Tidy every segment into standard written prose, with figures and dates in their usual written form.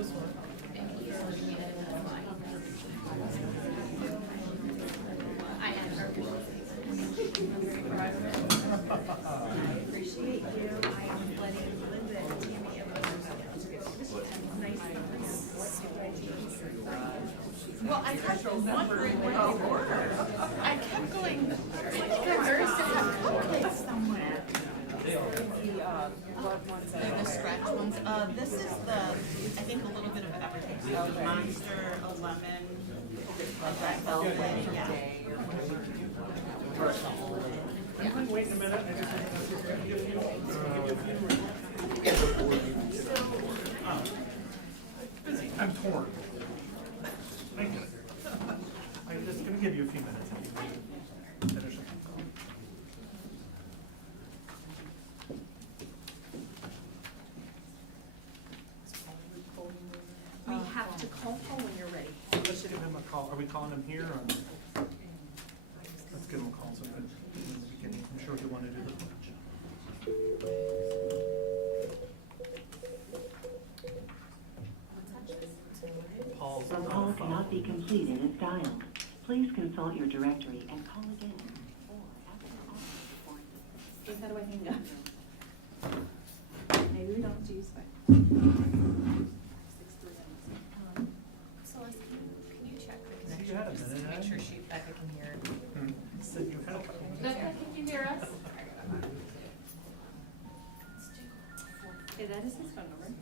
this one. I appreciate you. I am letting Linda and Tammy get nice. Well, I kept wondering where they were. I kept going, they're very different cupcakes somewhere. They're the scratch ones. This is the, I think a little bit of everything. So the monster, a lemon, a red velvet, yeah. Wait a minute. I just have to give you busy. I'm torn. Thank you. I'm just going to give you a few minutes. Finish it. We have to call Paul when you're ready. Let's give him a call. Are we calling him here? Or? Let's give him a call so that we can, I'm sure he'll want to do the pledge. Paul's The call cannot be completed as dialed. Please consult your directory and call again. Or after the call report. How do I hang up? Maybe we don't have to use it. Celeste, can you check the You connection? had a just to minute, make huh? sure Becca can hear. Said you had a couple minutes. Becca, can you hear us? Okay, that is his phone number. Do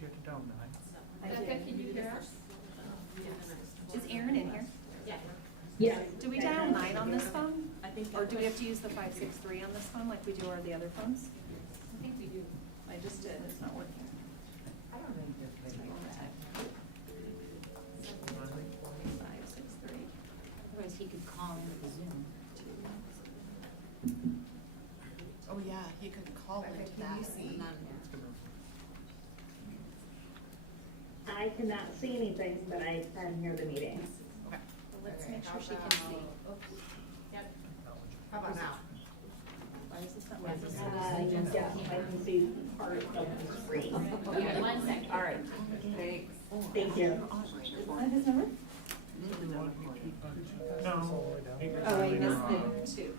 you have to dial 9? Becca, can you hear us? Is Aaron in here? Yeah. Yeah. Do we dial 9 on this phone? I think. Or do we have to use the 563 on this phone like we do our the other phones? I think we do. I just did, it's not working. I don't know. 563. Otherwise he could call into Zoom. Oh, yeah, he could call into that. And then, I cannot see anything, but I can hear the meeting. okay. Well, let's make sure she can see. Yep. How about now? Why is this not working? Yes, I can see part of the screen. Okay, 1 second. All right, Thanks. thank you. Is that his number? No. Oh, I missed the 2.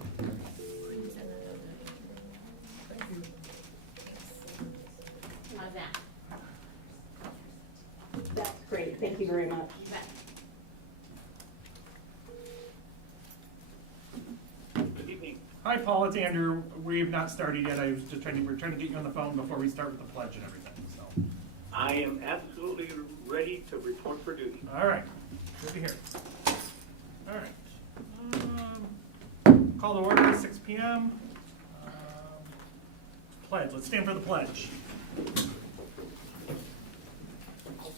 How's that? That's great, thank you very much. You bet. Hi, Paul, it's Andrew. We've not started yet. I was just we're trying to get you on the phone before we start with the pledge and everything, so. I am absolutely ready to report for duty. All right, good to hear. All right. Call to order, 6 p.m. Pledge, let's stand for the pledge.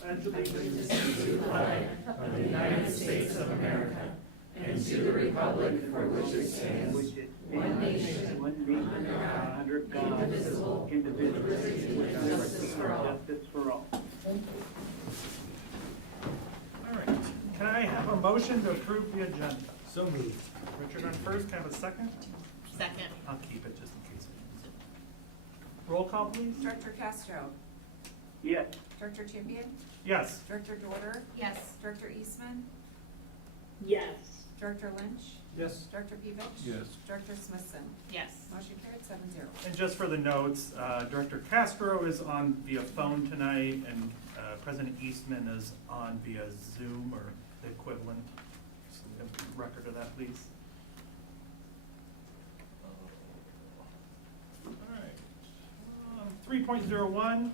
Pledge allegiance to the flag of the United States of America and to the republic for which it stands, one nation, Under God, indivisible, with justice for all. justice for all. All right, can I have a motion to approve the agenda? So moved. Richard on first, can I have a second? Second. I'll keep it just in case. Roll call, please. Director Castro, Yes, Director Champion, Yes. Director Dorder, Yes. Director Eastman, Yes, Director Lynch, Yes. Director Pevich. Yes. Director Smithson. Yes. Motion carried 7-0. And just for the notes, Director Castro is on via phone tonight, and President Eastman is on via Zoom or the equivalent. So we have a record of that, please. All right. 3.01,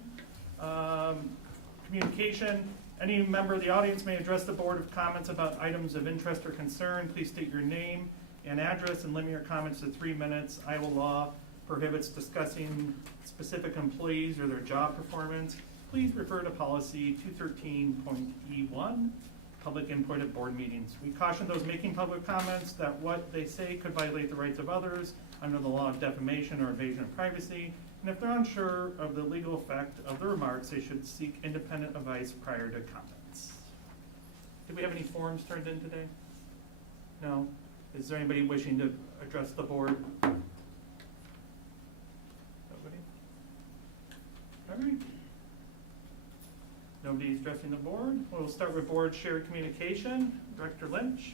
communication. Any member of the audience may address the board with comments about items of interest or concern. Please state your name and address and limit your comments to 3 minutes. Iowa law prohibits discussing specific employees or their job performance. Please refer to policy 213.E1, public input at board meetings. We caution those making public comments that what they say could violate the rights of others under the law of defamation or invasion of privacy. And if they're unsure of the legal effect of the remarks, they should seek independent advice prior to comments. Did we have any forms turned in today? No? Is there anybody wishing to address the board? Nobody? All right. Nobody's addressing the board. We'll start with board shared communication. Director Lynch.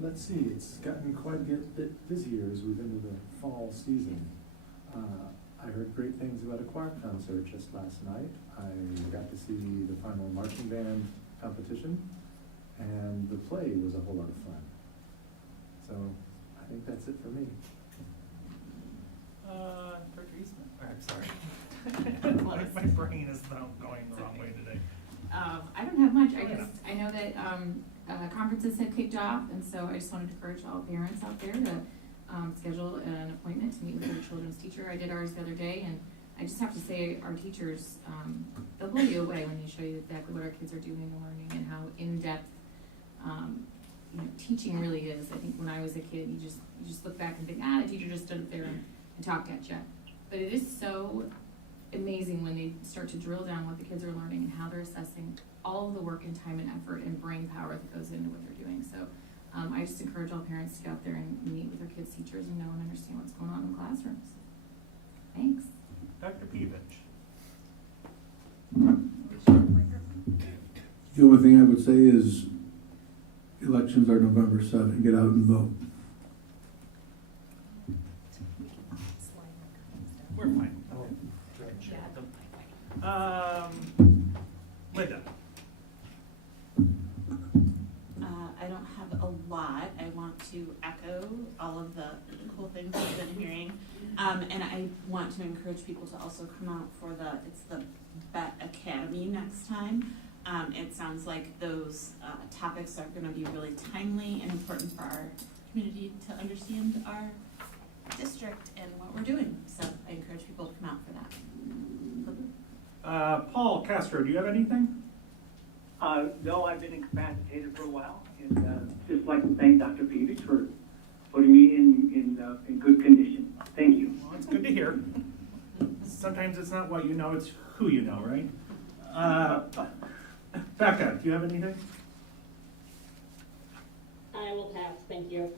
Let's see, it's gotten quite a bit busier as we've into the fall season. I heard great things about a choir concert just last night. I got to see the final marching band competition, and the play was a whole lot of fun. So I think that's it for me. Director Eastman. I'm sorry. My brain is now going the wrong way today. I don't have much. I know that conferences have kicked off, and so I just wanted to encourage all parents out there to schedule an appointment to meet with their children's teacher. I did ours the other day, and I just have to say our teachers, they'll blow you away when they show you exactly what our kids are doing and learning and how in-depth teaching really is. I think when I was a kid, you just look back and think, the teacher just stood up there and talked at you. But it is so amazing when they start to drill down what the kids are learning and how they're assessing all of the work and time and effort and brain power that goes into what they're doing. So I just encourage all parents to go out there and meet with their kids' teachers and know and understand what's going on in classrooms. Thanks. Dr. Pevich. The only thing I would say is elections are November 7th. Get out and vote. We're fine. Linda. I don't have a lot. I want to echo all of the cool things I've been hearing. And I want to encourage people to also come out for it's the Bett Academy next time. It sounds like those topics are going to be really timely and important for our community to understand our district and what we're doing. So I encourage people to come out for that. Paul Castro, do you have anything? No, I've been incapacitated for a while, and just like to thank Dr. Pevich for putting me in good condition. Thank you. Well, it's good to hear. Sometimes it's not what you know, it's who you know, right? Becca, do you have anything? I will pass, thank you.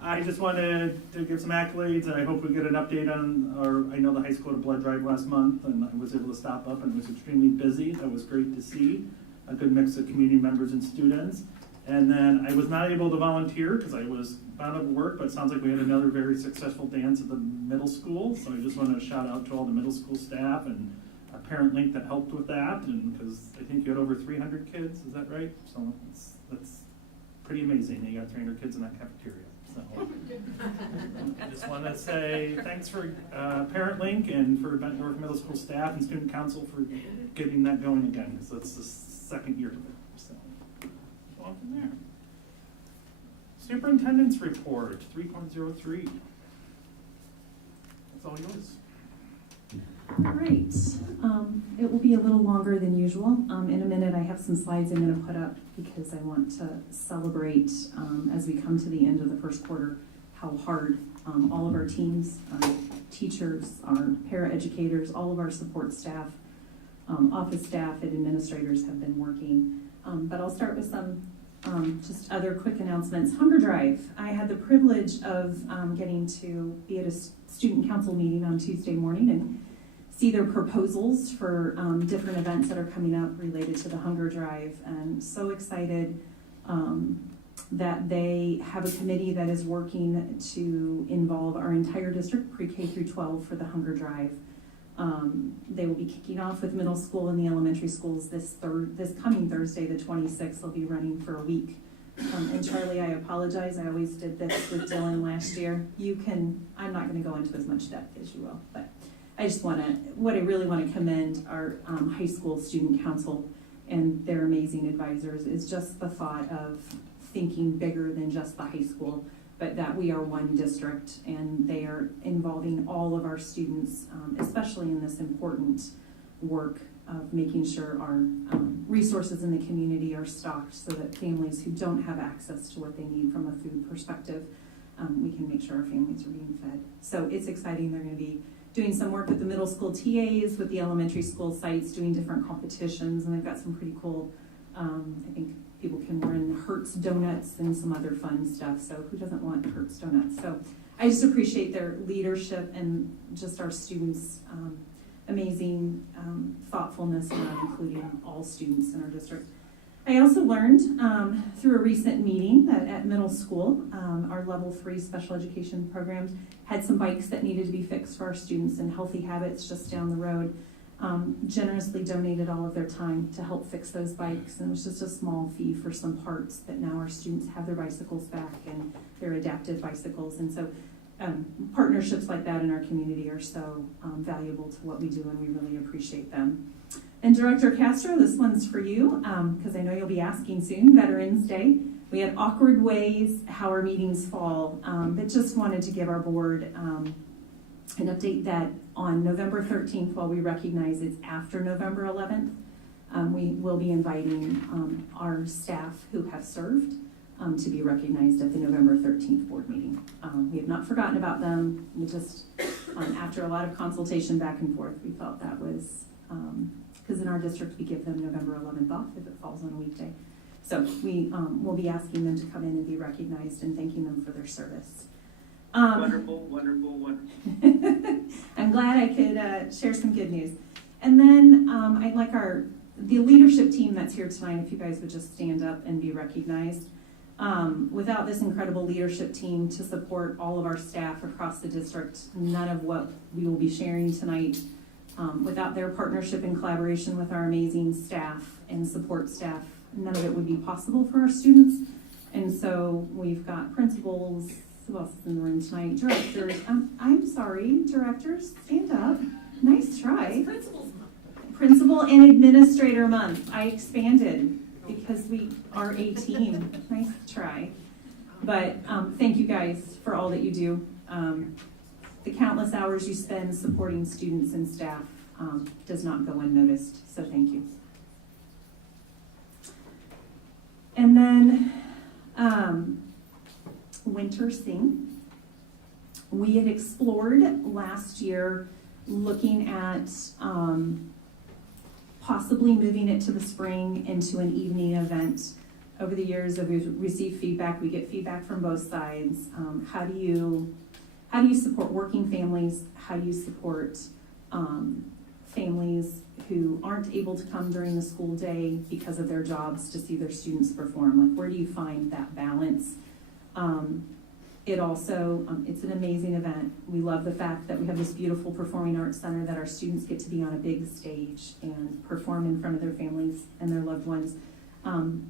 I just wanted to give some accolades, and I hope we get an update on I know the high school had a blood drive last month, and I was able to stop up, and it was extremely busy. That was great to see. A good mix of community members and students. And then I was not able to volunteer because I was bound up at work, but it sounds like we had another very successful dance at the middle school. So I just want to shout out to all the middle school staff and our parent link that helped with that, and because I think you had over 300 kids, is that right? So that's pretty amazing. You got 300 kids in that cafeteria. So I just want to say thanks for Parent Link and for Bent North Middle School staff and student council for getting that going again, because that's the second year of it. So go on from there. Superintendent's report 3.03. That's all yours. All right. It will be a little longer than usual. In a minute, I have some slides I'm going to put up because I want to celebrate as we come to the end of the first quarter how hard all of our teams, our teachers, our paraeducators, all of our support staff, office staff, and administrators have been working. But I'll start with some just other quick announcements. Hunger Drive. I had the privilege of getting to be at a student council meeting on Tuesday morning and see their proposals for different events that are coming up related to the Hunger Drive, and so excited that they have a committee that is working to involve our entire district, pre-K through 12, for the Hunger Drive. They will be kicking off with middle school and the elementary schools this coming Thursday, the 26th. They'll be running for a week. And Charlie, I apologize. I always did this with Dylan last year. I'm not going to go into as much depth as you will, but I just what I really want to commend our high school student council and their amazing advisors is just the thought of thinking bigger than just the high school, but that we are one district and they are involving all of our students, especially in this important work of making sure our resources in the community are stocked so that families who don't have access to what they need from a food perspective, we can make sure our families are being fed. So it's exciting. They're going to be doing some work with the middle school TAs, with the elementary school sites, doing different competitions, and they've got some pretty cool, I think people can win Hertz donuts and some other fun stuff, so who doesn't want Hertz donuts? So I just appreciate their leadership and just our students amazing thoughtfulness around including all students in our district. I also learned through a recent meeting that at middle school, our level 3 special education programs had some bikes that needed to be fixed for our students, and Healthy Habits just down the road generously donated all of their time to help fix those bikes. And it was just a small fee for some parts, but now our students have their bicycles back and they're adaptive bicycles. And so partnerships like that in our community are so valuable to what we do, and we really appreciate them. And Director Castro, this one's for you, because I know you'll be asking soon, Veterans Day. We had awkward ways how our meetings fall, but just wanted to give our board an update that on November 13th, while we recognize it's after November 11th, we will be inviting our staff who have served to be recognized at the November 13th board meeting. We have not forgotten about them. We just, after a lot of consultation back and forth, we felt that was, because in our district we give them November 11th off if it falls on a weekday. So we will be asking them to come in and be recognized and thanking them for their service. Wonderful, wonderful, wonderful. I'm glad I could share some good news. And then I'd like the leadership team that's here tonight, if you guys would just stand up and be recognized. Without this incredible leadership team to support all of our staff across the district, none of what we will be sharing tonight, without their partnership and collaboration with our amazing staff and support staff, none of it would be possible for our students. And so we've got principals, who else is in the room tonight? Directors. I'm sorry, directors, stand up. Nice try. Principal and Administrator Month. I expanded because we are a team. Nice try. But thank you guys for all that you do. The countless hours you spend supporting students and staff does not go unnoticed. So thank you. And then Winter Sing. We had explored last year looking at possibly moving it to the spring into an evening event. Over the years that we've received feedback, we get feedback from both sides. How do you support working families? How do you support families who aren't able to come during the school day because of their jobs to see their students perform? Like, where do you find that balance? It also, it's an amazing event. We love the fact that we have this beautiful performing arts center that our students get to be on a big stage and perform in front of their families and their loved ones.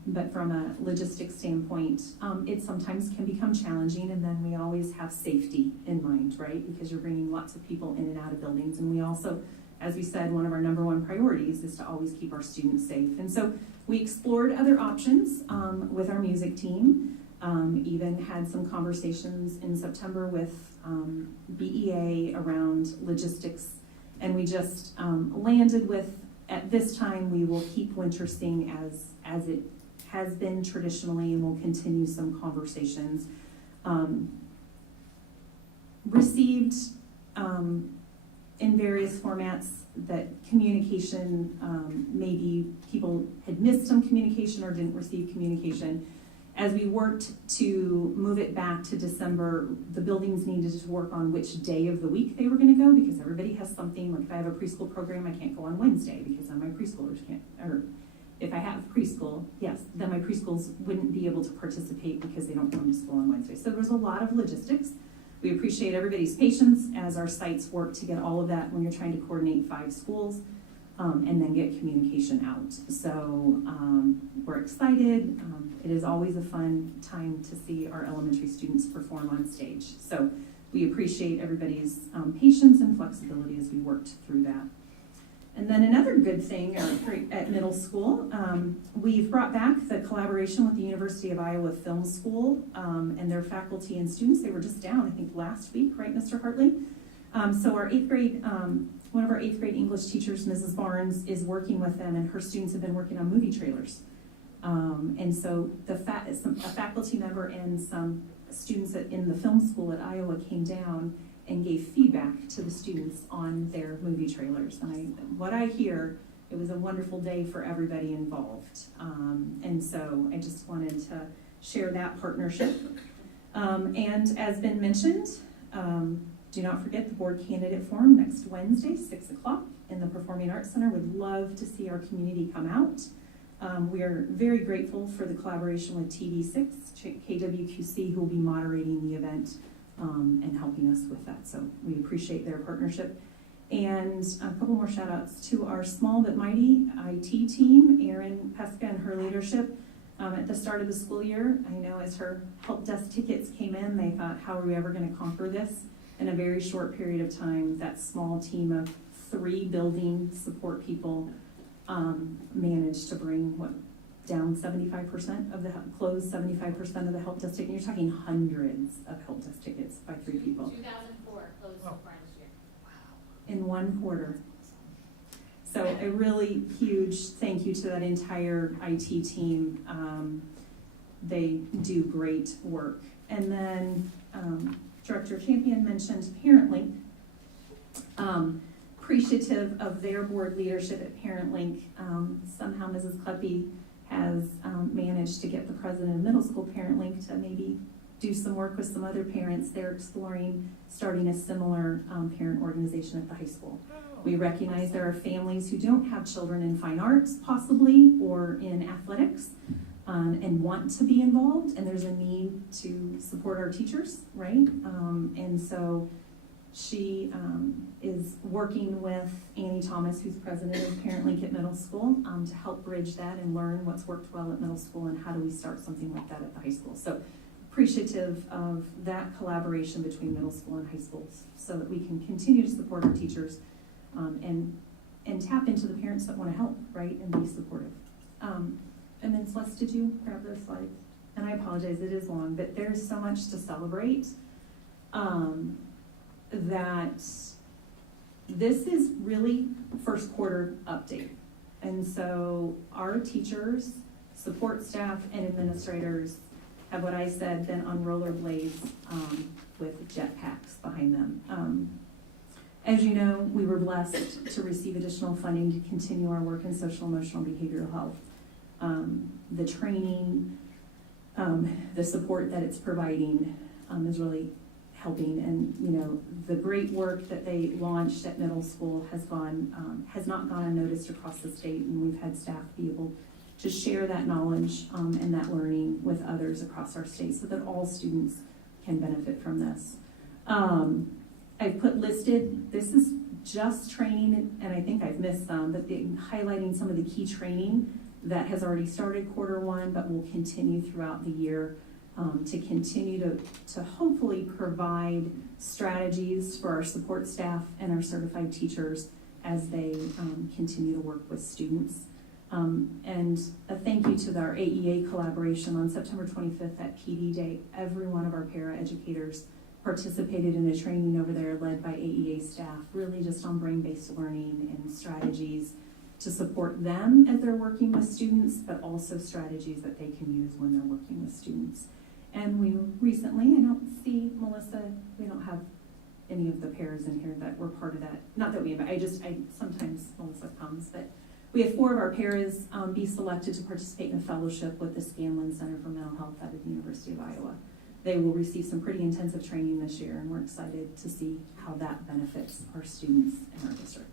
But from a logistics standpoint, it sometimes can become challenging, and then we always have safety in mind, right? Because you're bringing lots of people in and out of buildings, and we also, as we said, one of our number one priorities is to always keep our students safe. And so we explored other options with our music team. Even had some conversations in September with BEA around logistics, and we just landed with, at this time, we will keep Winter Sing as it has been traditionally, and we'll continue some conversations. Received in various formats that communication, maybe people had missed some communication or didn't receive communication. As we worked to move it back to December, the buildings needed to work on which day of the week they were going to go, because everybody has something. Like if I have a preschool program, I can't go on Wednesday because then my preschoolers can't, or if I have preschool, yes, then my preschools wouldn't be able to participate because they don't come to school on Wednesday. So there's a lot of logistics. We appreciate everybody's patience as our sites work to get all of that when you're trying to coordinate 5 schools. And then get communication out. So we're excited. It is always a fun time to see our elementary students perform on stage. So we appreciate everybody's patience and flexibility as we worked through that. And then another good thing at middle school, we've brought back the collaboration with the University of Iowa Film School and their faculty and students. They were just down, I think, last week, right, Mr. Hartley? So our 8th grade, one of our 8th grade English teachers, Mrs. Barnes, is working with them, and her students have been working on movie trailers. And so a faculty member and some students in the film school at Iowa came down and gave feedback to the students on their movie trailers. And what I hear, it was a wonderful day for everybody involved. And so I just wanted to share that partnership. And as been mentioned, Do not forget the board candidate forum next Wednesday, 6 o'clock in the Performing Arts Center. Would love to see our community come out. We are very grateful for the collaboration with TV6, KWQC, who will be moderating the event and helping us with that. So we appreciate their partnership. And a couple more shout outs to our small but mighty IT team, Erin Pesca and her leadership. At the start of the school year, I know as her help desk tickets came in, they thought, how are we ever going to conquer this? In a very short period of time, that small team of 3 building support people managed to bring down 75% of the close 75% of the help desk tickets. You're talking hundreds of help desk tickets by 3 people 2004 closed so far this year. in 1 quarter. So a really huge thank you to that entire IT team. They do great work. And then Director Champion mentioned ParentLink. Appreciative of their board leadership at ParentLink. Somehow Mrs. Kleppe has managed to get the president of middle school ParentLink to maybe do some work with some other parents. They're exploring starting a similar parent organization at the high school. We recognize there are families who don't have children in fine arts, possibly, or in athletics, and want to be involved, and there's a need to support our teachers, right? And so she is working with Annie Thomas, who's president of ParentLink at middle school, to help bridge that and learn what's worked well at middle school and how do we start something like that at the high school. So appreciative of that collaboration between middle school and high schools so that we can continue to support our teachers and tap into the parents that want to help, right, and be supportive. And then Celeste, did you grab those slides? And I apologize, it is long, but there's so much to celebrate that this is really first quarter update. And so our teachers, support staff, and administrators have what I said been on rollerblades with jetpacks behind them. As you know, we were blessed to receive additional funding to continue our work in social, emotional, behavioral health. The training, the support that it's providing is really helping. And you know, the great work that they launched at middle school has not gone unnoticed across the state, and we've had staff be able to share that knowledge and that learning with others across our state so that all students can benefit from this. I've put listed, this is just training, and I think I've missed some, but highlighting some of the key training that has already started Q1, but will continue throughout the year to continue to hopefully provide strategies for our support staff and our certified teachers as they continue to work with students. And a thank you to our AEA collaboration on September 25th at PD Day. Every one of our para-educators participated in a training over there led by AEA staff, really just on brain-based learning and strategies to support them as they're working with students, but also strategies that they can use when they're working with students. And we recently, I don't see Melissa, we don't have any of the pairs in here that were part of that. Not that we have, I sometimes Melissa comes, but we have 4 of our paras be selected to participate in a fellowship with the Scanlon Center for Mental Health out of the University of Iowa. They will receive some pretty intensive training this year, and we're excited to see how that benefits our students in our district.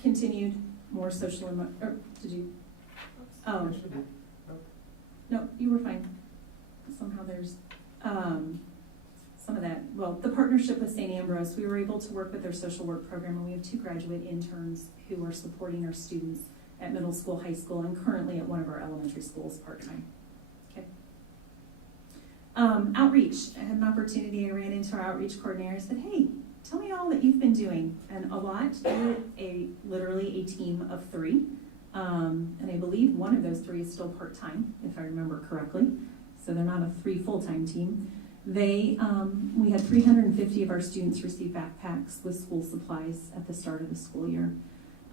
Continued more social, did you? Oh, no, you were fine. Somehow there's some of that. Well, the partnership with St. Ambrose, we were able to work with their social work program, and we have 2 graduate interns who are supporting our students at middle school, high school, and currently at one of our elementary schools part-time. Okay. Outreach. I had an opportunity, I ran into our outreach coordinator and said, hey, tell me all that you've been doing. And a lot. We're literally a team of 3. And I believe one of those 3 is still part-time, if I remember correctly. So they're not a 3 full-time team. We had 350 of our students receive backpacks with school supplies at the start of the school year.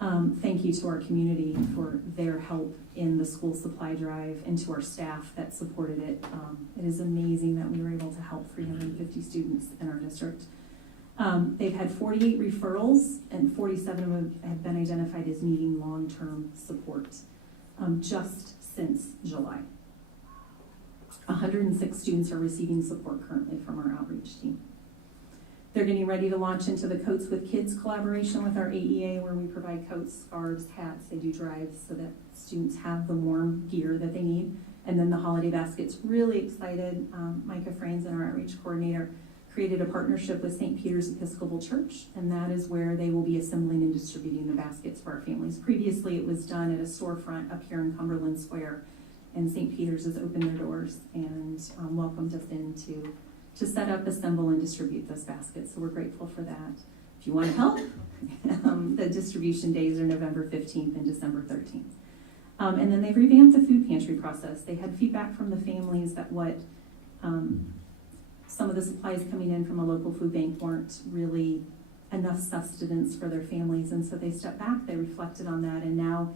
Thank you to our community for their help in the school supply drive and to our staff that supported it. It is amazing that we were able to help 350 students in our district. They've had 48 referrals, and 47 of them have been identified as needing long-term support just since July. 106 students are receiving support currently from our outreach team. They're getting ready to launch into the Coats with Kids collaboration with our AEA, where we provide coats, scarves, hats. They do drives so that students have the warm gear that they need. And then the holiday baskets, really excited. Micah Franz, our outreach coordinator, created a partnership with St. Peter's Episcopal Church, and that is where they will be assembling and distributing the baskets for our families. Previously, it was done at a storefront up here in Cumberland Square, and St. Peter's has opened their doors and welcomed us in to set up, assemble, and distribute those baskets. So we're grateful for that. If you want to help, the distribution days are November 15th and December 13th. And then they've revamped the food pantry process. They had feedback from the families that some of the supplies coming in from a local food bank weren't really enough sustenance for their families. And so they stepped back, they reflected on that, and now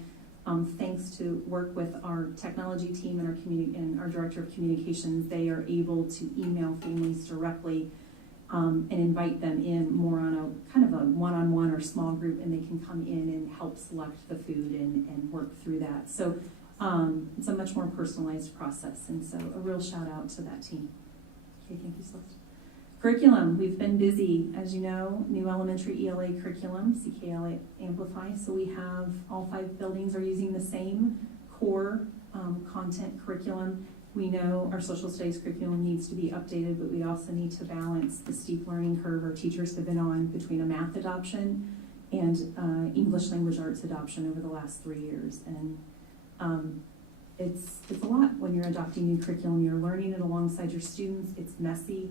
thanks to work with our technology team and our director of communications, they are able to email families directly and invite them in more on a kind of a one-on-one or small group, and they can come in and help select the food and work through that. So it's a much more personalized process, and so a real shout out to that team. Okay, thank you, Celeste. Curriculum, we've been busy, as you know, new elementary ELA curriculum, CKLA Amplify. So we have all 5 buildings are using the same core content curriculum. We know our social studies curriculum needs to be updated, but we also need to balance the steep learning curve our teachers have been on between a math adoption and English language arts adoption over the last 3 years. And it's a lot when you're adopting new curriculum. You're learning it alongside your students. It's messy.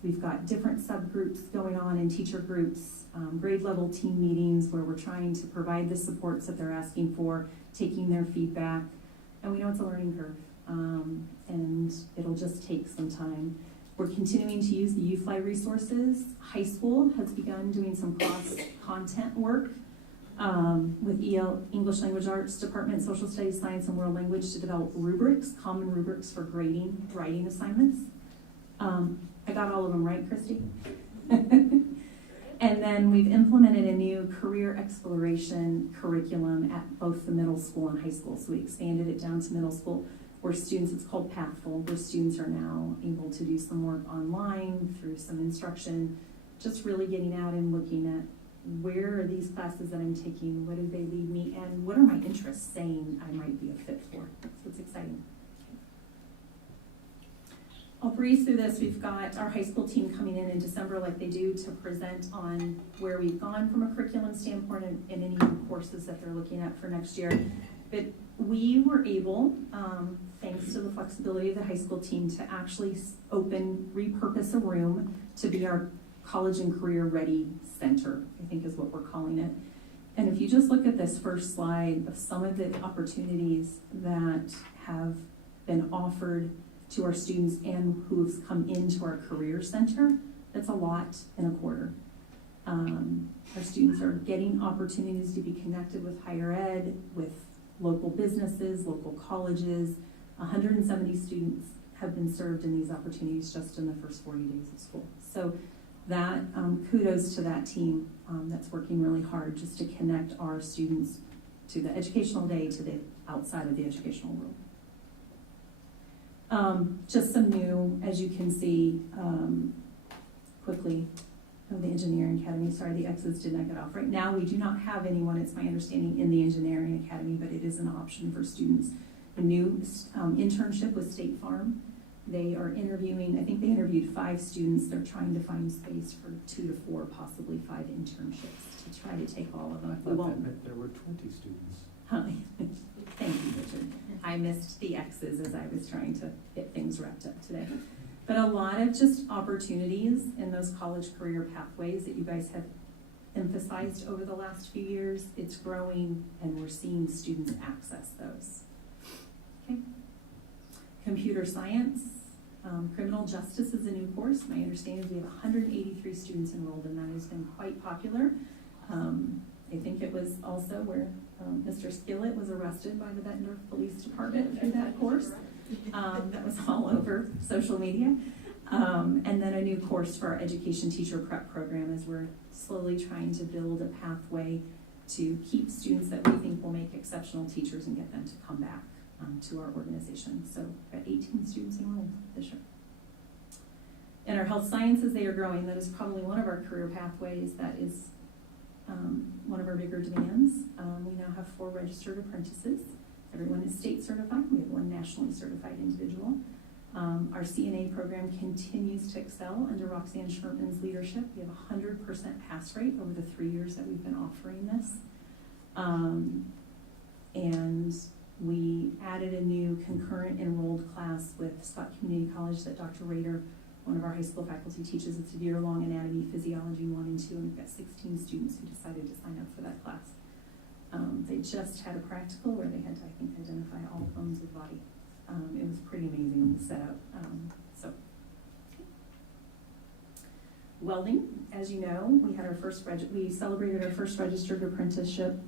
We've got different subgroups going on in teacher groups, grade level team meetings where we're trying to provide the supports that they're asking for, taking their feedback. And we know it's a learning curve, and it'll just take some time. We're continuing to use the UFly resources. High school has begun doing some cross-content work with English Language Arts Department, Social Studies, Science, and World Language to develop rubrics, common rubrics for grading writing assignments. I got all of them right, Christy? And then we've implemented a new career exploration curriculum at both the middle school and high school. So we expanded it down to middle school where students, it's called Pathful, where students are now able to do some work online through some instruction, just really getting out and looking at where are these classes that I'm taking, what do they lead me, and what are my interests saying I might be a fit for. So it's exciting. I'll breeze through this. We've got our high school team coming in December like they do to present on where we've gone from a curriculum standpoint and any new courses that they're looking at for next year. But we were able, thanks to the flexibility of the high school team, to actually repurpose a room to be our college and career ready center, I think is what we're calling it. And if you just look at this first slide of some of the opportunities that have been offered to our students and who've come into our career center, that's a lot in a quarter. Our students are getting opportunities to be connected with higher ed, with local businesses, local colleges. 170 students have been served in these opportunities just in the first 40 days of school. So that, kudos to that team that's working really hard just to connect our students to the educational day, to the outside of the educational world. Just some new, as you can see, quickly, the Engineering Academy. Sorry, the X's did not get off. Right now, we do not have anyone, it's my understanding, in the Engineering Academy, but it is an option for students. A new internship with State Farm. They are interviewing, I think they interviewed 5 students. They're trying to find space for 2 to 4, possibly 5 internships to try to take all of them. I thought that meant there were 20 students. Thank you, Richard. I missed the X's as I was trying to get things wrapped up today. But a lot of just opportunities in those college career pathways that you guys have emphasized over the last few years. It's growing and we're seeing students access those. Okay. Computer science, criminal justice is a new course. My understanding is we have 183 students enrolled, and that has been quite popular. I think it was also where Mr. Skillett was arrested by the Bettendorf Police Department through that course. That was all over social media. And then a new course for our education teacher prep program as we're slowly trying to build a pathway to keep students that we think will make exceptional teachers and get them to come back to our organization. So we've got 18 students enrolled this year. In our health sciences, they are growing. That is probably one of our career pathways that is one of our bigger demands. We now have 4 registered apprentices. Everyone is state certified. We have 1 nationally certified individual. Our CNA program continues to excel under Roxanne Sherman's leadership. We have a 100% pass rate over the 3 years that we've been offering this. And we added a new concurrent enrolled class with Scott Community College that Dr. Rader, one of our high school faculty, teaches. It's a year-long anatomy, physiology 1 and 2, and we've got 16 students who decided to sign up for that class. They just had a practical where they had to, I think, identify all bones of the body. It was pretty amazing setup. Welding, as you know, we had our first we celebrated our first registered apprenticeship,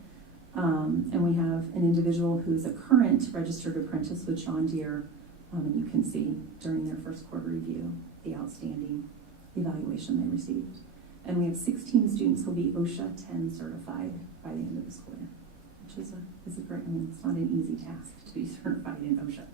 and we have an individual who's a current registered apprentice with John Deere, and you can see during their first quarter review the outstanding evaluation they received. And we have 16 students who will be OSHA 10 certified by the end of the school year, which is a great, I mean, it's not an easy task to be certified in OSHA.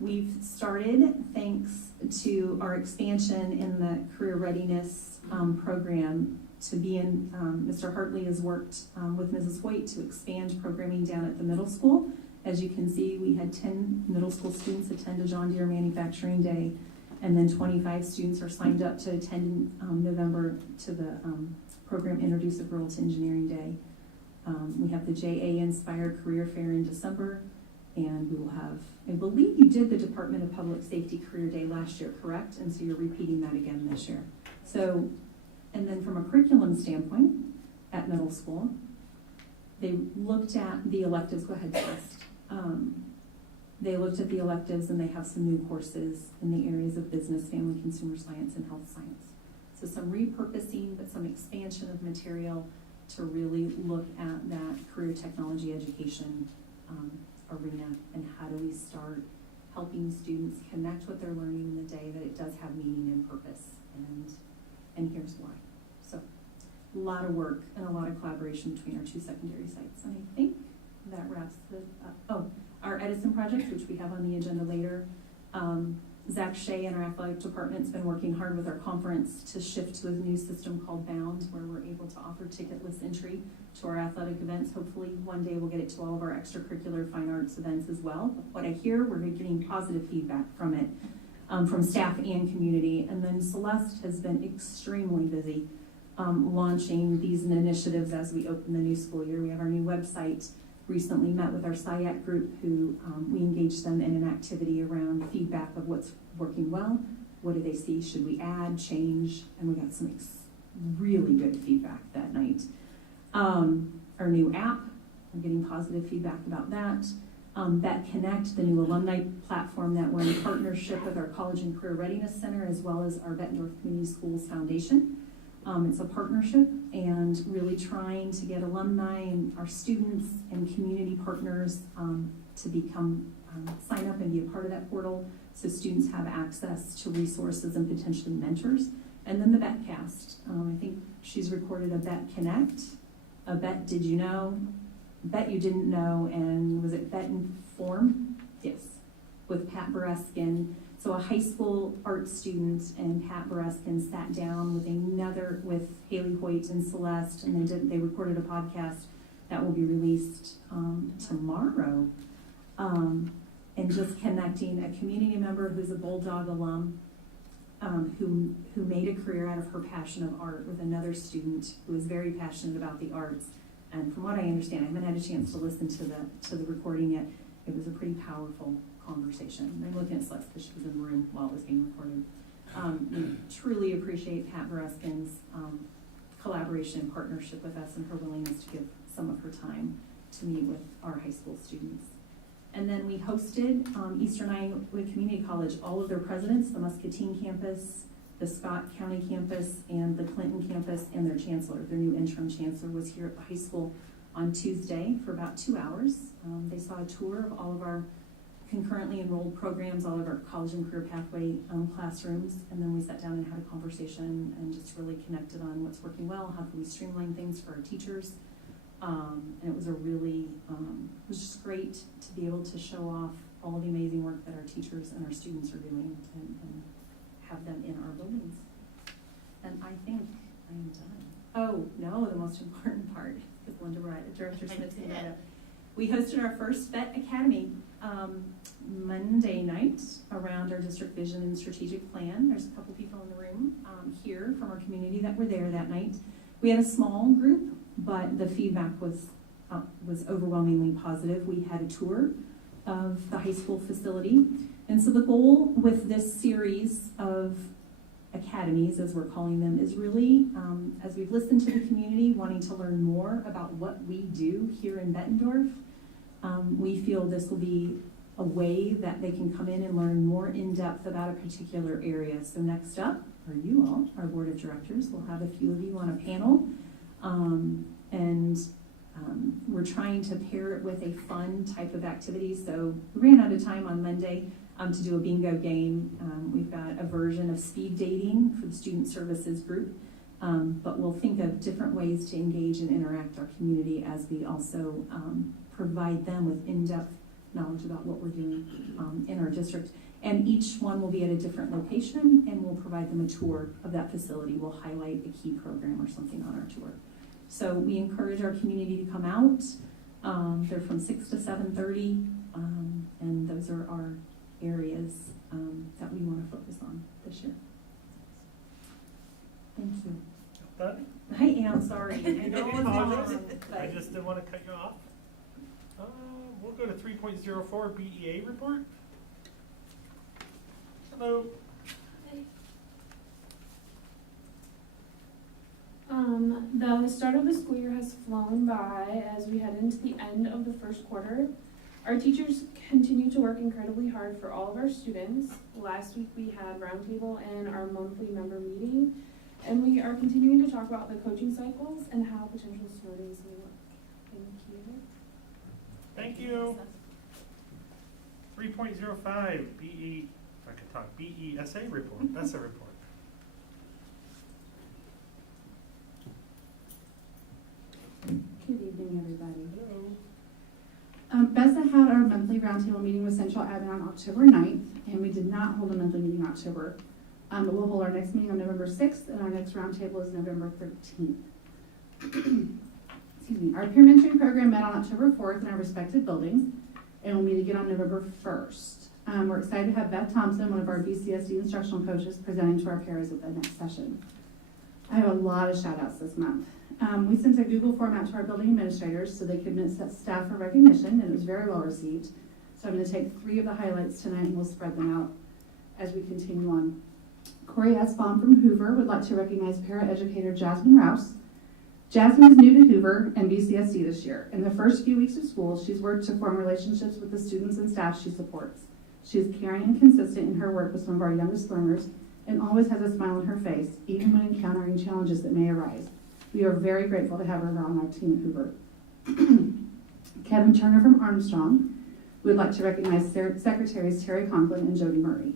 We've started, thanks to our expansion in the career readiness program, to be in, Mr. Hartley has worked with Mrs. Hoyt to expand programming down at the middle school. As you can see, we had 10 middle school students attend a John Deere Manufacturing Day, and then 25 students are signed up to attend in November to the program Introduce a Girl to Engineering Day. We have the JA Inspired Career Fair in December, and we will have, I believe you did the Department of Public Safety Career Day last year, correct? And so you're repeating that again this year. So, and then from a curriculum standpoint, at middle school, they looked at the electives. Go ahead, Celeste. They looked at the electives, and they have some new courses in the areas of business, family, consumer science, and health science. So some repurposing, but some expansion of material to really look at that career technology education arena, and how do we start helping students connect what they're learning in the day, that it does have meaning and purpose, and here's why. So a lot of work and a lot of collaboration between our 2 secondary sites, and I think that wraps it up. Our Edison project, which we have on the agenda later. Zach Shea and our athletic department's been working hard with our conference to shift to a new system called Bound, where we're able to offer ticketless entry to our athletic events. Hopefully one day we'll get it to all of our extracurricular fine arts events as well. But what I hear, we're getting positive feedback from it, from staff and community. And then Celeste has been extremely busy launching these initiatives as we open the new school year. We have our new website. Recently met with our SIAC group, who we engaged them in an activity around feedback of what's working well, what do they see, should we add, change, and we got some really good feedback that night. Our new app, I'm getting positive feedback about that. Bett Connect, the new alumni platform that we're in partnership with our College and Career Readiness Center, as well as our Bettendorf Community Schools Foundation. It's a partnership, and really trying to get alumni and our students and community partners to become, sign up and be a part of that portal, so students have access to resources and potentially mentors. And then the Bettcast. I think she's recorded a Bett Connect, a Bett Did You Know, Bet You Didn't Know, and was it Bet Inform? Yes, with Pat Bereskin. So a high school art student and Pat Bereskin sat down with Haley Hoyt and Celeste, and they recorded a podcast that will be released tomorrow, and just connecting a community member who's a Bulldog alum, who made a career out of her passion of art, with another student who is very passionate about the arts. And from what I understand, I haven't had a chance to listen to the recording yet. It was a pretty powerful conversation. I'm looking at Celeste because she was in the room while it was being recorded. We truly appreciate Pat Bereskin's collaboration and partnership with us, and her willingness to give some of her time to meet with our high school students. And then we hosted Eastern Iowa Community College, all of their presidents, the Muscatine campus, the Scott County campus, and the Clinton campus, and their chancellor. Their new interim chancellor was here at the high school on Tuesday for about 2 hours. They saw a tour of all of our concurrently enrolled programs, all of our college and career pathway classrooms, and then we sat down and had a conversation and just really connected on what's working well, how can we streamline things for our teachers. And it was it was just great to be able to show off all the amazing work that our teachers and our students are doing and have them in our buildings. And I think I am done. Oh, no, the most important part is Linda Wright, Director Smith's gonna write up. We hosted our first Bett Academy Monday night around our district vision and strategic plan. There's a couple people in the room here from our community that were there that night. We had a small group, but the feedback was overwhelmingly positive. We had a tour of the high school facility. And so the goal with this series of academies, as we're calling them, is really, as we've listened to the community, wanting to learn more about what we do here in Bettendorf. We feel this will be a way that they can come in and learn more in depth about a particular area. So next up are you all, our board of directors. We'll have a few of you on a panel. We're trying to pair it with a fun type of activity. So we ran out of time on Monday to do a bingo game. We've got a version of speed dating for the student services group. But we'll think of different ways to engage and interact our community as we also provide them with in-depth knowledge about what we're doing in our district. And each one will be at a different location, and we'll provide them a tour of that facility. We'll highlight a key program or something on our tour. So we encourage our community to come out. They're from 6 to 7:30, and those are our areas that we want to focus on this year. Thank you. Done? I am sorry. I know it's long, but I just didn't want to cut you off. We'll go to 3.04 BEA report. Hello. The start of the school year has flown by as we head into the end of the first quarter. Our teachers continue to work incredibly hard for all of our students. Last week we had roundtable and our monthly member meeting, and we are continuing to talk about the coaching cycles and how potential snow days may look. Thank you. Thank you. 3.05 BE, if I could talk, BESA report. That's a report. Good evening, everybody. Hello. BESA had our monthly roundtable meeting with Central Admin on October 9th, and we did not hold a monthly meeting in October. But we'll hold our next meeting on November 6th, and our next roundtable is November 13th. Excuse me. Our peer mentoring program met on October 4th in our respective buildings, and we'll meet again on November 1st. We're excited to have Beth Thompson, one of our BCSD instructional coaches, presenting to our paras at the next session. I have a lot of shout outs this month. We sent a Google form out to our building administrators so they could admit staff for recognition, and it was very well received. So I'm going to take 3 of the highlights tonight and we'll spread them out as we continue on. Corey Esbaum from Hoover would like to recognize paraeducator Jasmine Rouse. Jasmine is new to Hoover and BCSD this year. In the first few weeks of school, she's worked to form relationships with the students and staff she supports. She is caring and consistent in her work with some of our youngest learners and always has a smile on her face, even when encountering challenges that may arise. We are very grateful to have her on our team at Hoover. Kevin Turner from Armstrong would like to recognize Secretaries Terry Conklin and Jody Murray.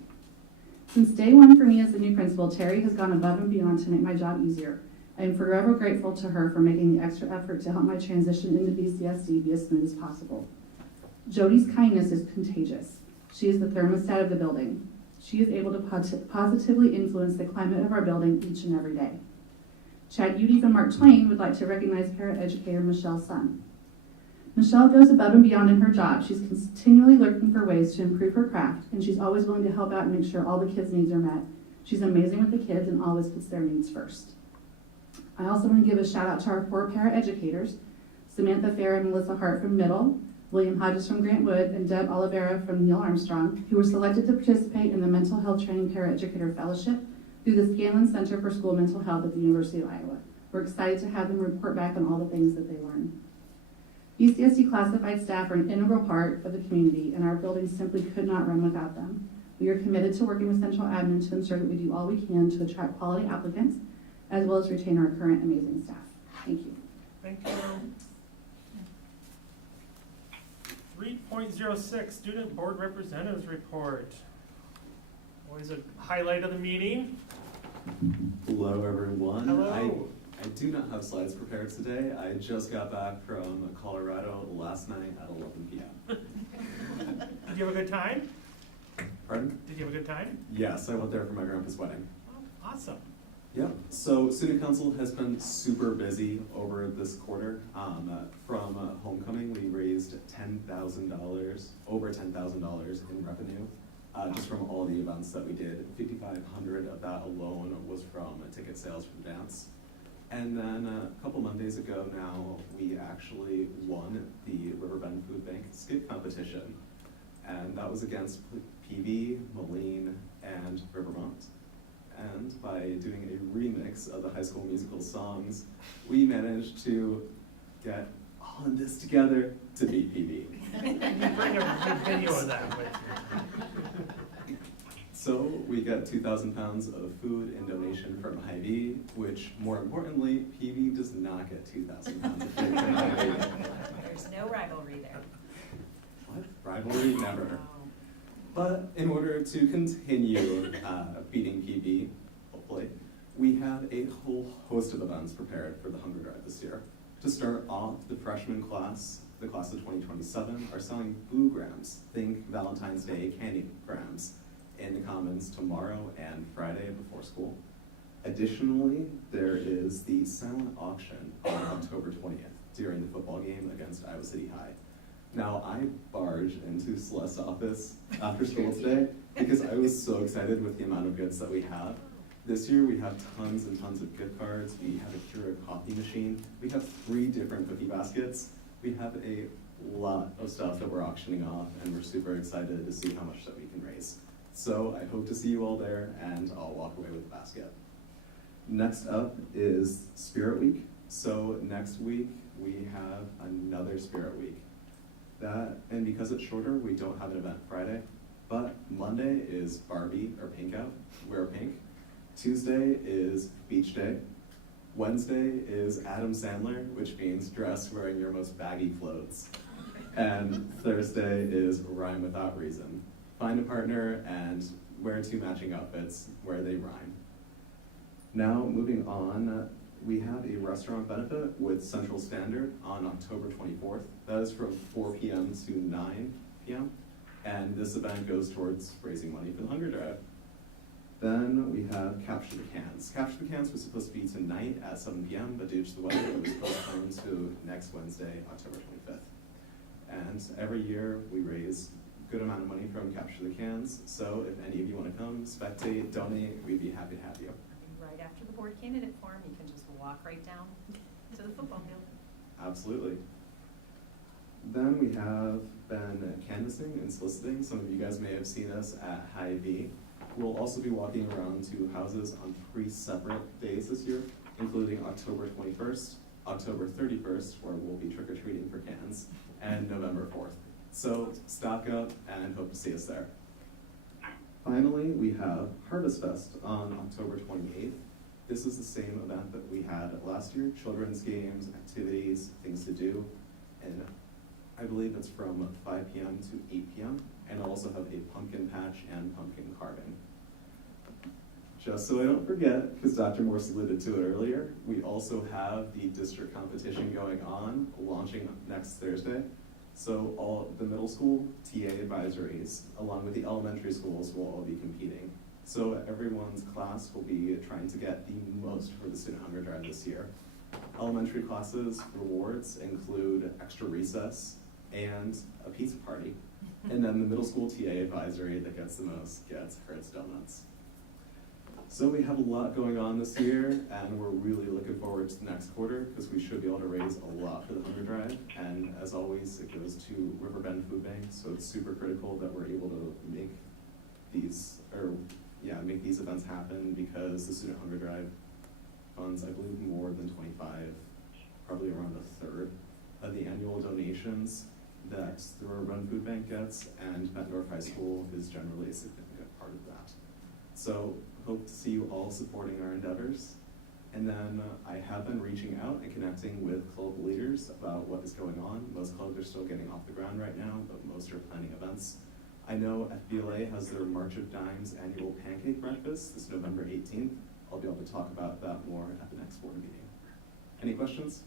Since day one for me as the new principal, Terry has gone above and beyond to make my job easier. I am forever grateful to her for making the extra effort to help my transition into BCSD be as smooth as possible. Jody's kindness is contagious. She is the thermostat of the building. She is able to positively influence the climate of our building each and every day. Chad Udy from Mark Twain would like to recognize paraeducator Michelle Sun. Michelle goes above and beyond in her job. She's continually looking for ways to improve her craft, and she's always willing to help out and make sure all the kids' needs are met. She's amazing with the kids and always puts their needs first. I also want to give a shout out to our 4 paraeducators, Samantha Fair and Melissa Hart from Middle, William Hodges from Grant Wood, and Deb Oliveira from Neil Armstrong, who were selected to participate in the Mental Health Training Paraeducator Fellowship through the Scanlon Center for School Mental Health at the University of Iowa. We're excited to have them report back on all the things that they learned. BCSD classified staff are an integral part of the community, and our building simply could not run without them. We are committed to working with Central Admin to ensure that we do all we can to attract quality applicants, as well as retain our current amazing staff. Thank you. Thank you. 3.06 Student Board Representatives Report. Always a highlight of the meeting. Hello, everyone. Hello. I do not have slides prepared today. I just got back from Colorado last night at 11 p.m. Did you have a good time? Pardon? Did you have a good time? Yes, I went there for my grandpa's wedding. Oh, awesome. Yep. So Student Council has been super busy over this quarter. From homecoming, we raised over $10,000 in revenue, just from all the events that we did. 5,500 of that alone was from ticket sales from dance. And then a couple Mondays ago now, we actually won the Riverbend Food Bank skit competition. And that was against PV, Moline, and Rivermont. And by doing a remix of the High School Musical songs, we managed to get all of this together to beat PV. You bring a video of that with you. So we get 2,000 pounds of food in donation from Hy-Vee, which more importantly, PV does not get 2,000 pounds of food from Hy-Vee. There's no rivalry there. What? Rivalry? Never. But in order to continue beating PB, hopefully, we have a whole host of events prepared for the Hunger Drive this year. To start off, the freshman class, the class of 2027, are selling Boo Grams, think Valentine's Day candy grams, in the Commons tomorrow and Friday before school. Additionally, there is the silent auction on October 20th during the football game against Iowa City High. Now, I barged into Celeste's office after school today because I was so excited with the amount of goods that we have. This year, we have tons and tons of gift cards. We have a Keurig coffee machine. We have 3 different cookie baskets. We have a lot of stuff that we're auctioning off, and we're super excited to see how much that we can raise. So I hope to see you all there, and I'll walk away with a basket. Next up is Spirit Week. So next week, we have another Spirit Week. And because it's shorter, we don't have an event Friday, but Monday is Barbie or Pink Out, wear pink. Tuesday is Beach Day. Wednesday is Adam Sandler, which means dress wearing your most baggy clothes. And Thursday is Rhyme Without Reason. Find a partner and wear 2 matching outfits where they rhyme. Now, moving on, we have a restaurant benefit with Central Standard on October 24th. That is from 4 p.m. to 9 p.m. And this event goes towards raising money for the Hunger Drive. Then we have Capture the Cans. Capture the Cans was supposed to be tonight at 7 p.m., but due to the weather, it was postponed to next Wednesday, October 25th. And every year, we raise a good amount of money from Capture the Cans. So if any of you want to come, spectate, donate, we'd be happy to have you. Right after the board candidate forum, you can just walk right down to the football field. Absolutely. Then we have been canvassing and soliciting. Some of you guys may have seen us at Hy-Vee. We'll also be walking around to houses on 3 separate days this year, including October 21st, October 31st, where we'll be trick-or-treating for cans, and November 4th. So stock up and hope to see us there. Finally, we have Harvest Fest on October 28th. This is the same event that we had last year, children's games, activities, things to do, and I believe it's from 5 p.m. to 8 p.m., and I'll also have a pumpkin patch and pumpkin carving. Just so I don't forget, because Dr. Morse alluded to it earlier, we also have the district competition going on, launching next Thursday. So all the middle school TA advisories, along with the elementary schools, will all be competing. So everyone's class will be trying to get the most for the Student Hunger Drive this year. Elementary classes rewards include extra recess and a pizza party. And then the middle school TA advisory that gets the most gets Hertz Donuts. So we have a lot going on this year, and we're really looking forward to the next quarter because we should be able to raise a lot for the Hunger Drive. And as always, it goes to Riverbend Food Bank, so it's super critical that we're able to make these events happen because the Student Hunger Drive funds, I believe, more than 25, probably around a third of the annual donations that the Riverbend Food Bank gets, and Bettendorf High School is generally a significant part of that. So hope to see you all supporting our endeavors. And then I have been reaching out and connecting with club leaders about what is going on. Most clubs are still getting off the ground right now, but most are planning events. I know FBLA has their March of Dimes annual pancake breakfast this November 18th. I'll be able to talk about that more at the next board meeting. Any questions?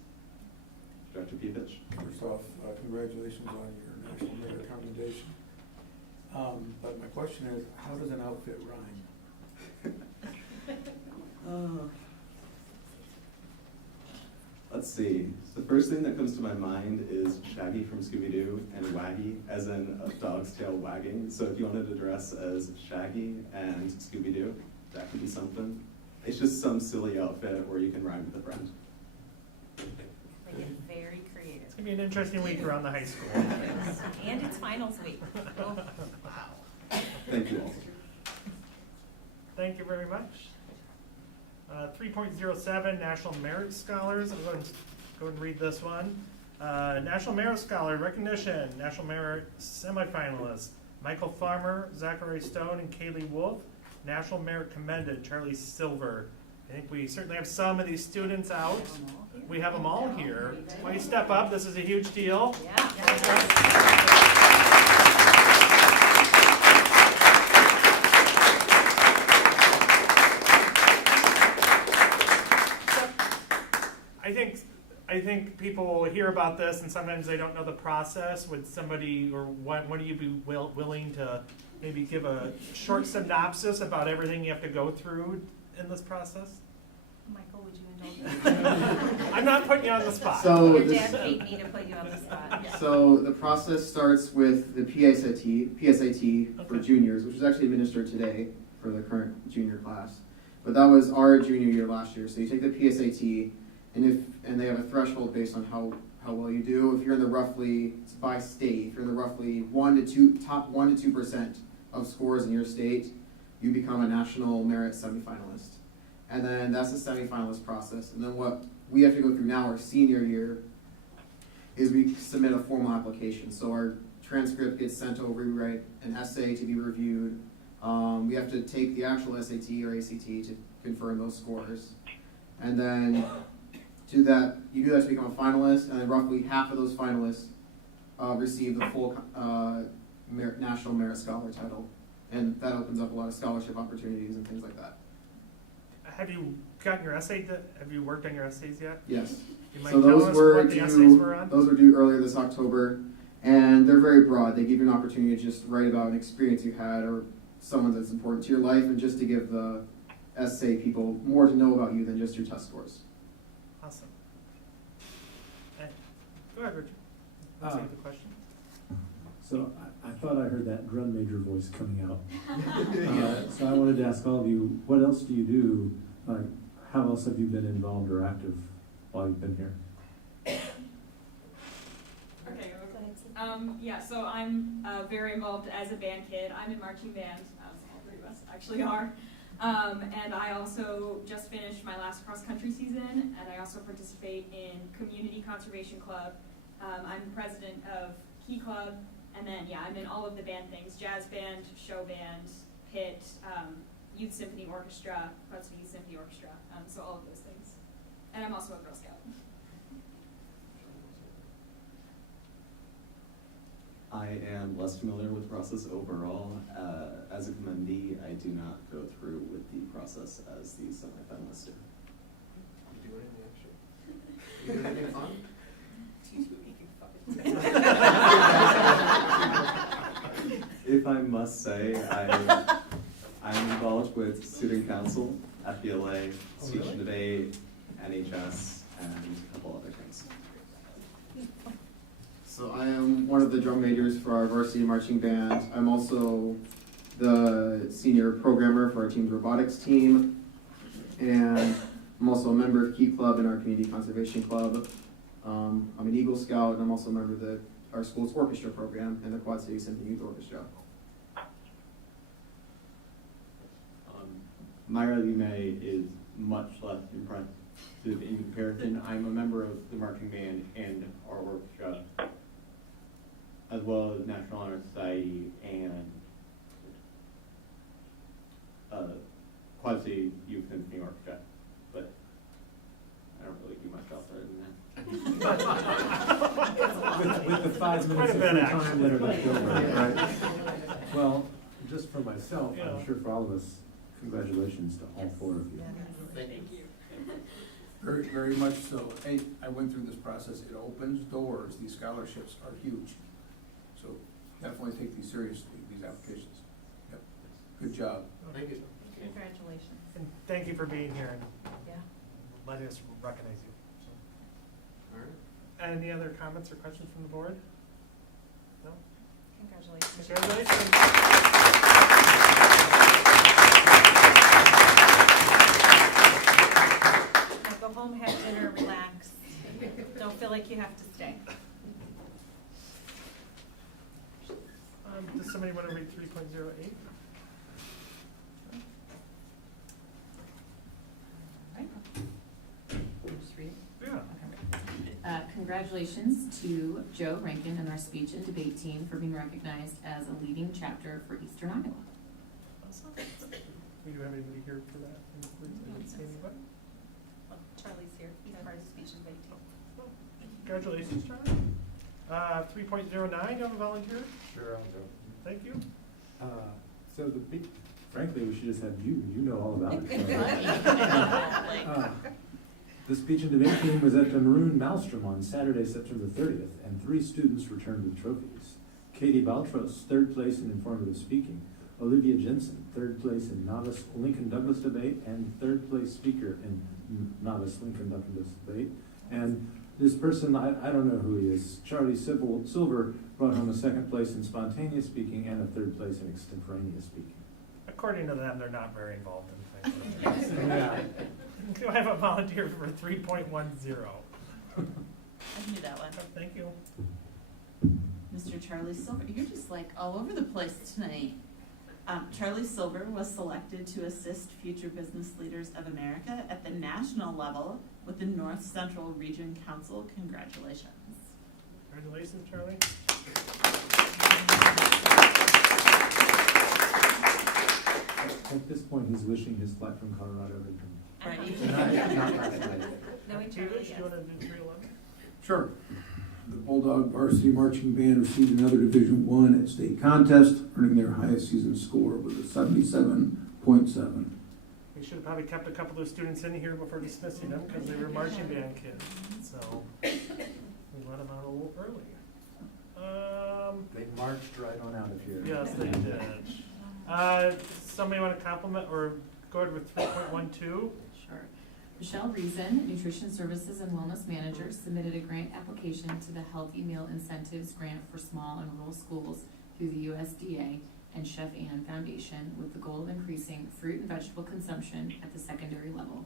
Director Pevich? First off, congratulations on your National Merit Commendation. But my question is, how does an outfit rhyme? Let's see. The first thing that comes to my mind is Shaggy from Scooby-Doo and Waggy, as in a dog's tail wagging. So if you wanted to dress as Shaggy and Scooby-Doo, that could be something. It's just some silly outfit where you can rhyme with a friend. They get very creative. It's gonna be an interesting week around the high school. And it's finals week. Oh. Wow. Thank you all. Thank you very much. 3.07, National Merit Scholars. I'm going to go and read this one. National Merit Scholar recognition. National Merit semifinalists: Michael Farmer, Zachary Stone, and Kaylee Wolf. National Merit commended: Charlie Silver. I think we certainly have some of these students out. We have them all here. Why don't you step up? This is a huge deal. I think people will hear about this and sometimes they don't know the process. Would somebody, or one of you be willing to maybe give a short synopsis about everything you have to go through in this process? Michael, would you indulge me? I'm not putting you on the spot. So Your dad paid me to put you on the spot. So the process starts with the PSAT for juniors, which was actually administered today for the current junior class. But that was our junior year last year. So you take the PSAT, and they have a threshold based on how well you do. If you're in the roughly, it's by state, if you're in the roughly top 1 to 2% of scores in your state, you become a national merit semifinalist. And then that's the semifinalist process. And then what we have to go through now, our senior year, is we submit a formal application. So our transcript gets sent over, we write an essay to be reviewed. We have to take the actual SAT or ACT to confirm those scores. And then you do that to become a finalist, and then roughly half of those finalists receive the full National Merit Scholar title. And that opens up a lot of scholarship opportunities and things like that. Have you gotten your essay? Have you worked on your essays yet? Yes. You might So tell those us were what the essays were on? those were due earlier this October, and they're very broad. They give you an opportunity to just write about an experience you had or someone that's important to your life, and just to give the essay people more to know about you than just your test scores. Awesome. Go ahead, Richard. Let's see the question. So I thought I heard that drum major voice coming out. So I wanted to ask all of you, what else do you do? How else have you been involved or active while you've been here? Okay. Yeah, so I'm very involved as a band kid. I'm in marching band, as all three of us actually are. And I also just finished my last cross-country season, and I also participate in Community Conservation Club. I'm president of Key Club, and then, yeah, I'm in all of the band things: jazz band, show band, pit, youth symphony orchestra, parts of youth symphony orchestra, so all of those things. And I'm also a Girl Scout. I am less familiar with the process overall. As a commendee, I do not go through with the process as the semifinalist do. Do you do anything extra? You do anything fun? If I must say, I'm involved with student council, FBLA, speech and debate, NHS, and a couple other things. So I am one of the drum majors for our varsity marching band. I'm also the senior programmer for our team's robotics team, and I'm also a member of Key Club and our Community Conservation Club. I'm an Eagle Scout, and I'm also a member of our school's orchestra program and the Quad City Symphony Youth Orchestra. My resume is much less impressive in comparison. I'm a member of the marching band and our orchestra, as well as National Honor Society and Quad City Youth Symphony Orchestra, but I don't really do much else other than that. with the 5 minutes of free time that are left over, right? Well, just for myself, I'm sure for all of us, congratulations to all 4 of you. Thank you. Very, very much so. Hey, I went through this process. It opens doors. These scholarships are huge. So definitely take these seriously, these applications. Yep. Good job. Thank you. Congratulations. And thank you for being here and Yeah. letting us recognize you. So. All right. Any other comments or questions from the board? No? Congratulations. Congratulations. Now go home, have dinner, relax. Don't feel like you have to stay. Does somebody want to read 3.08? Just read it? Yeah. Congratulations to Joe Rankin and our speech and debate team for being recognized as a leading chapter for Eastern Iowa. Awesome. We do have anybody here for that? I didn't see anybody. Well, Charlie's here. He's part of the speech and debate team. Congratulations, Charlie. 3.09, you have a volunteer? Sure, I'll go. Thank you. So frankly, we should just have you. You know all about it. The speech and debate team was at the Maroon Maelstrom on Saturday, September 30th, and 3 students returned with trophies. Katie Baltros, 3rd place in informative speaking. Olivia Jensen, 3rd place in novice Lincoln Douglas debate, and 3rd place speaker in novice Lincoln Douglas debate. And this person, I don't know who he is, Charlie Silver, brought home a 2nd place in spontaneous speaking and a 3rd place in extemporaneous speaking. According to them, they're not very involved in things. Yeah. Do I have a volunteer for 3.10? I can do that one. Thank you. Mr. Charlie Silver, you're just like all over the place tonight. Charlie Silver was selected to assist future business leaders of America at the national level with the North Central Region Council. Congratulations. Congratulations, Charlie. At this point, he's wishing his flight from Colorado had been. Right. Not last night. Knowing Do you Charlie, wish you want to do 311? Sure. The Bulldog Varsity Marching Band received another Division I at state contest, earning their highest season score with a 77.7. We should have probably kept a couple of those students in here before dismissing them because they were marching band kids. So we let them out a little early. They marched right on out of here. Yes, they did. Somebody want to compliment or go ahead with 3.12? Sure. Michelle Reason, Nutrition Services and Wellness Manager, submitted a grant application to the Healthy Meal Incentives Grant for small and rural schools through the USDA and Chef Ann Foundation with the goal of increasing fruit and vegetable consumption at the secondary level.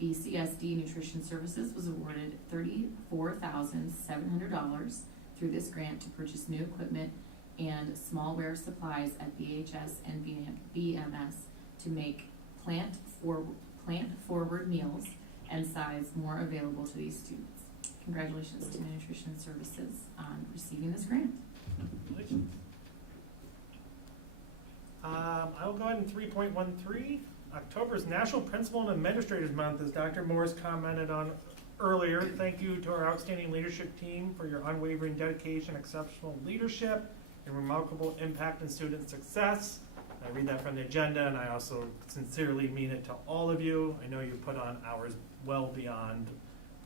BCSD Nutrition Services was awarded $34,700 through this grant to purchase new equipment and smallware supplies at BHS and BMS to make plant-forward meals and sides more available to these students. Congratulations to Nutrition Services on receiving this grant. Congratulations. I'll go ahead in 3.13. October's National Principal and Administrators Month, as Dr. Morris commented on earlier. Thank you to our outstanding leadership team for your unwavering dedication, exceptional leadership, and remarkable impact on student success. I read that from the agenda, and I also sincerely mean it to all of you. I know you put on hours well beyond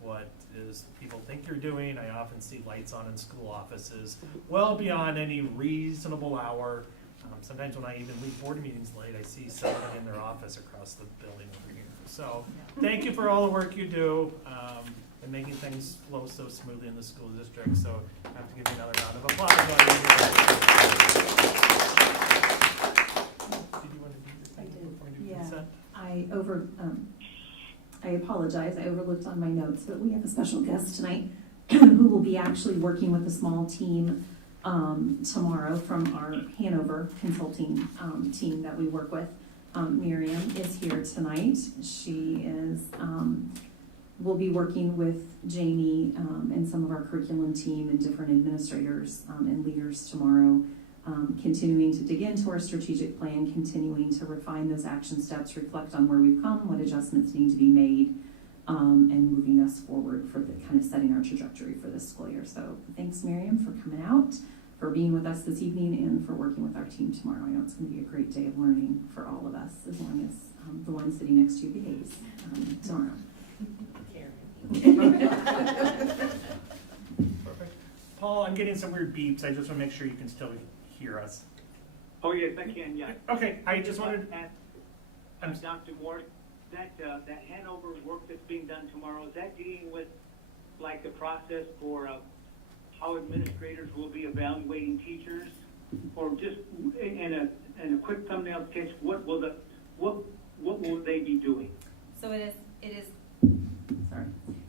what is people think you're doing. I often see lights on in school offices well beyond any reasonable hour. Sometimes when I even leave board meetings late, I see someone in their office across the building over here. So thank you for all the work you do and making things flow so smoothly in the school district. So I have to give you another round of applause. Did you want to do your thing before we do consent? I apologize, I overlooked on my notes, but we have a special guest tonight who will be actually working with a small team tomorrow from our Hanover consulting team that we work with. Miriam is here tonight. She is will be working with Jamie and some of our curriculum team and different administrators and leaders tomorrow, continuing to dig into our strategic plan, continuing to refine those action steps, reflect on where we've come, what adjustments need to be made, and moving us forward for the kind of setting our trajectory for this school year. So thanks, Miriam, for coming out, for being with us this evening, and for working with our team tomorrow. I know it's going to be a great day of learning for all of us, as long as the one sitting next to you behaves tomorrow. Perfect. Paul, I'm getting some weird beeps. I just want to make sure you can still hear us. Oh, yes, I can, yeah. Okay, I just wanted. Dr. Moore, that Hanover work that's being done tomorrow, is that dealing with like the process for how administrators will be evaluating teachers? Or just in a quick thumbnail sketch, what will they be doing? So it is, Sorry.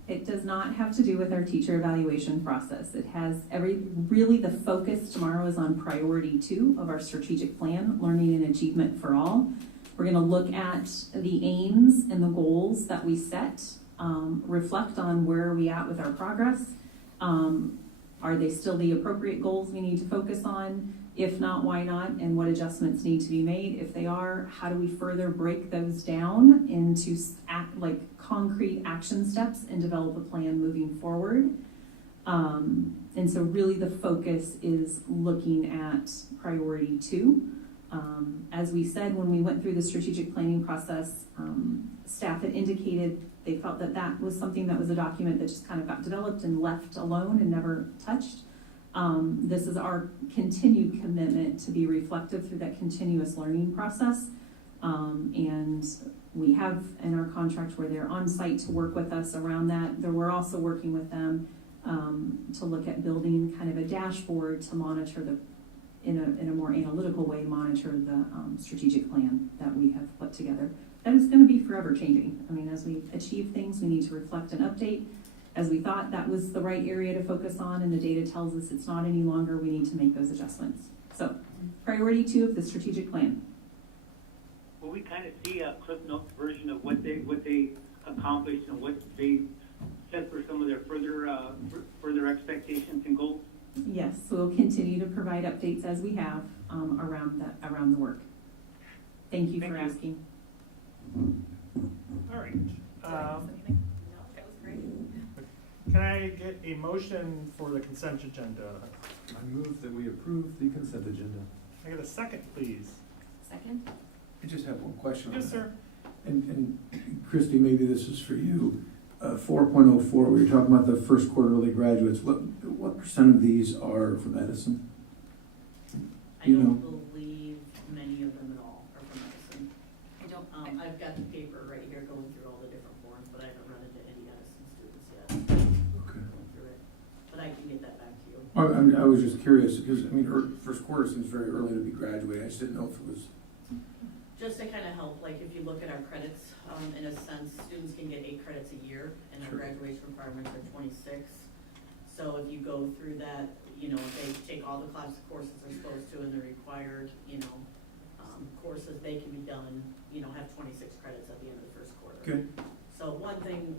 It does not have to do with our teacher evaluation process. It has really the focus tomorrow is on priority 2 of our strategic plan, learning and achievement for all. We're gonna look at the aims and the goals that we set, reflect on where are we at with our progress. Are they still the appropriate goals we need to focus on? If not, why not? And what adjustments need to be made? If they are, how do we further break those down into concrete action steps and develop a plan moving forward? And so really the focus is looking at priority 2. As we said, when we went through the strategic planning process, staff had indicated they felt that that was something that was a document that just kind of got developed and left alone and never touched. This is our continued commitment to be reflective through that continuous learning process. And we have in our contract where they're on site to work with us around that. We're also working with them to look at building kind of a dashboard to monitor in a more analytical way, monitor the strategic plan that we have put together. That is going to be forever changing. I mean, as we achieve things, we need to reflect and update. As we thought that was the right area to focus on, and the data tells us it's not any longer, we need to make those adjustments. So, priority 2 of the strategic plan. Will we kind of see a Cliff Notes version of what they accomplished and what they set for some of their further expectations and goals? Yes, we'll continue to provide updates as we have around the work. Thank you for asking. All right. Can I get a motion for the consent agenda? I move that we approve the consent agenda. I get a second, please. second? I just have one question on Yes, that. sir. And Christy, maybe this is for you. 4.04, where you're talking about the first quarterly graduates, what percent of these are from Edison? I don't believe many of them at all are from Edison. I don't. I've got the paper right here going through all the different forms, but I haven't run into any Edison students yet. Okay. Going through it. But I can get that back to you. I was just curious, because, I mean, first quarter seems very early to be graduating. I just didn't know if it was. Just to kind of help, like if you look at our credits, in a sense, students can get 8 credits a year, and our graduation requirements are 26. So if you go through that, you know, if they take all the courses they're supposed to and they're required, you know, courses, they can be done, you know, have 26 credits at the end of the first quarter. Good. So one thing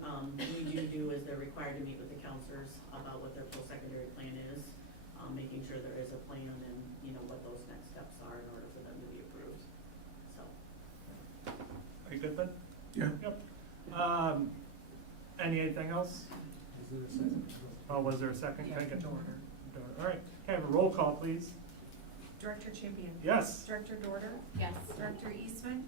we do is they're required to meet with the counselors about what their post-secondary plan is, making sure there is a plan and, you know, what those next steps are in order for them to be approved. So. Are you good then? Yeah. Yep. Anything else? Is there a second? Oh, was there a second? Yeah, Can I get Dorder. All right. Can I have a roll call, please? Director Champion? Yes. Director Dorder? Yes. Director Eastman?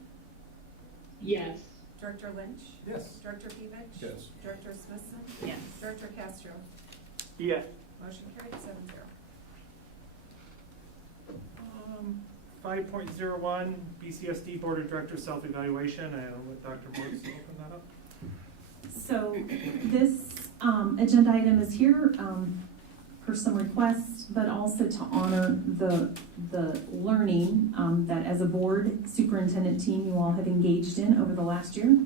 Yes. Director Lynch? Yes. Director Pevich? Yes. Director Smithson? Yes. Director Castro? Yes. Motion carried 7-0. 5.01, BCSD Board of Directors self-evaluation. I'll let Dr. Brooks open that up. So this agenda item is here for some requests, but also to honor the learning that as a board superintendent team you all have engaged in over the last year,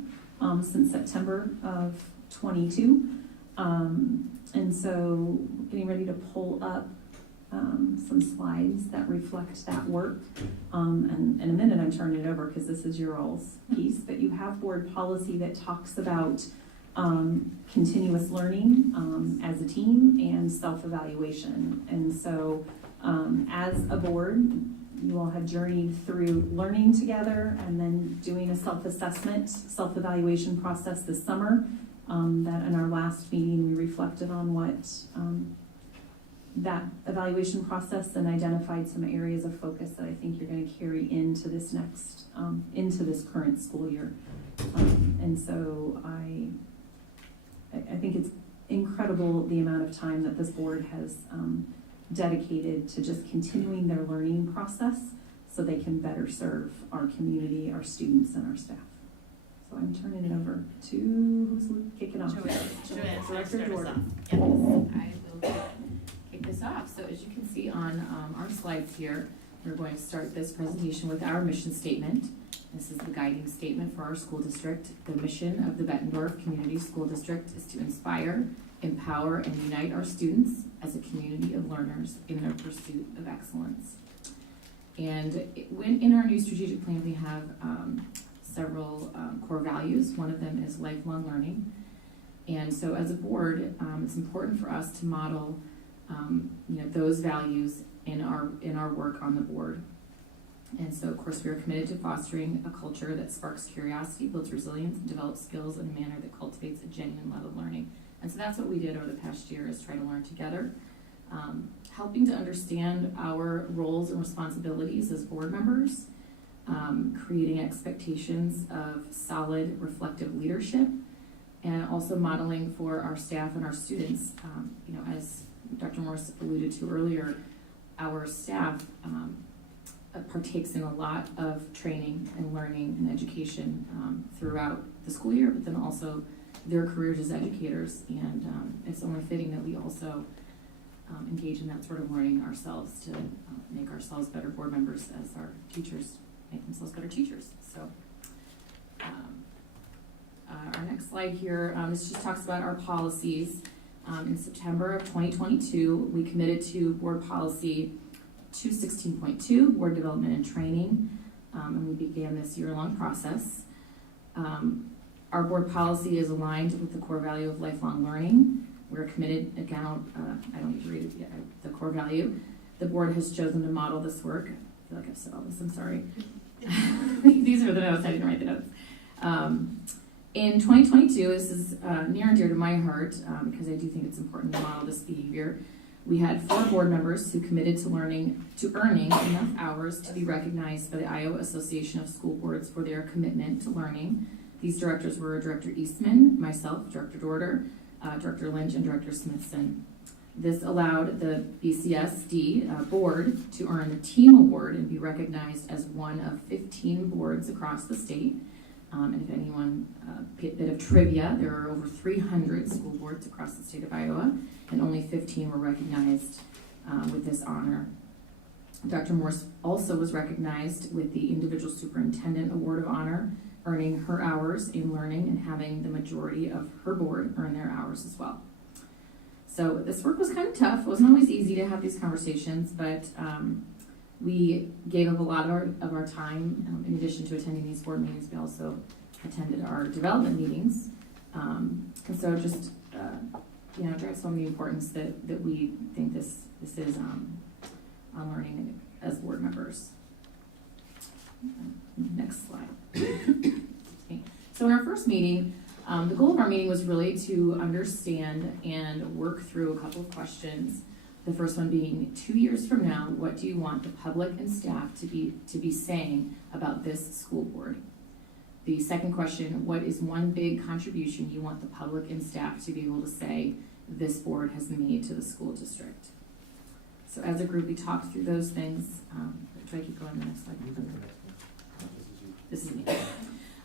since September of 22. And so getting ready to pull up some slides that reflect that work. And in a minute I'm turning it over because this is your all's piece, but you have board policy that talks about continuous learning as a team and self-evaluation. And so as a board, you all have journeyed through learning together and then doing a self-assessment, self-evaluation process this summer. That in our last meeting, we reflected on what that evaluation process and identified some areas of focus that I think you're going to carry into this into this current school year. And so I I think it's incredible the amount of time that this board has dedicated to just continuing their learning process so they can better serve our community, our students, and our staff. So I'm turning it over to, who's kicking off? Joanne, Director Jordan. Yes, I will kick this off. So as you can see on our slides here, we're going to start this presentation with our mission statement. This is the guiding statement for our school district. The mission of the Bettendorf Community School District is to inspire, empower, and unite our students as a community of learners in their pursuit of excellence. And in our new strategic plan, we have several core values. One of them is lifelong learning. And so as a board, it's important for us to model those values in our work on the board. And so, of course, we are committed to fostering a culture that sparks curiosity, builds resilience, and develops skills in a manner that cultivates a genuine love of learning. And so that's what we did over the past year, is try to learn together, helping to understand our roles and responsibilities as board members, creating expectations of solid, reflective leadership, and also modeling for our staff and our students. As Dr. Morse alluded to earlier, our staff partakes in a lot of training and learning and education throughout the school year, but then also their careers as educators. And it's only fitting that we also engage in that sort of learning ourselves to make ourselves better board members as our teachers make themselves better teachers. So our next slide here, this just talks about our policies. In September of 2022, we committed to board policy 216.2, board development and training, and we began this year-long process. Our board policy is aligned with the core value of lifelong learning. We're committed, again, I don't need to read it yet, the core value. The board has chosen to model this work. I feel like I've said all this, I'm sorry. These are the notes, I didn't write the notes. In 2022, this is near and dear to my heart because I do think it's important to model this behavior. We had 4 board members who committed to earning enough hours to be recognized by the Iowa Association of School Boards for their commitment to learning. These directors were Director Eastman, myself, Director Dorder, Director Lynch, and Director Smithson. This allowed the BCSD board to earn the team award and be recognized as one of 15 boards across the state. And if anyone, bit of trivia, there are over 300 school boards across the state of Iowa, and only 15 were recognized with this honor. Dr. Morse also was recognized with the Individual Superintendent Award of Honor, earning her hours in learning and having the majority of her board earn their hours as well. So this work was kind of tough. It wasn't always easy to have these conversations, but we gave up a lot of our time. In addition to attending these board meetings, we also attended our development meetings. And so just, drives home the importance that we think this is on learning as board members. Next slide. Okay. So in our first meeting, the goal of our meeting was really to understand and work through a couple of questions. The first one being, 2 years from now, what do you want the public and staff to be saying about this school board? The second question, what is one big contribution you want the public and staff to be able to say this board has made to the school district? So as a group, we talked through those things. Try to keep going to the next slide. This is me.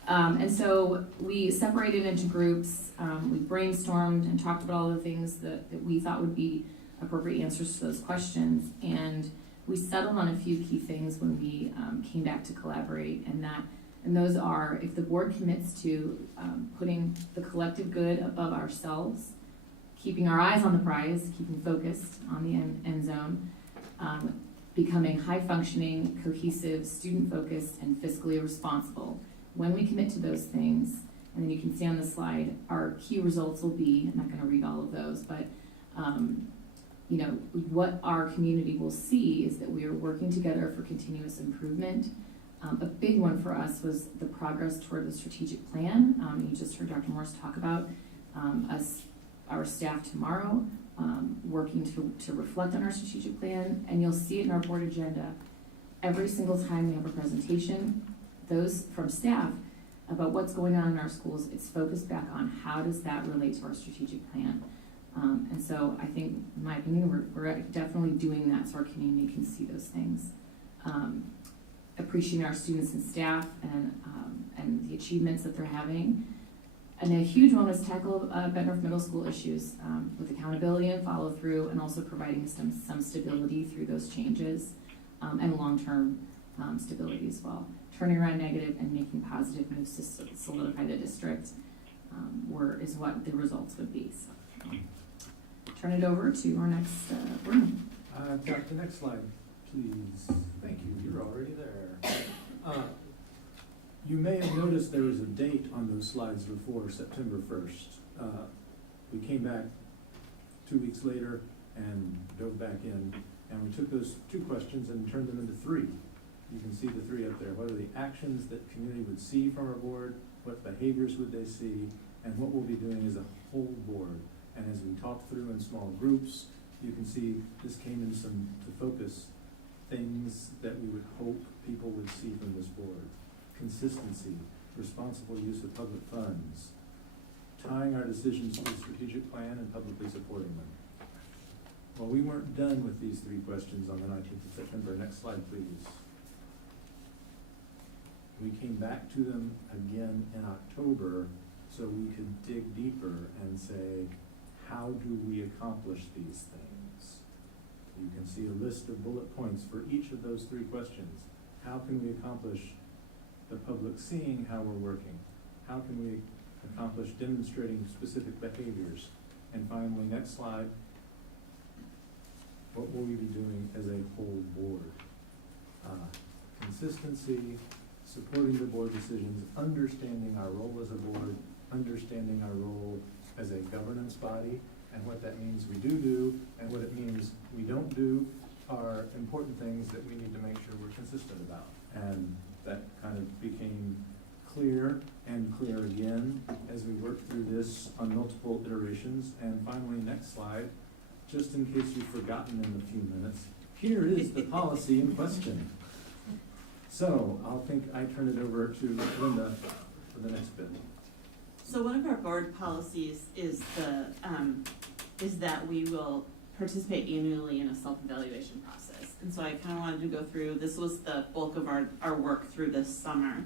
And so we separated into groups. We brainstormed and talked about all the things that we thought would be appropriate answers to those questions, and we settled on a few key things when we came back to collaborate, and those are, if the board commits to putting the collective good above ourselves, keeping our eyes on the prize, keeping focused on the end zone, becoming high-functioning, cohesive, student-focused, and fiscally responsible. When we commit to those things, and then you can see on the slide, our key results will be, I'm not going to read all of those, but what our community will see is that we are working together for continuous improvement. A big one for us was the progress toward the strategic plan. You just heard Dr. Morse talk about our staff tomorrow working to reflect on our strategic plan, and you'll see it in our board agenda. Every single time we have a presentation, those from staff about what's going on in our schools. It's focused back on how does that relate to our strategic plan. And so I think, in my opinion, we're definitely doing that so our community can see those things. Appreciating our students and staff and the achievements that they're having. And a huge one was tackle Bett Middle School issues with accountability and follow through, and also providing some stability through those changes and long-term stability as well. Turning around negative and making positive moves to solidify the district is what the results would be. So, turn it over to our next room. I've got the next slide, please. Thank you, you're already there. You may have noticed there was a date on those slides before September 1st. We came back 2 weeks later and dove back in, and we took those 2 questions and turned them into 3. You can see the 3 up there. What are the actions that community would see from our board? What behaviors would they see? And what we'll be doing as a whole board. And as we talk through in small groups, you can see this came in to focus things that we would hope people would see from this board. Consistency, responsible use of public funds, tying our decisions to the strategic plan and publicly supporting them. Well, we weren't done with these 3 questions on the 19th of September. Next slide, please. We came back to them again in October so we could dig deeper and say, how do we accomplish these things? You can see a list of bullet points for each of those 3 questions. How can we accomplish the public seeing how we're working? How can we accomplish demonstrating specific behaviors? And finally, next slide, what will we be doing as a whole board? Consistency, supporting the board decisions, understanding our role as a board, understanding our role as a governance body, and what that means we do, and what it means we don't do are important things that we need to make sure we're consistent about. And that kind of became clear and clear again as we worked through this on multiple iterations. And finally, next slide, just in case you've forgotten in a few minutes, here is the policy in question. So I turn it over to Linda for the next bit. So one of our board policies is that we will participate annually in a self-evaluation process. And so I kind of wanted to go through, this was the bulk of our work through this summer.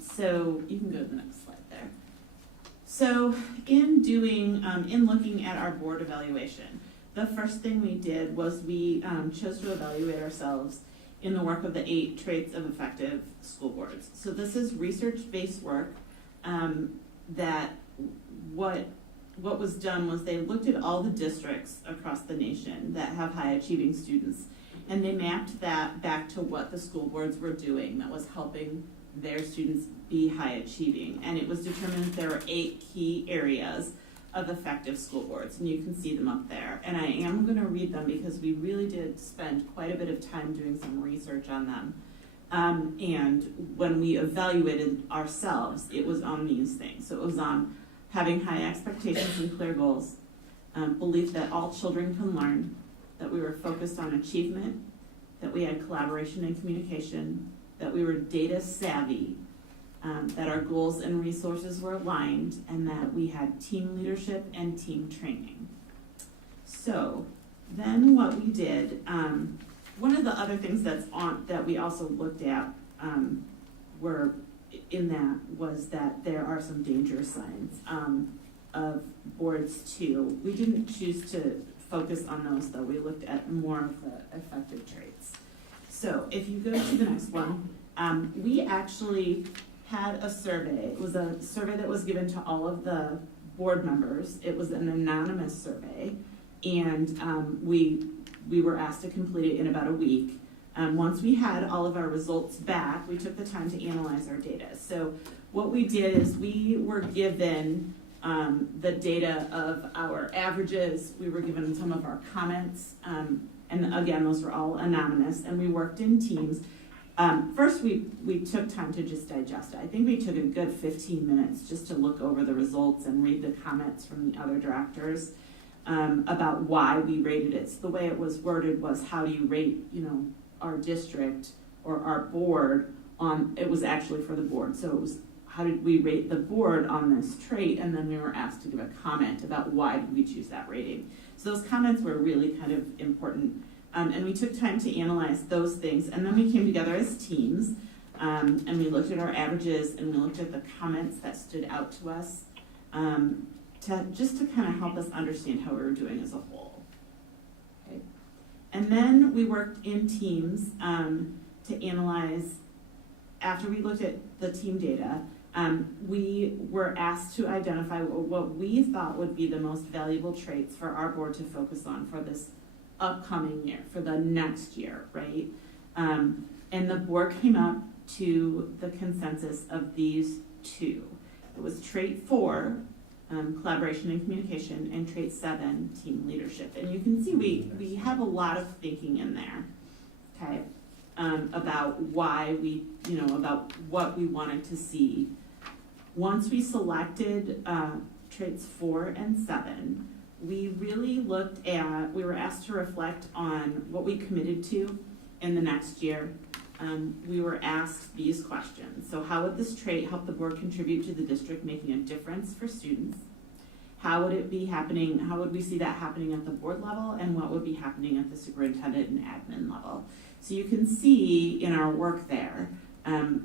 So you can go to the next slide there. So in looking at our board evaluation, the first thing we did was we chose to evaluate ourselves in the work of the 8 traits of effective school boards. So this is research-based work that what was done was they looked at all the districts across the nation that have high achieving students, and they mapped that back to what the school boards were doing that was helping their students be high achieving. And it was determined that there are 8 key areas of effective school boards, and you can see them up there. And I am going to read them because we really did spend quite a bit of time doing some research on them. And when we evaluated ourselves, it was on these things. So it was on having high expectations and clear goals, belief that all children can learn, that we were focused on achievement, that we had collaboration and communication, that we were data savvy, that our goals and resources were aligned, and that we had team leadership and team training. So then what we did, one of the other things that we also looked at was that there are some danger signs of boards too. We didn't choose to focus on those though. We looked at more of the effective traits. So if you go to the next one, we actually had a survey. It was a survey that was given to all of the board members. It was an anonymous survey, and we were asked to complete it in about a week. Once we had all of our results back, we took the time to analyze our data. So what we did is we were given the data of our averages. We were given some of our comments, and again, those were all anonymous, and we worked in teams. First, we took time to just digest it. I think we took a good 15 minutes just to look over the results and read the comments from the other directors about why we rated it. So the way it was worded was, how do you rate, our district or our board on, it was actually for the board. So it was, how did we rate the board on this trait, and then we were asked to give a comment about why did we choose that rating. So those comments were really kind of important, and we took time to analyze those things, and then we came together as teams, and we looked at our averages, and we looked at the comments that stood out to us, to kind of help us understand how we were doing as a whole. Okay. And then we worked in teams to analyze. After we looked at the team data, we were asked to identify what we thought would be the most valuable traits for our board to focus on for this upcoming year, for the next year, right? And the board came up to the consensus of these two. It was trait 4, collaboration and communication, and trait 7, team leadership. And you can see we have a lot of thinking in there, okay? About why we, about what we wanted to see. Once we selected traits 4 and 7, we really we were asked to reflect on what we committed to in the next year. We were asked these questions. So how would this trait help the board contribute to the district making a difference for students? How would it be happening? How would we see that happening at the board level? And what would be happening at the superintendent and admin level? So you can see in our work there,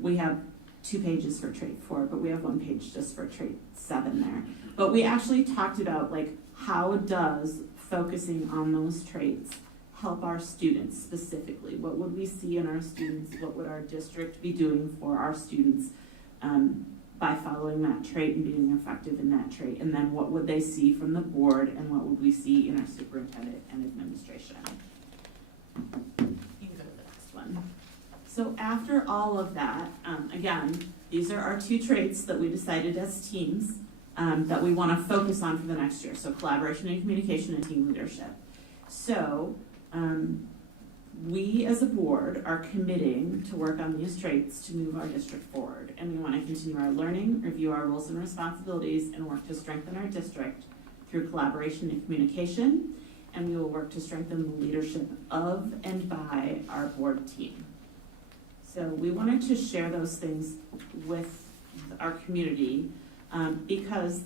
we have 2 pages for trait 4, but we have 1 page just for trait 7 there. But we actually talked about how does focusing on those traits help our students specifically? What would we see in our students? What would our district be doing for our students by following that trait and being effective in that trait? And then what would they see from the board, and what would we see in our superintendent and administration? You can go to the next one. So after all of that, again, these are our 2 traits that we decided as teams that we want to focus on for the next year. So collaboration and communication and team leadership. So we as a board are committing to work on these traits to move our district forward. And we want to continue our learning, review our roles and responsibilities, and work to strengthen our district through collaboration and communication. And we will work to strengthen the leadership of and by our board team. So we wanted to share those things with our community because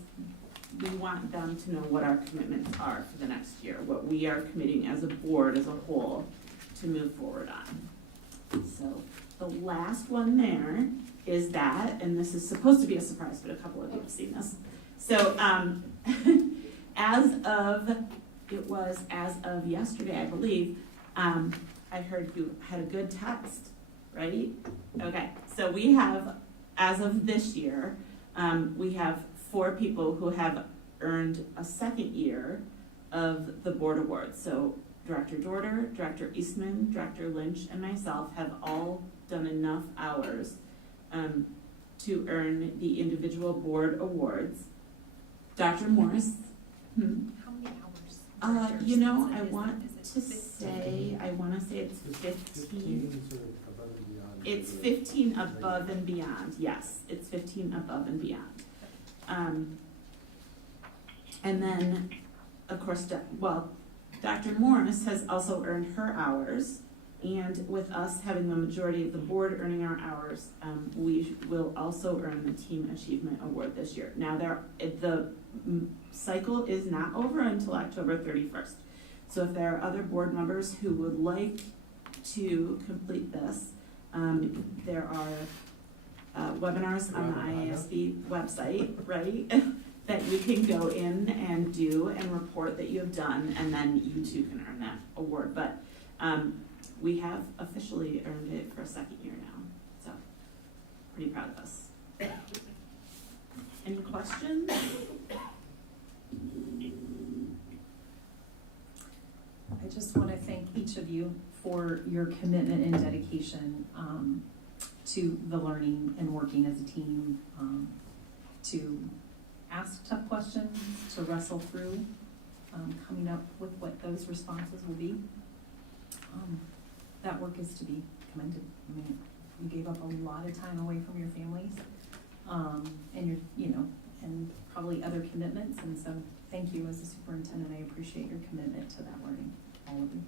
we want them to know what our commitments are for the next year, what we are committing as a board as a whole to move forward on. So the last one there is that, and this is supposed to be a surprise, but a couple of you have seen this. So as of yesterday, I believe, I heard you had a good test, right? Okay, so we have, as of this year, we have 4 people who have earned a 2nd year of the board awards. So Director Dorter, Director Eastman, Director Lynch, and myself have all done enough hours to earn the individual board awards. Dr. Morris. How many hours? I want to say it's 15. It's 15 above and beyond. Yes, it's 15 above and beyond. And then, of course, Dr. Morris has also earned her hours, and with us having the majority of the board earning our hours, we will also earn the Team Achievement Award this year. Now, the cycle is not over until October 31st. So if there are other board members who would like to complete this, there are webinars on the IASB website, right? That you can go in and do and report that you have done, and then you too can earn that award. But we have officially earned it for a 2nd year now, so pretty proud of us. Any questions? I just want to thank each of you for your commitment and dedication to the learning and working as a team, to ask tough questions, to wrestle through coming up with what those responses will be. That work is to be commended. I mean, you gave up a lot of time away from your families, and and probably other commitments. And so, thank you as a superintendent. I appreciate your commitment to that learning, all of you.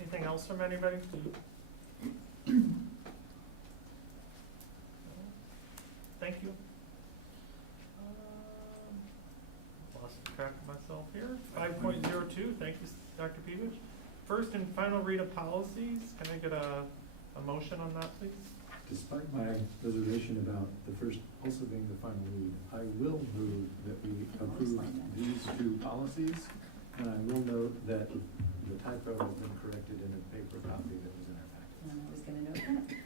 Anything else from anybody? here. 5.02, thank you, Dr. Peevich. First and final read of policies. Can I get a motion on that, please? Despite my reservation about the first also being the final read, I will move that we approve these two policies. And I will note that the typo has been corrected in a paper copy that was in our packet. And I was gonna note that.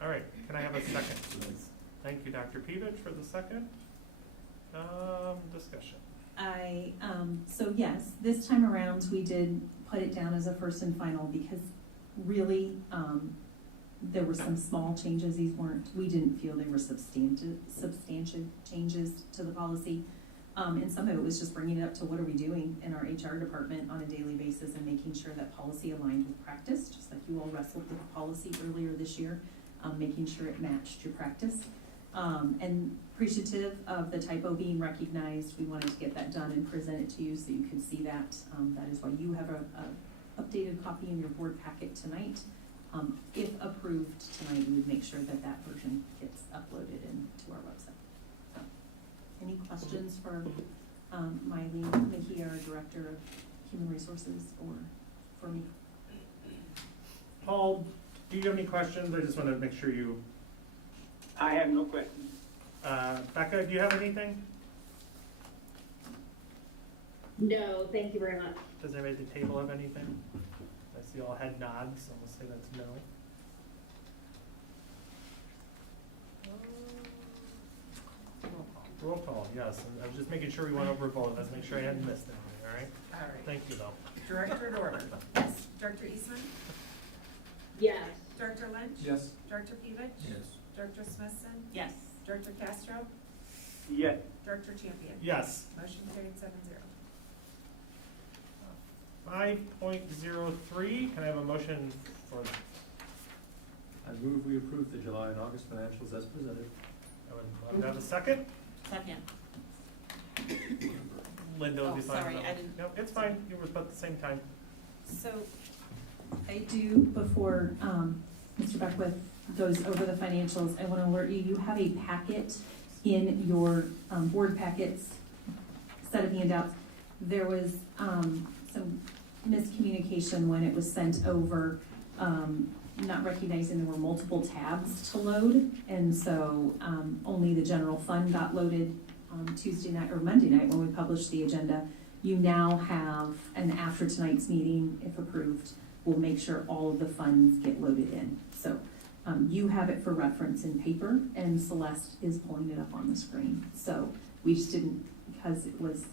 All right, can I have a second, please? Thank you, Dr. Peevich, for the second. Discussion. So yes, this time around, we did put it down as a first and final because really, there were some small changes. We didn't feel they were substantial changes to the policy. And some of it was just bringing it up to what are we doing in our HR department on a daily basis and making sure that policy aligned with practice, just like you all wrestled with the policy earlier this year, making sure it matched your practice. And appreciative of the typo being recognized, we wanted to get that done and present it to you so you could see that. That is why you have a updated copy in your board packet tonight. If approved tonight, we would make sure that that version gets uploaded into our website. So, any questions for Mylene Mejia, our Director of Human Resources, or for me? Paul, do you have any questions? I just want to make sure you. I have no questions. Becca, do you have anything? No, thank you very much. Does anybody at the table have anything? I see all head nods, so we'll say that's no. Roll call, yes. I was just making sure we went over both. Let's make sure I hadn't missed anything, all right? All right. Thank you, though. Director Dorman. Yes. Director Eastman. Yes. Director Lynch. Yes. Director Peevich. Yes. Director Smithson. Yes. Director Castro. Yes. Director Champion. Yes. Motion carried 7-0. 5.03, can I have a motion for, I move we approve the July and August financials as presented. I would have a second? Second. Linda will be fine. Sorry, with I that. didn't. No, it's fine. You were about the same time. So I do, before Mr. Beckwith goes over the financials, I want to alert you, you have a packet in your board packets, set of handouts. There was some miscommunication when it was sent over, not recognizing there were multiple tabs to load. And so only the general fund got loaded Tuesday night or Monday night when we published the agenda. You now have, and after tonight's meeting, if approved, we'll make sure all of the funds get loaded in. So you have it for reference in paper, and Celeste is pulling it up on the screen. So we just didn't, because it was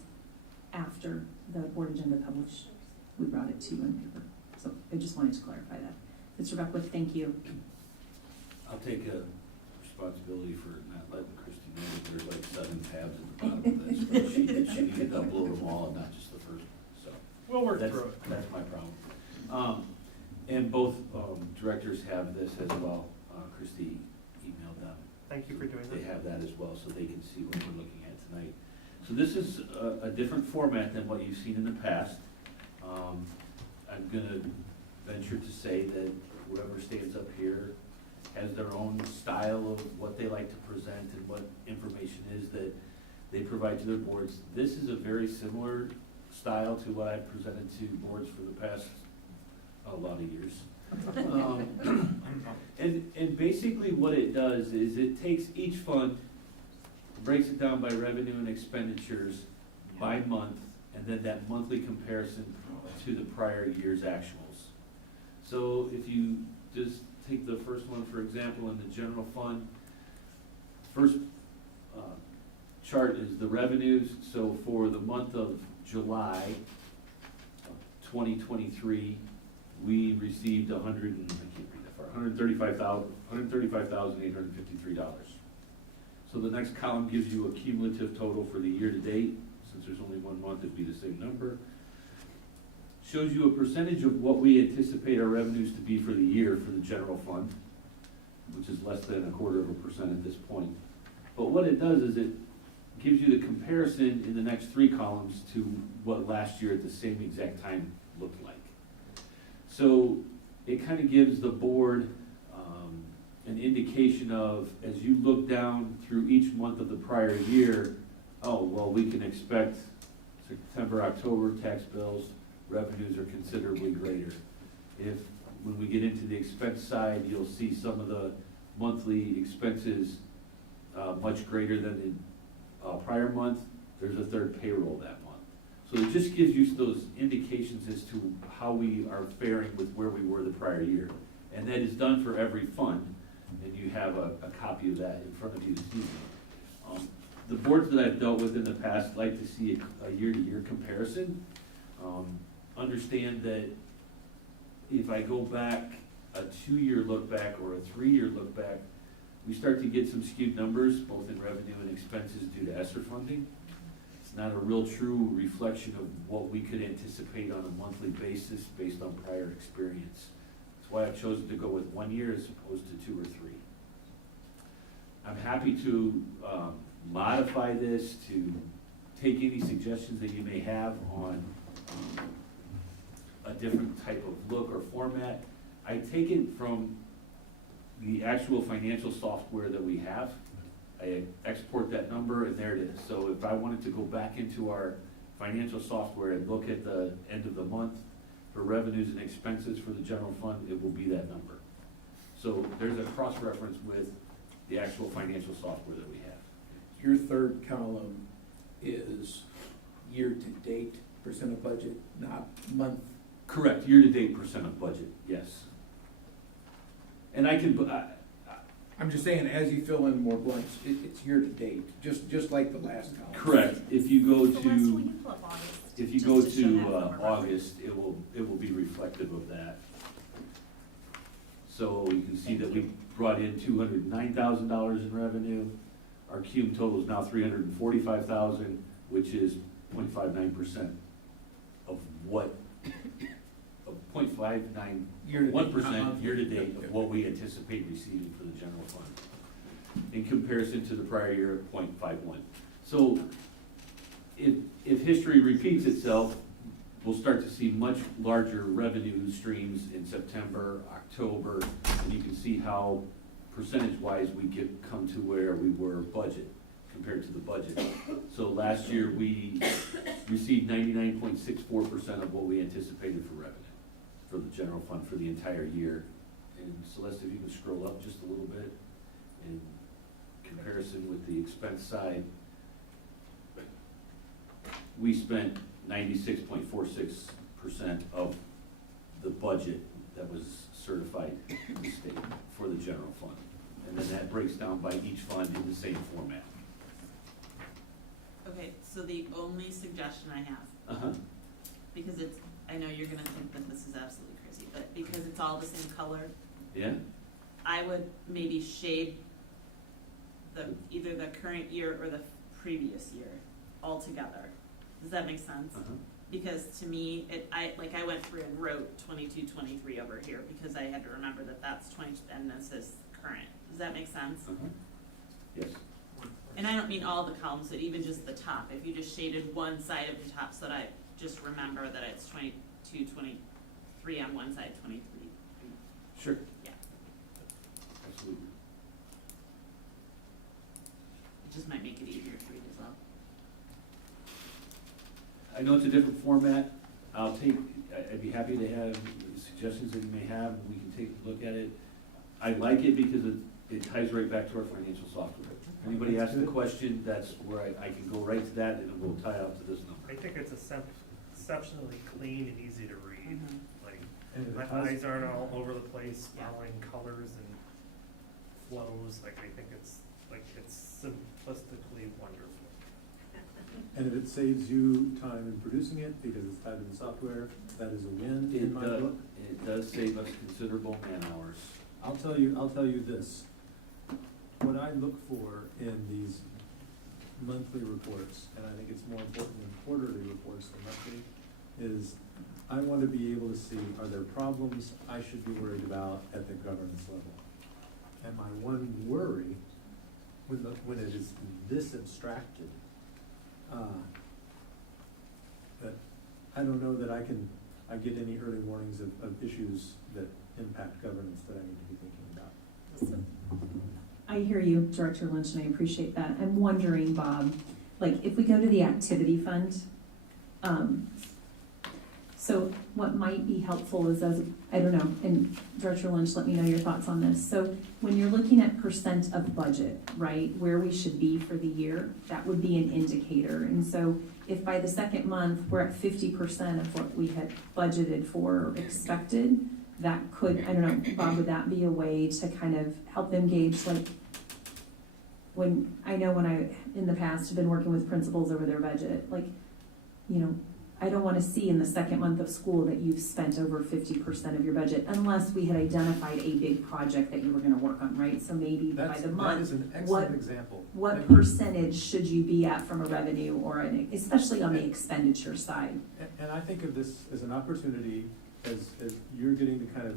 after the board agenda published, we brought it to you in paper. So I just wanted to clarify that. Mr. Beckwith, thank you. I'll take responsibility for not letting Christy know that there's like 7 tabs at the bottom of that spreadsheet, that she needed to upload them all and not just the first one, so. We'll work through it. That's my problem. And both directors have this as well. Christy emailed them. Thank you for doing They that. have that as well, so they can see what we're looking at tonight. So this is a different format than what you've seen in the past. I'm gonna venture to say that whoever stands up here has their own style of what they like to present and what information is that they provide to their boards. This is a very similar style to what I've presented to boards for the past a lot of years. And basically what it does is it takes each fund, breaks it down by revenue and expenditures by month, and then that monthly comparison to the prior year's actuals. So if you just take the first one, for example, in the general fund, first chart is the revenues. So for the month of July 2023, we received $135,853. So the next column gives you a cumulative total for the year to date. Since there's only 1 month, it'd be the same number. Shows you a percentage of what we anticipate our revenues to be for the year for the general fund, which is less than 0.25% at this point. But what it does is it gives you the comparison in the next 3 columns to what last year at the same exact time looked like. So it kind of gives the board an indication of, as you look down through each month of the prior year, oh, well, we can expect September, October tax bills, revenues are considerably greater. When we get into the expense side, you'll see some of the monthly expenses much greater than the prior month. There's a third payroll that month. So it just gives you those indications as to how we are faring with where we were the prior year. And that is done for every fund, and you have a copy of that in front of you this evening. The boards that I've dealt with in the past like to see a year-to-year comparison. Understand that if I go back a 2-year look back or a 3-year look back, we start to get some skewed numbers, both in revenue and expenses due to ESSER funding. It's not a real true reflection of what we could anticipate on a monthly basis based on prior experience. That's why I've chosen to go with 1 year as opposed to 2 or 3. I'm happy to modify this to take any suggestions that you may have on a different type of look or format. I take it from the actual financial software that we have. I export that number and there it is. So if I wanted to go back into our financial software and look at the end of the month for revenues and expenses for the general fund, it will be that number. So there's a cross-reference with the actual financial software that we have. Your third column is year-to-date percent of budget, not month. Correct, year-to-date percent of budget, yes. And I can, I'm just saying, as you fill in more blanks, it's year-to-date, just like the last column. correct. If you go So Les, will to, you pull up August? if you just go to show to that from a August, it will be reflective of that. So you can see that we brought in $209,000 in revenue. Our cum total is now $345,000, which is 0.59% of what, of 1% year-to-date of what we anticipate receiving for the general fund, in comparison to the prior year of 0.51. So if history repeats itself, we'll start to see much larger revenue streams in September, October, and you can see how percentage-wise we come to where we were budget compared to the budget. So last year we received 99.64% of what we anticipated for revenue for the general fund for the entire year. And Celeste, if you can scroll up just a little bit in comparison with the expense side, we spent 96.46% of the budget that was certified in the state for the general fund. And then that breaks down by each fund in the same format. Okay, so the only suggestion I have, because I know you're gonna think that this is absolutely crazy, but because it's all the same color, Yeah? I would maybe shade either the current year or the previous year altogether. Does that make sense? Because to me, I went through and wrote 22, 23 over here because I had to remember that that's 20 and this is current. Does that make sense? Yes. And I don't mean all the columns, but even just the top. If you just shaded one side of the top so that I just remember that it's 22, 23 on one side, 23. Sure. Yeah. Absolutely. It just might make it easier to read as well. I know it's a different format. I'd be happy to have suggestions that you may have, and we can take a look at it. I like it because it ties right back to our financial software. If anybody asks a question, that's where I can go right to that and it will tie out to this number. I think it's exceptionally clean and easy to read. Like, And my it has- eyes aren't all over the place following colors and flows. Like, I think it's simplistically wonderful. And if it saves you time in producing it because it's tied to the software, that is a win in my book. It does save us considerable man hours. I'll tell you this. What I look for in these monthly reports, and I think it's more important than quarterly reports than monthly, is I want to be able to see, are there problems I should be worried about at the governance level? And my one worry, when it is this abstracted, that I don't know that I get any early warnings of issues that impact governance that I need to be thinking about. I hear you, Director Lynch, and I appreciate that. I'm wondering, Bob, like if we go to the activity fund, So what might be helpful is I don't know, and Director Lynch, let me know your thoughts on this. So when you're looking at percent of budget, right, where we should be for the year, that would be an indicator. And so if by the second month, we're at 50% of what we had budgeted for or expected, that could, I don't know, Bob, would that be a way to kind of help them gauge, like, when I, in the past, have been working with principals over their budget, like, you know, I don't want to see in the second month of school that you've spent over 50% of your budget, unless we had identified a big project that you were going to work on, right? So maybe by the month, that is an excellent example. What percentage should you be at from a revenue or especially on the expenditure side? And I think of this as an opportunity, as you're getting to kind of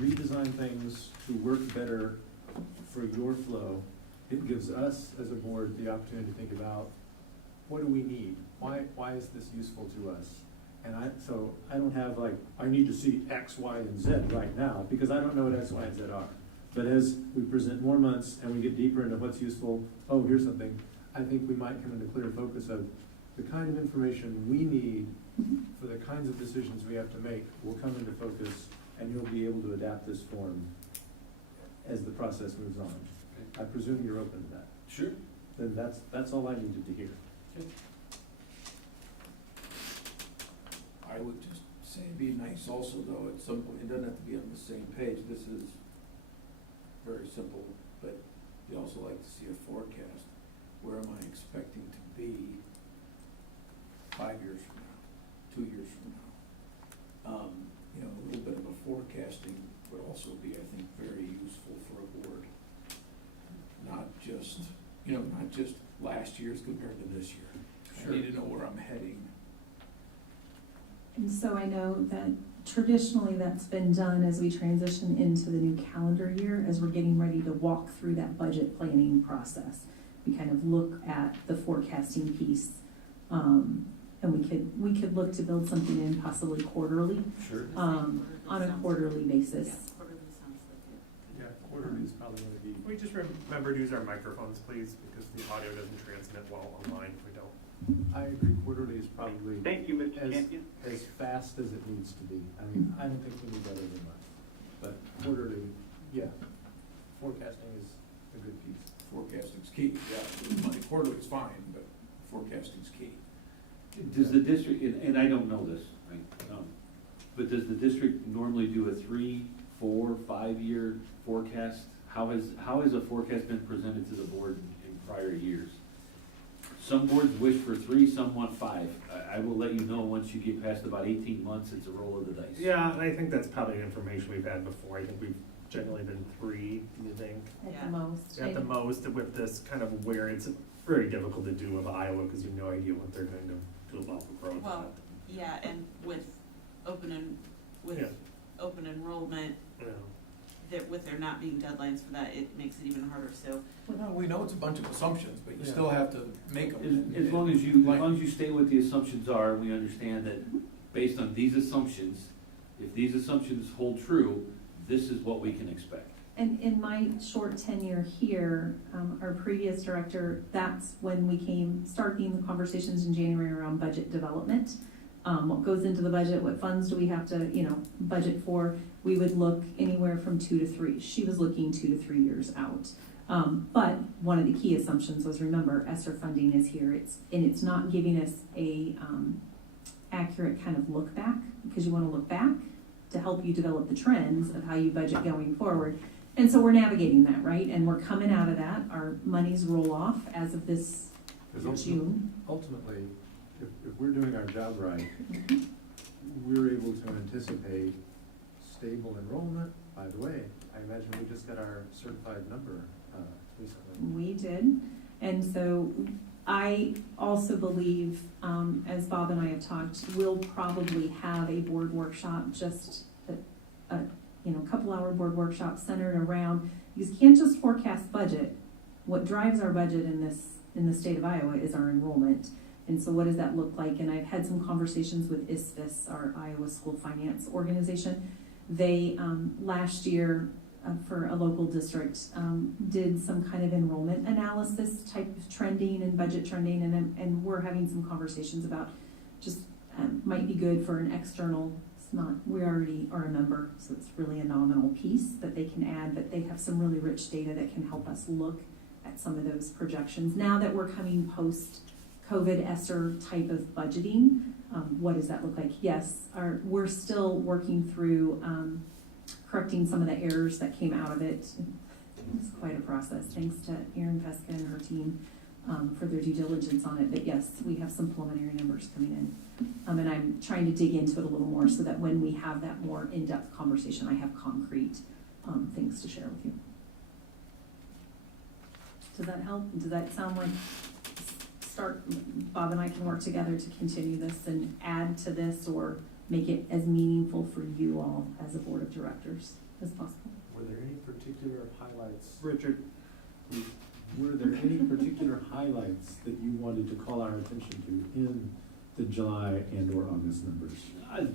redesign things to work better for your flow. It gives us as a board the opportunity to think about, what do we need? Why is this useful to us? And so I don't have like, I need to see X, Y, and Z right now, because I don't know what X, Y, and Z are. But as we present more months and we get deeper into what's useful, oh, here's something, I think we might come into clear focus of the kind of information we need for the kinds of decisions we have to make will come into focus, and you'll be able to adapt this form as the process moves on. I presume you're open to that. Sure. Then that's all I needed to hear. I would just say it'd be nice also, though, at some point, it doesn't have to be on the same page, this is very simple, but you also like to see a forecast. Where am I expecting to be 5 years from now, 2 years from now? You know, a little bit of a forecasting would also be, I think, very useful for a board. Not just last year's compared to this year. Sure. I need to know where I'm heading. And so I know that traditionally that's been done as we transition into the new calendar year, as we're getting ready to walk through that budget planning process. We kind of look at the forecasting piece, and we could look to build something in possibly quarterly. Sure. On a quarterly basis. Yeah, quarterly is probably going to be. We just remember to use our microphones, please, because the audio doesn't transmit well online if we don't. I agree, quarterly is probably. Thank you, Mr. Champion. As fast as it needs to be. I mean, I don't think we need better than month, but quarterly, yeah, forecasting is a good piece. Forecasting's key, yeah, quarterly is fine, but forecasting's key. Does the district, and I don't know this, right, but does the district normally do a 3, 4, 5 year forecast? How has a forecast been presented to the board in prior years? Some boards wish for 3, some want 5. I will let you know once you get past about 18 months, it's a roll of the dice. Yeah, and I think that's probably information we've had before. I think we've generally been 3, do you think? At the most. At the most, with this kind of where it's very difficult to do with Iowa, because you have no idea what they're going to do about the growth. Well, yeah, and with open enrollment, Yeah. that with there not being deadlines for that, it makes it even harder, so. Well, we know it's a bunch of assumptions, but you still have to make them. As long as you stay what the assumptions are, we understand that based on these assumptions, if these assumptions hold true, this is what we can expect. And in my short tenure here, our previous director, that's when we starting the conversations in January around budget development. What goes into the budget, what funds do we have to, budget for? We would look anywhere from 2 to 3. She was looking 2 to 3 years out. But one of the key assumptions was, remember, ESSER funding is here. It's not giving us a accurate kind of look back, because you want to look back to help you develop the trends of how you budget going forward. And so we're navigating that, right? And we're coming out of that. Our monies roll off as of this June. Ultimately, if we're doing our job right, we're able to anticipate stable enrollment. By the way, I imagine we just got our certified number recently. We did. And so I also believe, as Bob and I have talked, we'll probably have a board workshop, just a couple-hour board workshop centered around, because you can't just forecast budget. What drives our budget in the state of Iowa is our enrollment. And so what does that look like? And I've had some conversations with ISFIS, our Iowa School Finance Organization. They, last year, for a local district, did some kind of enrollment analysis type of trending and budget trending, and we're having some conversations about just might be good for an external. It's not, we already are a member, so it's really a nominal piece that they can add, but they have some really rich data that can help us look at some of those projections. Now that we're coming post-COVID ESSER type of budgeting, what does that look like? Yes, we're still working through correcting some of the errors that came out of it. It's quite a process. Thanks to Erin Feska and her team for their due diligence on it. But yes, we have some preliminary numbers coming in. And I'm trying to dig into it a little more so that when we have that more in-depth conversation, I have concrete things to share with you. Does that help? Does that sound like Bob and I can work together to continue this and add to this or make it as meaningful for you all as a board of directors as possible? Were there any particular highlights? Richard? Were there any particular highlights that you wanted to call our attention to in the July and or August numbers?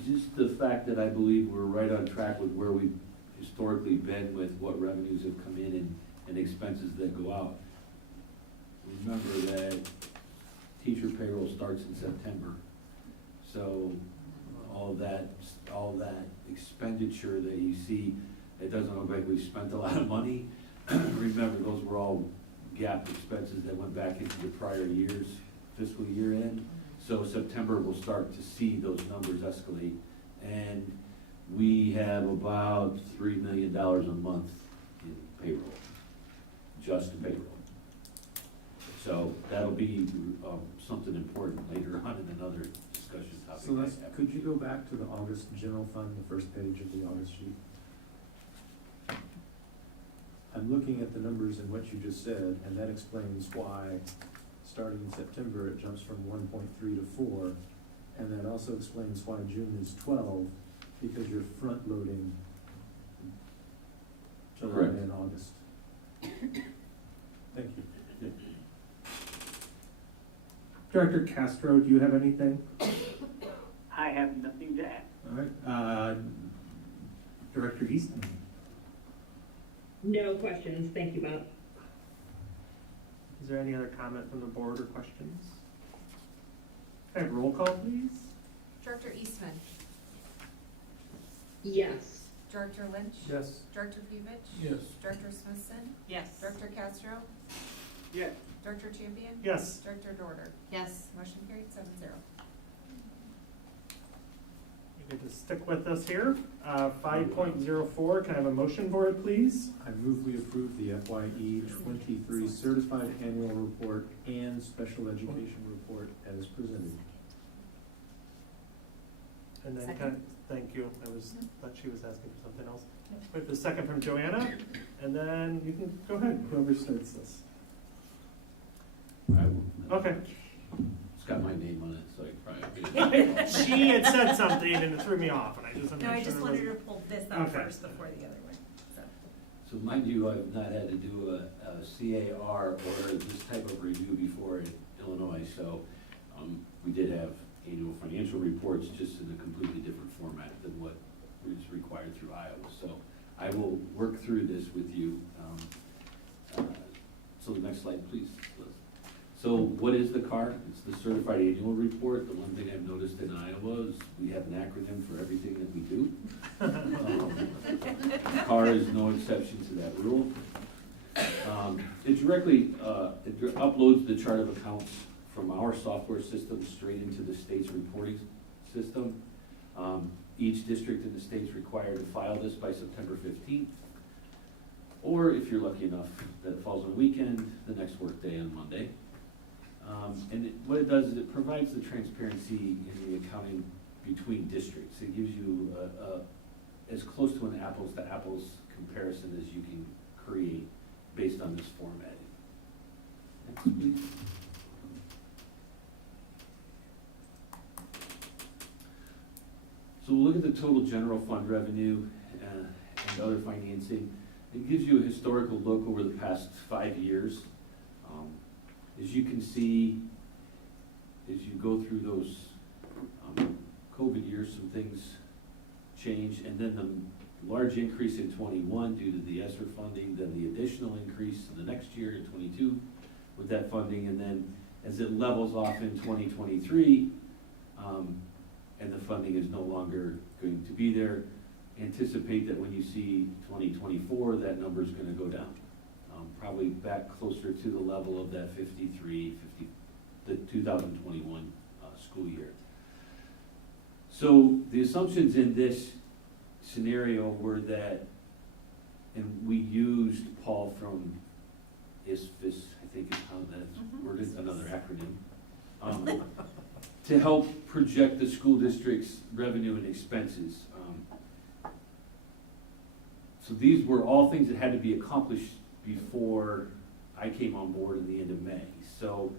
Just the fact that I believe we're right on track with where we've historically been with what revenues have come in and expenses that go out. Remember that teacher payroll starts in September. So all that expenditure that you see, it doesn't look like we've spent a lot of money. Remember, those were all gap expenses that went back into the prior year's fiscal year end. So September we'll start to see those numbers escalate. And we have about $3 million a month in payroll, just payroll. So that'll be something important later on in another discussion topic. So could you go back to the August general fund, the first page of the August sheet? I'm looking at the numbers in what you just said, and that explains why, starting in September, it jumps from 1.3 to 4, and that also explains why June is 12, because you're front-loading July Correct. and August. Thank you. Director Castro, do you have anything? I have nothing to add. All right. Director Easton? No questions, thank you, Bob. Is there any other comment from the board or questions? Okay, roll call, please. Director Eastman? Yes. Director Lynch? Yes. Director Fevich? Yes. Director Smithson? Yes. Director Castro? Yes. Director Champion? Yes. Director Dorder? Yes. Motion carried 7-0. You can just stick with us here. 5.04, can I have a motion for it, please? I move we approve the FYE 23 Certified Annual Report and Special Education Report as presented. And then, Second. thank you, thought she was asking for something else. With the second from Joanna, and then you can go ahead, whoever starts this. I will. Okay. It's got my name on it, so I probably. She had said something and it threw me off, and I just wanted to No, I make sure just it wanted her wasn't. to pull this up Okay. first before the other one, so. So mind you, I've not had to do a CAR or this type of review before in Illinois, so we did have annual financial reports just in a completely different format than what is required through Iowa. So I will work through this with you. So the next slide, please, Liz. So what is the CAR? It's the Certified Annual Report. The one thing I've noticed in Iowa is we have an acronym for everything that we do. CAR is no exception to that rule. It directly it uploads the chart of accounts from our software system straight into the state's reporting system. Each district in the state is required to file this by September 15th. Or if you're lucky enough that it falls on a weekend, the next workday on Monday. What it does is it provides the transparency in the accounting between districts. It gives you as close to an apples to apples comparison as you can create based on this formatting. Next, please. So we'll look at the total general fund revenue and other financing. It gives you a historical look over the past 5 years. As you can see, as you go through those COVID years, some things change, and then the large increase in 21 due to the ESSER funding, then the additional increase in the next year in 22 with that funding, and then as it levels off in 2023, and the funding is no longer going to be there. Anticipate that when you see 2024, that number is gonna go down. Probably back closer to the level of that 53, the 2021 school year. So the assumptions in this scenario were that, and we used Paul from ISFIS, I think is how that's worded, another acronym, to help project the school district's revenue and expenses. So these were all things that had to be accomplished before I came on board in the end of May. So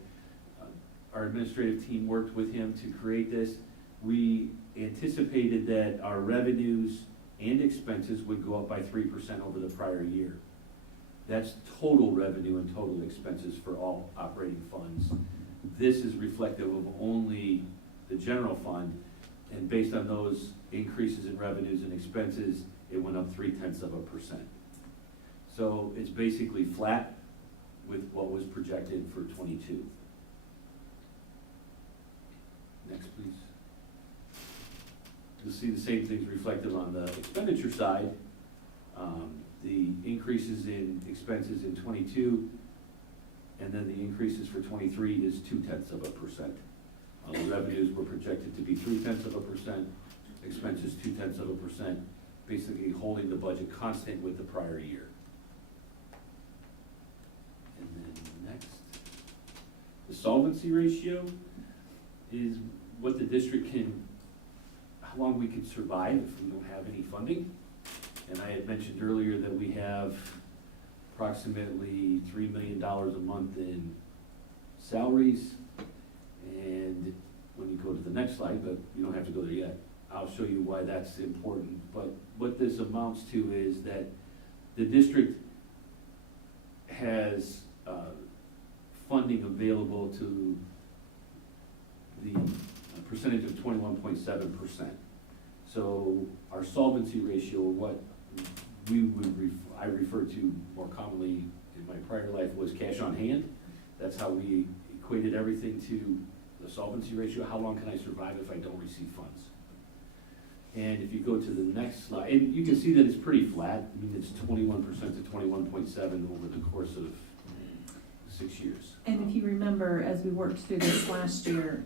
our administrative team worked with him to create this. We anticipated that our revenues and expenses would go up by 3% over the prior year. That's total revenue and total expenses for all operating funds. This is reflective of only the general fund, and based on those increases in revenues and expenses, it went up 0.3%. So it's basically flat with what was projected for 22. Next, please. You'll see the same things reflected on the expenditure side. The increases in expenses in 22, and then the increases for 23 is 0.2%. The revenues were projected to be 0.3%, expenses 0.2%, basically holding the budget constant with the prior year. And then next, the solvency ratio is what the district can, how long we can survive if we don't have any funding. And I had mentioned earlier that we have approximately $3 million a month in salaries. And when you go to the next slide, but you don't have to go there yet, I'll show you why that's important. But what this amounts to is that the district has funding available to the percentage of 21.7%. So our solvency ratio, or what I refer to more commonly in my prior life, was cash on hand. That's how we equated everything to the solvency ratio. How long can I survive if I don't receive funds? And if you go to the next slide, and you can see that it's pretty flat. I mean, it's 21% to 21.7 over the course of 6 years. And if you remember, as we worked through this last year,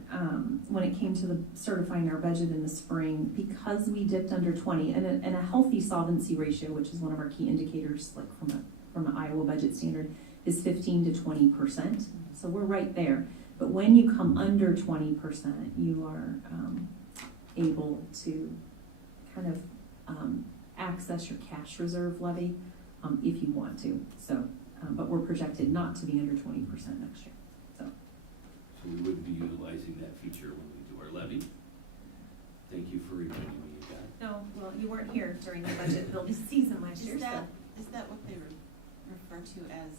when it came to the certifying our budget in the spring, because we dipped under 20, and a healthy solvency ratio, which is one of our key indicators, like from an Iowa budget standard, is 15 to 20%. So we're right there. But when you come under 20%, you are able to kind of access your cash reserve levy if you want to. So. But we're projected not to be under 20% next year. So we wouldn't be utilizing that feature when we do our levy. Thank you for reminding me of that. No, well, you weren't here during the budget building season last year, Is so. that what they refer to as,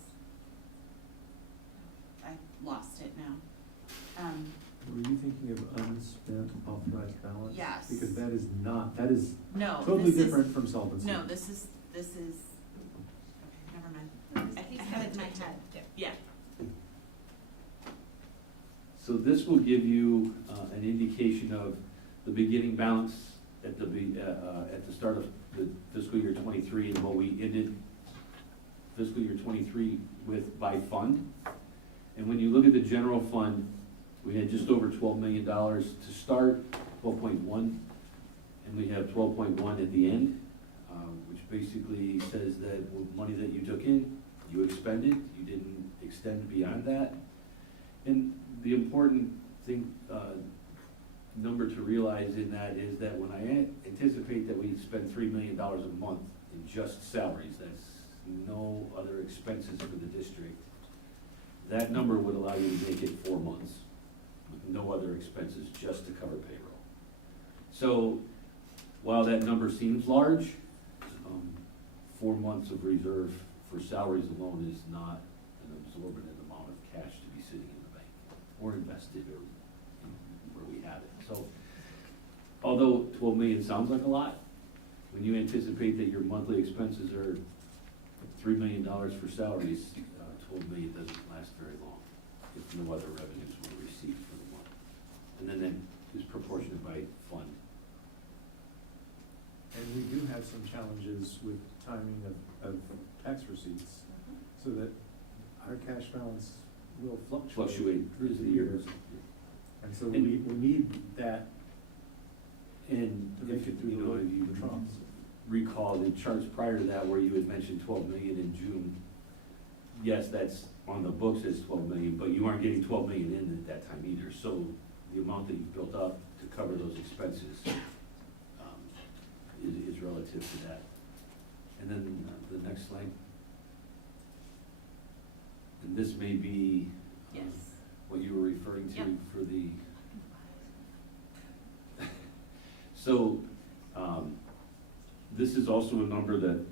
I lost it now. Were you thinking of unspent authorized balance? Yes. Because that is No, totally this is- different from solvency. No, this is, okay, never mind. I have it in my head. Yeah. So this will give you an indication of the beginning balance at the start of the fiscal year 23 and what we ended fiscal year 23 with by fund. And when you look at the general fund, we had just over $12 million to start, 12.1, and we have 12.1 at the end, which basically says that money that you took in, you expended, you didn't extend beyond that. And the important thing, number to realize in that is that when I anticipate that we spend $3 million a month in just salaries, that's no other expenses for the district, that number would allow you to make it 4 months with no other expenses, just to cover payroll. So while that number seems large, 4 months of reserve for salaries alone is not an absorbent amount of cash to be sitting in the bank or invested or where we have it. So although 12 million sounds like a lot, when you anticipate that your monthly expenses are $3 million for salaries, 12 million doesn't last very long if no other revenues were received for the month. And then is proportionate by fund. And we do have some challenges with timing of tax receipts, so that our cash balance will fluctuate through the years. And so we need that And to make if, it through you know, if you the troughs. recall the charts prior to that where you had mentioned 12 million in June, yes, that's on the books as 12 million, but you aren't getting 12 million in at that time either. So the amount that you've built up to cover those expenses is relative to that. And then the next slide. And this may be Yes. what you were referring to Yep. for the. So, this is also a number that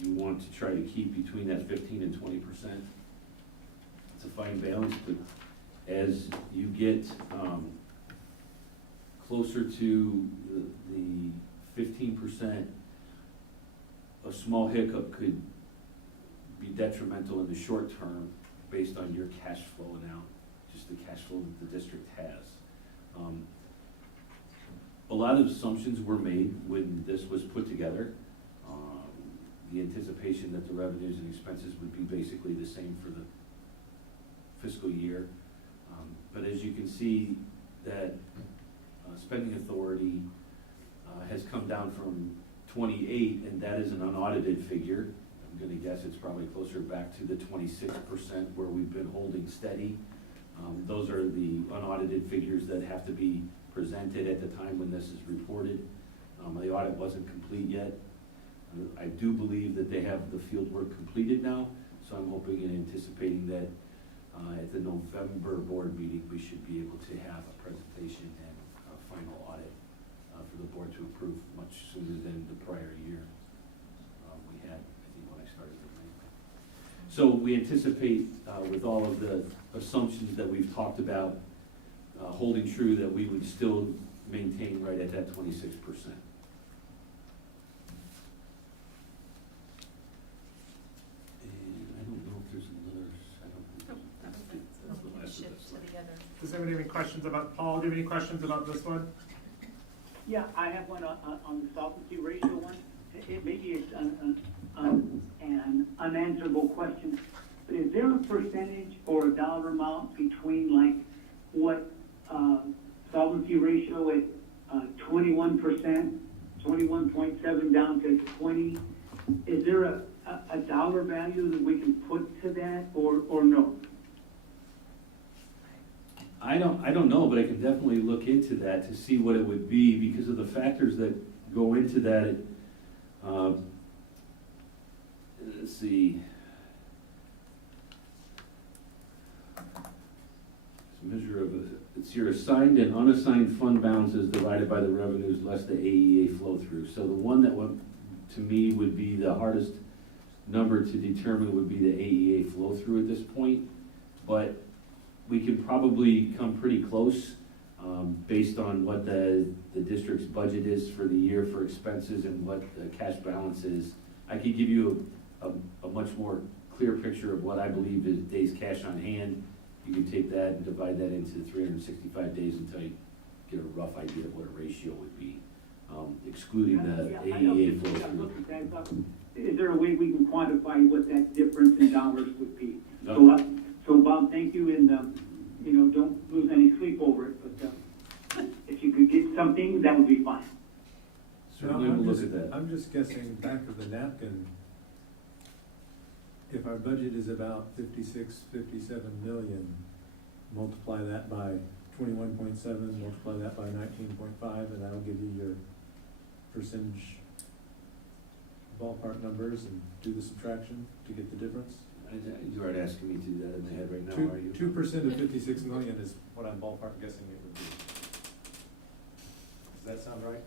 you want to try to keep between that 15 and 20%. It's a fine balance, but as you get closer to the 15%, a small hiccup could be detrimental in the short term based on your cash flow now, just the cash flow that the district has. A lot of assumptions were made when this was put together. The anticipation that the revenues and expenses would be basically the same for the fiscal year. But as you can see, that spending authority has come down from 28, and that is an unaudited figure. I'm gonna guess it's probably closer back to the 26% where we've been holding steady. Those are the unaudited figures that have to be presented at the time when this is reported. The audit wasn't complete yet. I do believe that they have the field work completed now, so I'm hoping and anticipating that at the November board meeting, we should be able to have a presentation and a final audit for the board to approve much sooner than the prior year we had, I think, when I started in May. So we anticipate with all of the assumptions that we've talked about holding true, that we would still maintain right at that 26%. Does anybody have any questions about, Paul, do you have any questions about this one? Yeah, I have one on the solvency ratio one. Maybe it's an unanswerable question, but is there a percentage or a dollar amount between like what solvency ratio at 21%, 21.7 down to 20? Is there a dollar value that we can put to that, or no? I don't know, but I can definitely look into that to see what it would be because of the factors that go into that. Let's see. It's a measure of it's your assigned and unassigned fund balances divided by the revenues less the AEA flow through. So the one that went to me would be the hardest number to determine would be the AEA flow through at this point, but we can probably come pretty close based on what the district's budget is for the year for expenses and what the cash balance is. I could give you a much more clear picture of what I believe is days cash on hand. You can take that and divide that into 365 days until you get a rough idea of what a ratio would be, excluding the AEA flow through. Is there a way we can quantify what that difference in dollars would be? No. So Bob, thank you, and don't lose any sleep over it. But if you could get something, that would be fine. Certainly, we'll look at that. I'm just guessing back of the napkin. If our budget is about 57 million, multiply that by 21.7, multiply that by 19.5, and that'll give you your percentage ballpark numbers, and do the subtraction to get the difference. You aren't asking me to do that in the head right now, are you? 2% of 56 million is what I'm ballpark guessing it would be. Does that sound right?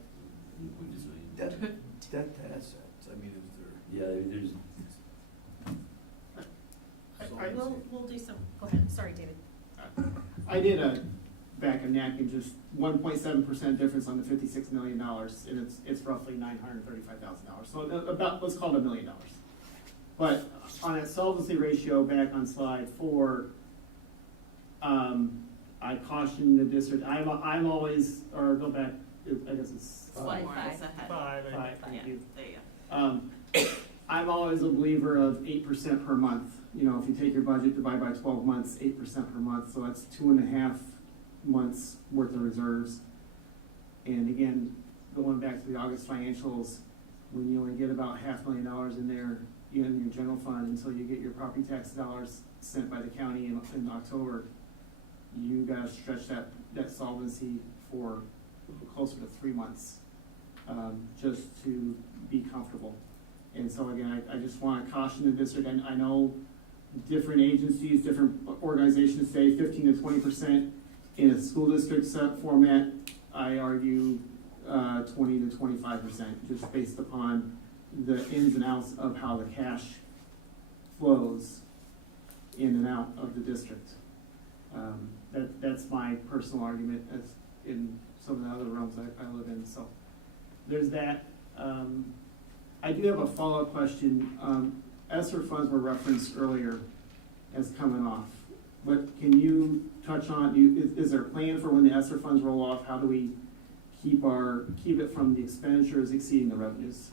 Debt to assets, I mean, is there? Yeah, there's. We'll do some, go ahead, sorry, David. I did a back of napkin, just 1.7% difference on the $56 million, and it's roughly $935,000. So about, let's call it $1 million. But on a solvency ratio back on slide 4, I caution the district, I'm always, or go back, I guess it's Slide five. five. Five, I Five, think. thank you. There you go. I'm always a believer of 8% per month. You know, if you take your budget, divide by 12 months, 8% per month, so that's 2.5 months worth of reserves. And again, going back to the August financials, when you only get about $500,000 in there, in your general fund, until you get your property tax dollars sent by the county in October, you gotta stretch that solvency for closer to 3 months, just to be comfortable. And so again, I just wanna caution the district, and I know different agencies, different organizations say 15 to 20%. In a school district set format, I argue 20 to 25%, just based upon the ins and outs of how the cash flows in and out of the district. That's my personal argument as in some of the other realms I live in. So there's that. I do have a follow-up question. ESSER funds were referenced earlier as coming off. But can you touch on, is there a plan for when the ESSER funds roll off? How do we keep it from the expenditures exceeding the revenues?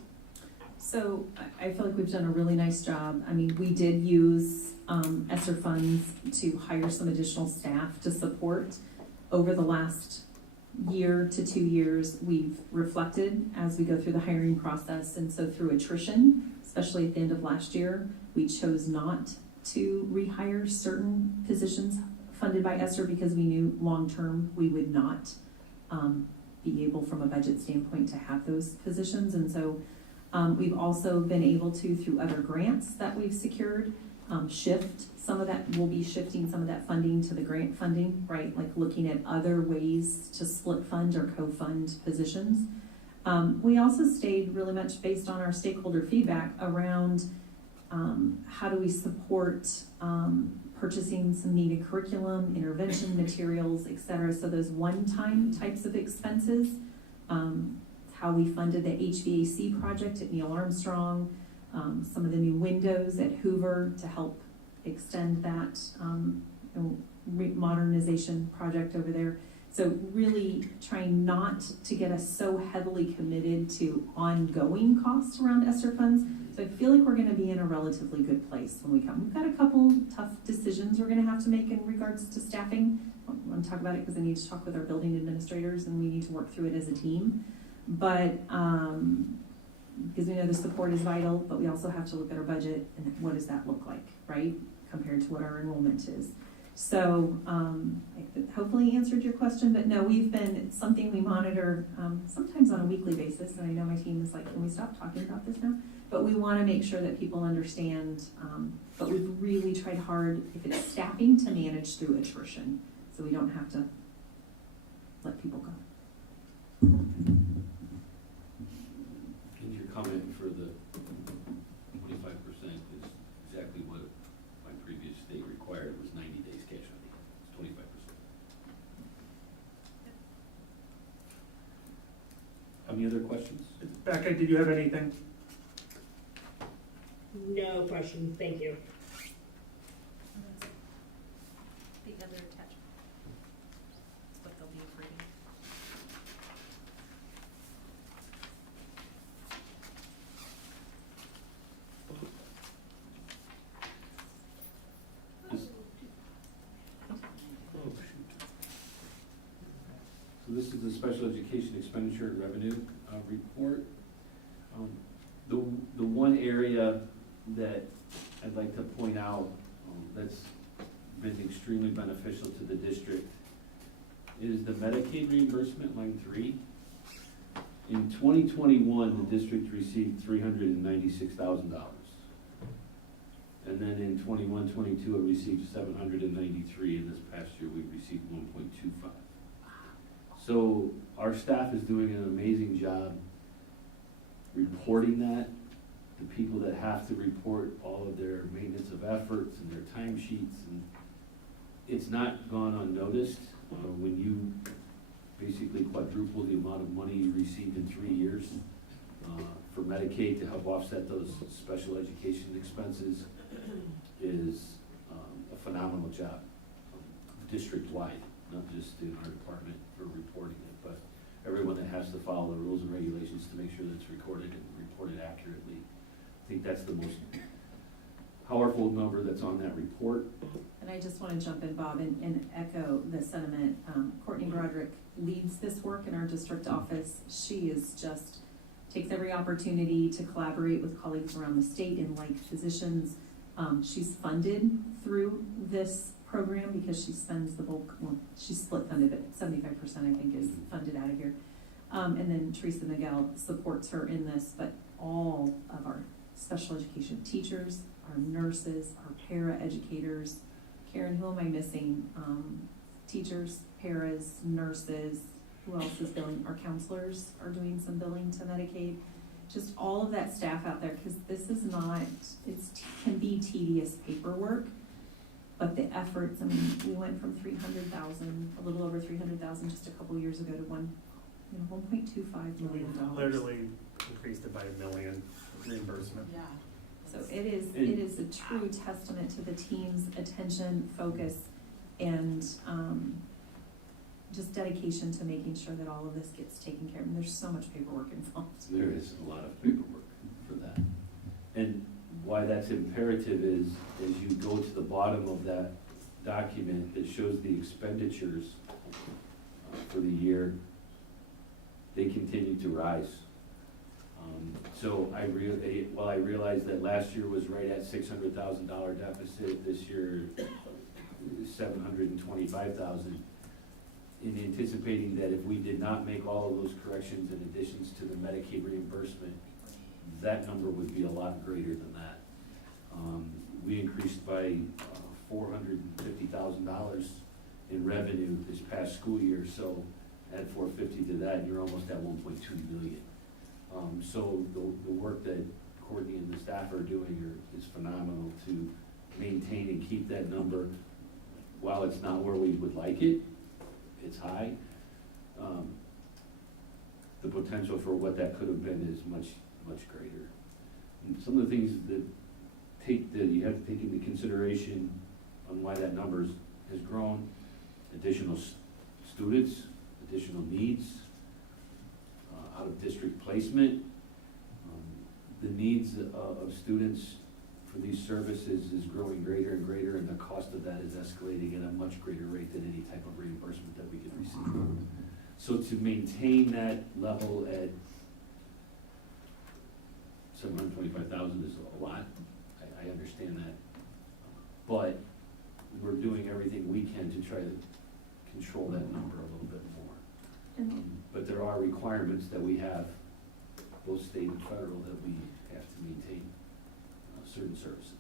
So I feel like we've done a really nice job. I mean, we did use ESSER funds to hire some additional staff to support. Over the last year to 2 years, we've reflected as we go through the hiring process. And so through attrition, especially at the end of last year, we chose not to rehire certain positions funded by ESSER because we knew long-term we would not be able from a budget standpoint to have those positions. And so we've also been able to, through other grants that we've secured, shift some of that. We'll be shifting some of that funding to the grant funding, right? Like looking at other ways to split fund or co-fund positions. We also stayed really much based on our stakeholder feedback around how do we support purchasing some needed curriculum, intervention materials, et cetera. So those one-time types of expenses, how we funded the HVAC project at Neil Armstrong, some of the new windows at Hoover to help extend that modernization project over there. So really trying not to get us so heavily committed to ongoing costs around ESSER funds. So I feel like we're gonna be in a relatively good place when we come. We've got a couple tough decisions we're gonna have to make in regards to staffing. I want to talk about it because I need to talk with our building administrators and we need to work through it as a team. But because we know the support is vital, but we also have to look at our budget and what does that look like, right? Compared to what our enrollment is. So I hopefully answered your question, but no, it's something we monitor sometimes on a weekly basis. And I know my team is like, can we stop talking about this now? But we want to make sure that people understand, but we've really tried hard, if it's staffing, to manage through attrition. So we don't have to let people go. And your comment for the 25% is exactly what my previous state required. It was 90 days cash on hand. It's 25%. Any other questions? Becca, did you have anything? No questions, thank you. The other attachment. What they'll be approving. So this is the special education expenditure and revenue report. The one area that I'd like to point out that's been extremely beneficial to the district is the Medicaid reimbursement, line 3. In 2021, the district received $396,000. And then in 21-22, it received $793, and this past year we received 1.25. So our staff is doing an amazing job reporting that. The people that have to report all of their maintenance of efforts and their timesheets, and it's not gone unnoticed. When you basically quadruple the amount of money you received in 3 years for Medicaid to help offset those special education expenses is a phenomenal job, district-wide. not just in our department for reporting it, but everyone that has to follow the rules and regulations to make sure that it's recorded and reported accurately. I think that's the most powerful number that's on that report. And I just want to jump in, Bob, and echo the sentiment. Courtney Broderick leads this work in our district office. She is just, takes every opportunity to collaborate with colleagues around the state and like physicians. She's funded through this program because she spends the bulk, well, she's split funded, but 75% I think is funded out of here. And then Teresa Miguel supports her in this, but all of our special education teachers, our nurses, our para-educators. Karen, who am I missing? Teachers, paras, nurses, who else is billing? Our counselors are doing some billing to Medicaid. Just all of that staff out there, because this is not, can be tedious paperwork, but the efforts, I mean, we went from 300,000, a little over 300,000 just a couple years ago to $1.25 million. Literally increased it by $1 million reimbursement. Yeah. So it is a true testament to the team's attention, focus, and just dedication to making sure that all of this gets taken care of. And there's so much paperwork involved. There is a lot of paperwork for that. And why that's imperative is, as you go to the bottom of that document that shows the expenditures for the year, they continue to rise. So I realized that last year was right at $600,000 deficit, this year $725,000. In anticipating that if we did not make all of those corrections and additions to the Medicaid reimbursement, that number would be a lot greater than that. We increased by $450,000 in revenue this past school year, so add 450 to that, you're almost at 1.2 million. So the work that Courtney and the staff are doing is phenomenal to maintain and keep that number. While it's not where we would like it, it's high. The potential for what that could have been is much, much greater. And some of the things that you have to take into consideration on why that number has grown: additional students, additional needs, out-of-district placement. The needs of students for these services is growing greater and greater, and the cost of that is escalating at a much greater rate than any type of reimbursement that we could receive. So to maintain that level at $725,000 is a lot. I understand that, but we're doing everything we can to try to control that number a little bit more. But there are requirements that we have, both state and federal, that we have to maintain certain services.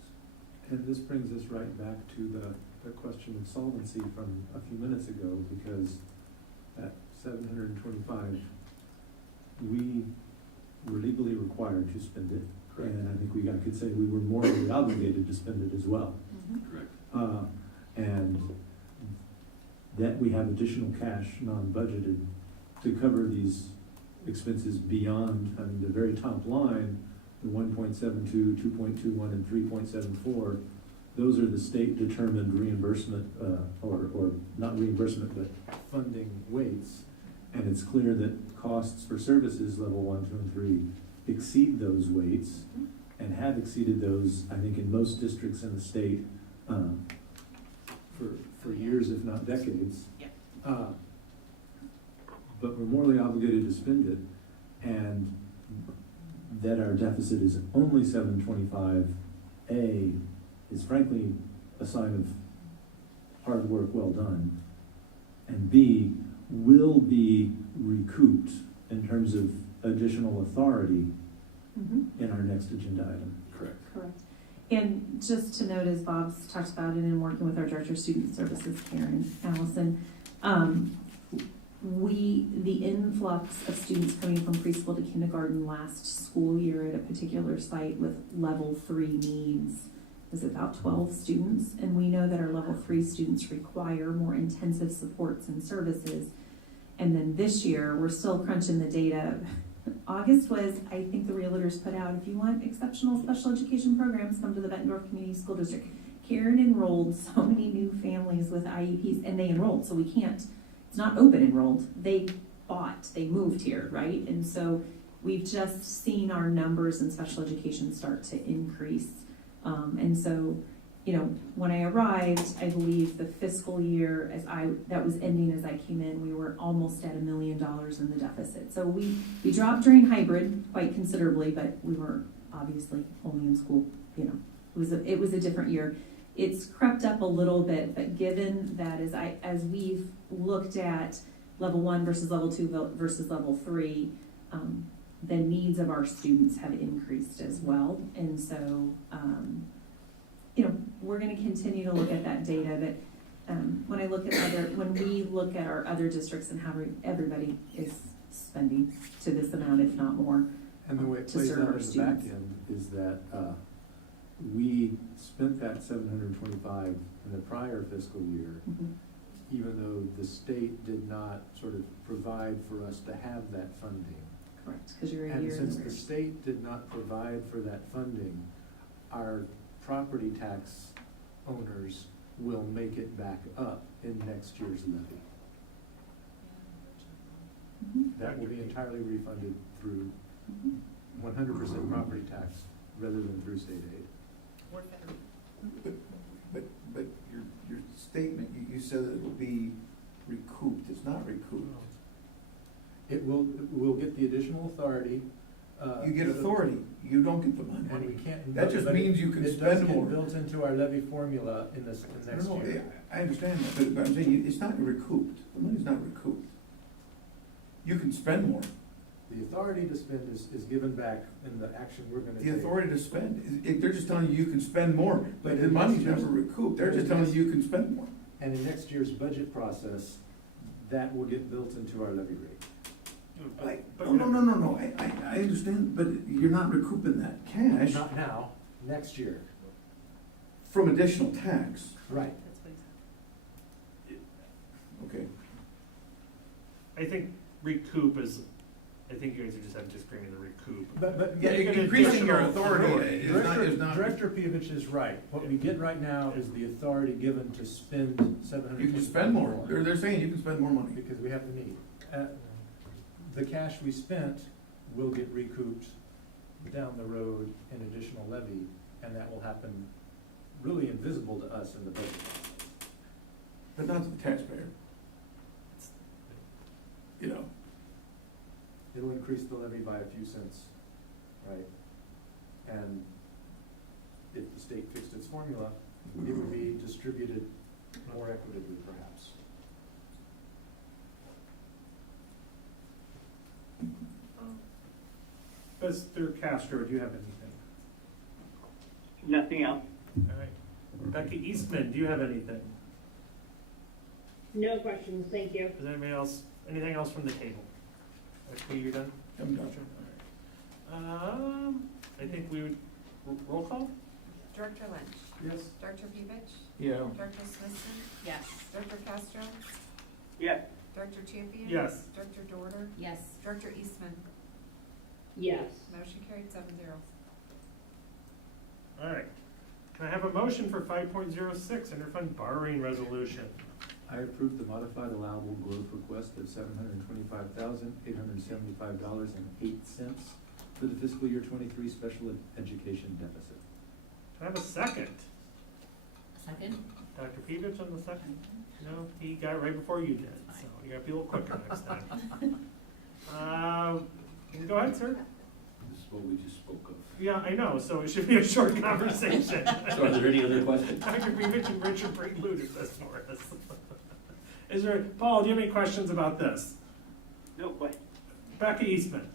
And this brings us right back to the question of solvency from a few minutes ago, because at 725, we were legally required to spend it. Correct. And I think I could say we were morally obligated to spend it as well. Mm-hmm. Correct. And that we have additional cash non-budgeted to cover these expenses beyond, I mean, the very top line, the 1.72, 2.21, and 3.74, those are the state-determined reimbursement, or not reimbursement, but funding weights. And it's clear that costs for services level 1, 2, and 3 exceed those weights, and have exceeded those, I think, in most districts in the state for years, if not decades. Yeah. But we're morally obligated to spend it, and that our deficit is only 725, is frankly a sign of hard work well done, and B, will be recouped in terms of additional authority in our next agenda item. Correct. Correct. And just to note, as Bob's talked about it in working with our Director of Student Services, Karen Allison, the influx of students coming from preschool to kindergarten last school year at a particular site with level 3 needs was about 12 students. And we know that our level 3 students require more intensive supports and services. And then this year, we're still crunching the data. August was, I think the realtors put out, if you want exceptional special education programs, come to the Bettendorf Community School District. Karen enrolled so many new families with IEPs, and they enrolled, so we can't, it's not open enrolled. They moved here, right? And so we've just seen our numbers in special education start to increase. And so, you know, when I arrived, I believe the fiscal year that was ending as I came in, we were almost at $1 million in the deficit. So we dropped during hybrid quite considerably, but we were obviously only in school, you know, it was a different year. It's crept up a little bit, but given that as we've looked at level 1 versus level 2 versus level 3, the needs of our students have increased as well. And so, you know, we're going to continue to look at that data, but when we look at our other districts and how everybody is spending to this amount, if not more, And the way it to plays serve out our in the back students. end is that we spent that $725 in the prior fiscal year, Mhm. even though the state did not sort of provide for us to have that funding. Correct, because you're a And year in since the arrears. state did not provide for that funding, our property tax owners will make it back up in next year's levy. Mhm. That will be entirely refunded through Mhm. 100% property tax rather than through state aid. But your statement, you said that it will be recouped, it's not recouped. We'll get the additional authority. You get authority, you don't get the money. And we can't. That just but means you can it spend does more. get built into our levy formula in next No, year. I understand that, but I'm saying, it's not recouped, the money's not recouped. You can spend more. The authority to spend is given back in the action we're gonna take. The authority to spend, they're just telling you can spend more, but the money's never recouped, they're just telling you can spend more. And in next year's budget process, that will get built into our levy rate. No, I understand, but you're not recouping that cash Not now, next year. from additional tax. Right. Okay. I think recoup is, I think you guys are just having disagreement with recoup. But Yeah, Make an increasing your additional authority is not. Director Pevich is right. What we get right now is the authority given to spend $700. You can spend more, they're saying you can spend more money. Because we have the need. The cash we spent will get recouped down the road in additional levy, and that will happen really invisible to us in the budget. But not to the taxpayer. You know. It'll increase the levy by a few cents, right? And if the state fixed its formula, it would be distributed more equitably, perhaps. Mr. Castro, do you have anything? Nothing else. All right. Rebecca Eastman, do you have anything? No questions, thank you. Is anybody else, anything else from the table? Okay, you're done? I'm done. All right. I think we would, roll call? Director Lynch. Yes. Director Pevich. Yeah. Director Smithson. Yes. Director Castro. Yes. Director Champion. Yes. Director Dorter. Yes. Director Eastman. Yes. Motion carried 7-0. All right. Can I have a motion for 5.06, interfund borrowing resolution? I approve the modified allowable growth request of $725,875.08 for the fiscal year 23 special education deficit. Can I have a second? Second? Dr. Pevich on the second? No, he got it right before you did, so you gotta be a little quicker next time. Go ahead, sir. This is what we just spoke of. Yeah, I know, so it should be a short conversation. So are there any other questions? Dr. Pevich and Richard precluded this for us. Is there, Paul, do you have any questions about this? No question. Becca Eastman,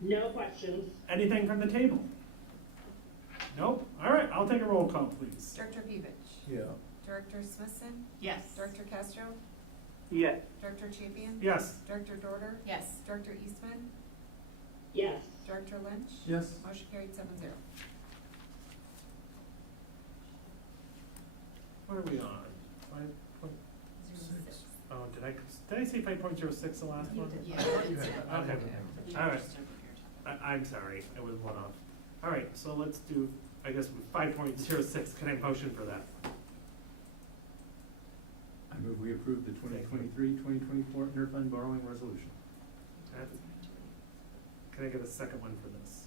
No questions. anything from the table? Nope. All right, I'll take a roll call, please. Director Pevich. Yeah. Director Smithson. Yes. Director Castro. Yes. Director Champion. Yes. Director Dorter. Yes. Director Eastman. Yes. Director Lynch. Yes. Motion carried 7-0. What are we on? 5.06. Oh, did I say 5.06 the last one? Yeah. Okay. All right. I'm sorry, I was one off. All right, so let's do I guess 5.06, can I motion for that? I move we approve the 2023-2024 interfund borrowing resolution. Can I get a second one for this?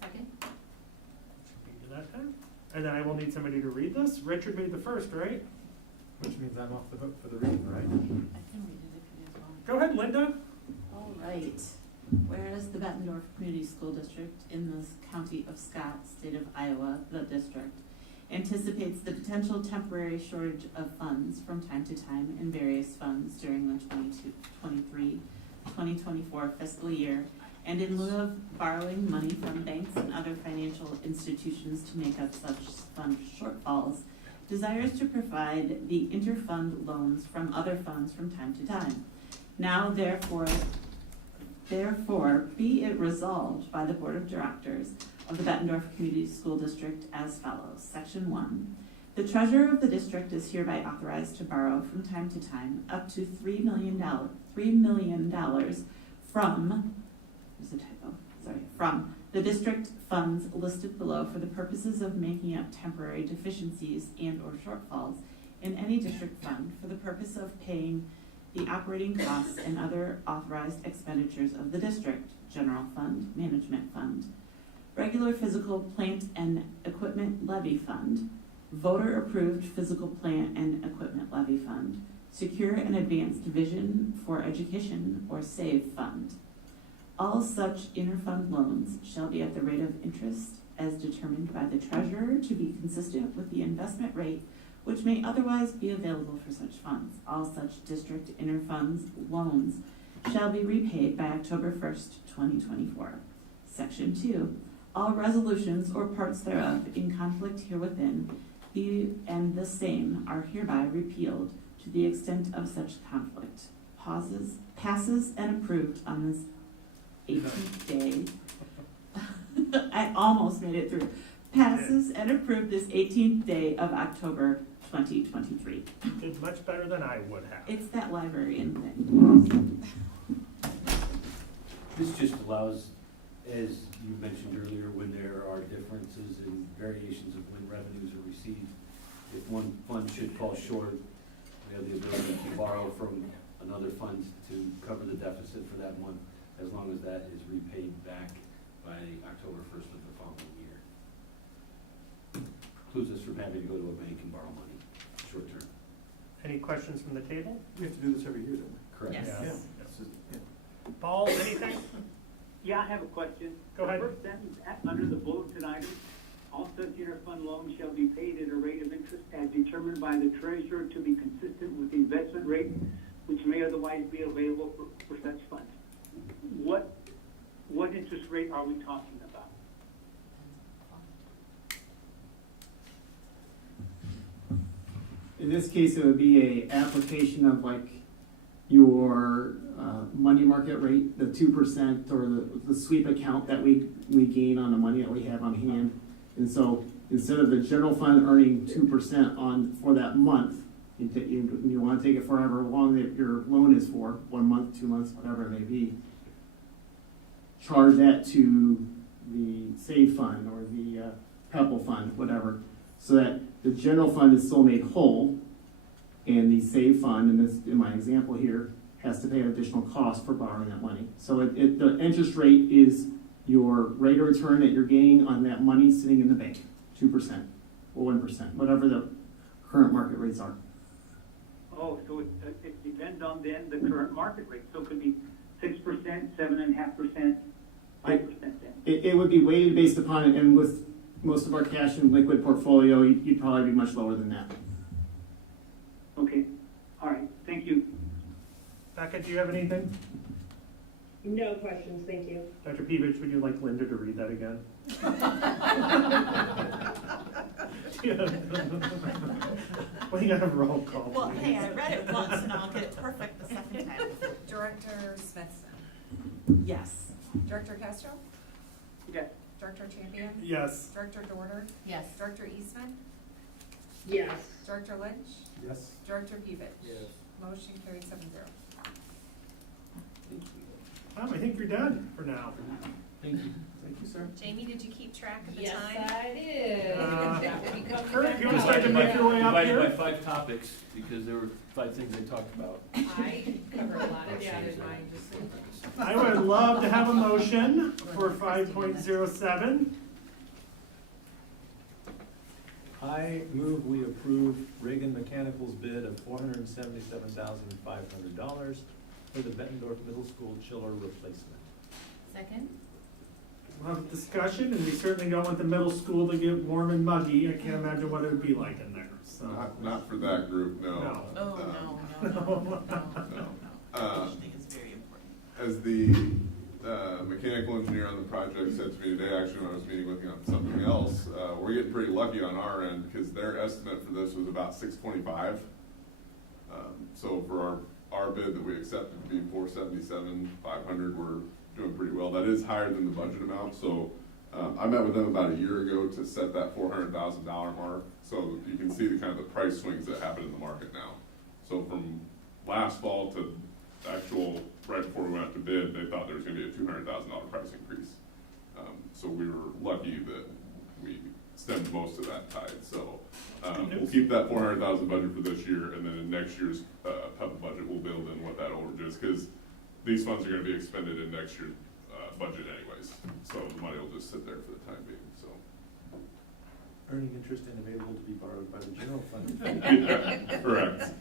Second? Should we do that time? And then I will need somebody to read this. Richard made the first, right? Which means I'm off the hook for the reading, right? I can read it if you guys want. Go ahead, Linda. All right. Whereas the Bettendorf Community School District in the county of Scott, state of Iowa, the district, anticipates the potential temporary shortage of funds from time to time in various funds during the 2023-2024 fiscal year, and in lieu of borrowing money from banks and other financial institutions to make up such fund shortfalls, desires to provide the interfund loans from other funds from time to time. Now, therefore, be it resolved by the Board of Directors of the Bettendorf Community School District as follows. Section 1. The treasurer of the district is hereby authorized to borrow from time to time up to $3 million from, there's a typo, sorry, from the district funds listed below for the purposes of making up temporary deficiencies and or shortfalls in any district fund for the purpose of paying the operating costs and other authorized expenditures of the district, general fund, management fund, regular physical plant and equipment levy fund, voter approved physical plant and equipment levy fund, secure and advanced division for education or SAVE fund. All such interfund loans shall be at the rate of interest as determined by the treasurer to be consistent with the investment rate which may otherwise be available for such funds. All such district interfunds loans shall be repaid by October 1st, 2024. Section 2. All resolutions or parts thereof in conflict herewithin and the same are hereby repealed to the extent of such conflict. Passes and approved on this 18th day. I almost made it through. Passes and approved this 18th day of October 2023. Did much better than I would have. It's that librarian thing. This just allows, as you mentioned earlier, when there are differences in variations of when revenues are received, if one fund should fall short, we have the ability to borrow from another fund to cover the deficit for that one, as long as that is repaid back by October 1st of the following year. Precludes us from having to go to a bank and borrow money, short term. Any questions from the table? We have to do this every year, don't we? Correct. Yes. Yeah. It's just- yeah. Paul, anything? Yeah, I have a question. Go ahead. The first sentence, under the bulletin item, all such interfund loans shall be paid at a rate of interest as determined by the treasurer to be consistent with the investment rate, which may otherwise be available for such funds. What interest rate are we talking about? In this case, it would be a application of like your money market rate, the 2% or the sweep account that we gain on the money that we have on hand. And so instead of the general fund earning 2% for that month, you want to take it for however long that your loan is for, 1 month, 2 months, whatever it may be. Charge that to the SAVE fund or the PEPAL fund, whatever, so that the general fund is still made whole, and the SAVE fund, in my example here, has to pay an additional cost for borrowing that money. So the interest rate is your rate of return that you're getting on that money sitting in the bank, 2% or 1%, whatever the current market rates are. Oh, so it depends on then the current market rate. So it could be 6%, 7.5%, 5% then. It would be weighted based upon it, and with most of our cash and liquid portfolio, you'd probably be much lower than that. Okay, all right, thank you. Becca, do you have anything? No questions, thank you. Dr. Peevich, would you like Linda to read that again? We got a roll call. Well, please. hey, I read it once and I'll get it perfect the second time. Director Smithson. Yes. Director Castro. Yes. Director Champion. Yes. Director Dorder. Yes. Director Eastman. Yes. Director Lynch. Yes. Director Peevich. Yes. Motion carried 7-0. Well, I think you're done for now. Thank you. Thank you, sir. Jamie, did you keep track of the Yes, time? I did. That would be coming Kurt, back you wanna up. start to make your way up Divided by here? 5 topics, because there were 5 things I talked about. I covered a lot of data in mine, just so. I would love to have a motion for 5.07. I move we approve Reagan Mechanical's bid of $477,500 for the Bettendorf Middle School chiller replacement. Second? We'll have discussion, and we certainly don't want the middle school to get warm and muggy. I can't imagine what it would be like in there, so. Not for that group, no. No. Oh, no. I think it's very important. As the mechanical engineer on the project said to me today, actually when I was meeting with him on something else, we're getting pretty lucky on our end because their estimate for this was about $625. So for our bid that we accepted to be $477,500, we're doing pretty well. That is higher than the budget amount. So I met with them about a year ago to set that $400,000 mark. So you can see the kind of the price swings that happen in the market now. So from last fall to actual, right before we went out to bid, they thought there was going to be a $200,000 price increase. So we were lucky that we stemmed most of that tide. So we'll keep that $400,000 budget for this year, and then in next year's PEPA budget, we'll build in what that overage is, because these funds are going to be expended in next year's budget anyways. So the money will just sit there for the time being. So Earning interest and available to be borrowed by the general fund. Yeah, correct.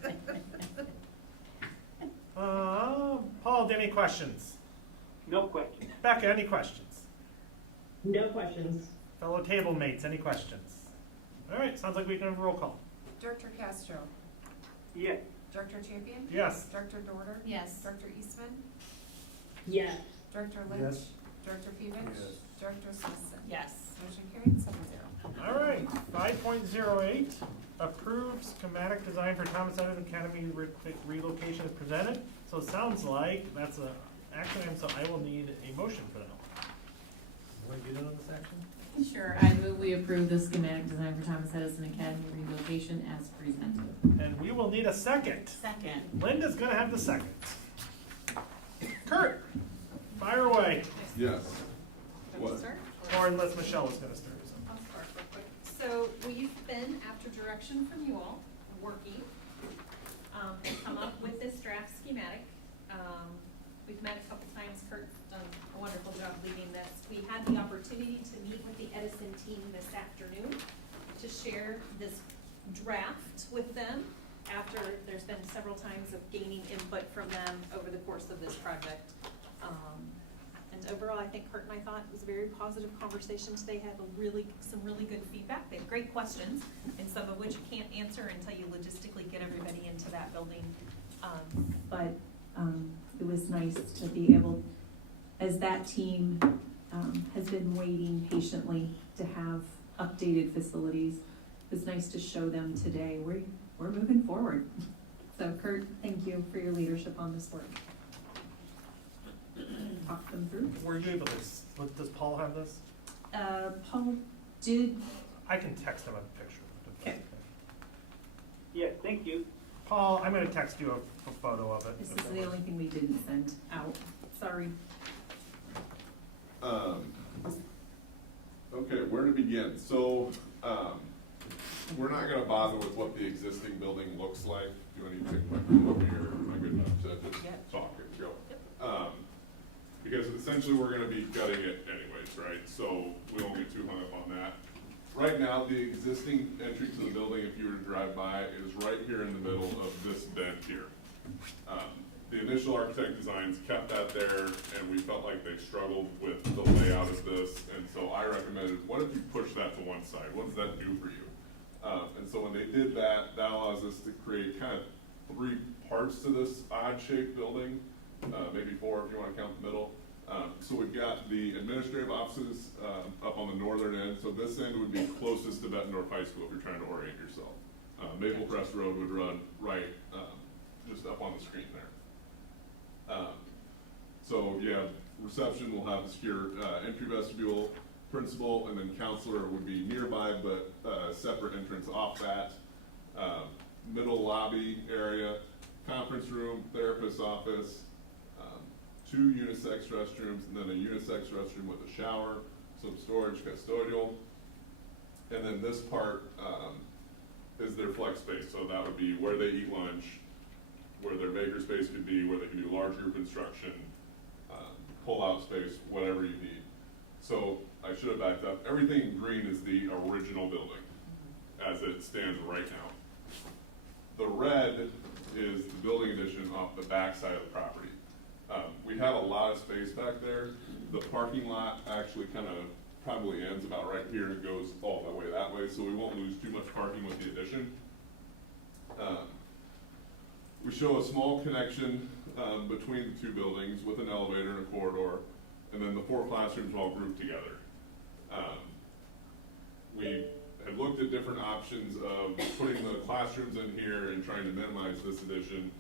Paul, do you have any questions? No questions. Becca, any questions? No questions. Fellow table mates, any questions? All right, sounds like we can have a roll call. Director Castro. Yes. Director Champion. Yes. Director Dorder. Yes. Director Eastman. Yes. Director Lynch. Yes. Director Peevich. Yes. Director Smithson. Yes. Motion carried 7-0. All right, 5.08, approve schematic design for Thomas Edison Academy relocation is presented. So it sounds like that's a action item, so I will need a motion for that. Want to get in on this action? Sure, I move we approve the schematic design for Thomas Edison Academy relocation as presented. And we will need a second. Second. Linda's gonna have the second. Kurt, fire away. Yes. Don't you start? Or unless Michelle is gonna start. I'll start real quick. So we've been, after direction from you all, working, to come up with this draft schematic. We've met a couple times, Kurt's done a wonderful job leading this. We had the opportunity to meet with the Edison team this afternoon to share this draft with them after there's been several times of gaining input from them over the course of this project. And overall, I think Kurt and I thought it was a very positive conversation today. Had some really good feedback. They had great questions, and some of which you can't answer until you logistically get everybody into that building. But it was nice to be able, as that team has been waiting patiently to have updated facilities, it was nice to show them today we're moving forward. So Kurt, thank you for your leadership on this work. Talk them through. Were you able to, does Paul have this? Paul did. I can text him a picture. Okay. Yes, thank you. Paul, I'm gonna text you a photo of it. This is the only thing we didn't send out. Sorry. Okay, where to begin? So, we're not gonna bother with what the existing building looks like. Do I need to take my phone over here? Am I good enough to just talk and go? Because essentially we're gonna be gutting it anyways, right? So we won't get too hung up on that. Right now, the existing entry to the building, if you were to drive by, is right here in the middle of this bend here. The initial architect designs kept that there, and we felt like they struggled with the layout of this, and so I recommended, what if you push that to one side? What does that do for you? And so when they did that, that allows us to create kind of 3 parts to this odd-shaped building, maybe 4 if you want to count the middle. So we've got the administrative offices up on the northern end. So this end would be closest to Bettendorf High School if you're trying to orient yourself. Maple Crest Road would run right just up on the screen there. So you have reception, we'll have the secure entry vestibule, principal, and then counselor would be nearby, but separate entrance off that. Middle lobby area, conference room, therapist's office, 2 unisex restrooms, and then a unisex restroom with a shower, some storage, custodial. And then this part, is their flex space, so that would be where they eat lunch, where their maker space could be, where they can do large group instruction, pull-out space, whatever you need. So I should have backed up. Everything in green is the original building as it stands right now. The red is the building addition off the back side of the property. We have a lot of space back there. The parking lot actually kind of probably ends about right here and goes all the way that way, so we won't lose too much parking with the addition. We show a small connection between the 2 buildings with an elevator and a corridor, and then the 4 classrooms all grouped together. We had looked at different options of putting the classrooms in here and trying to minimize this addition.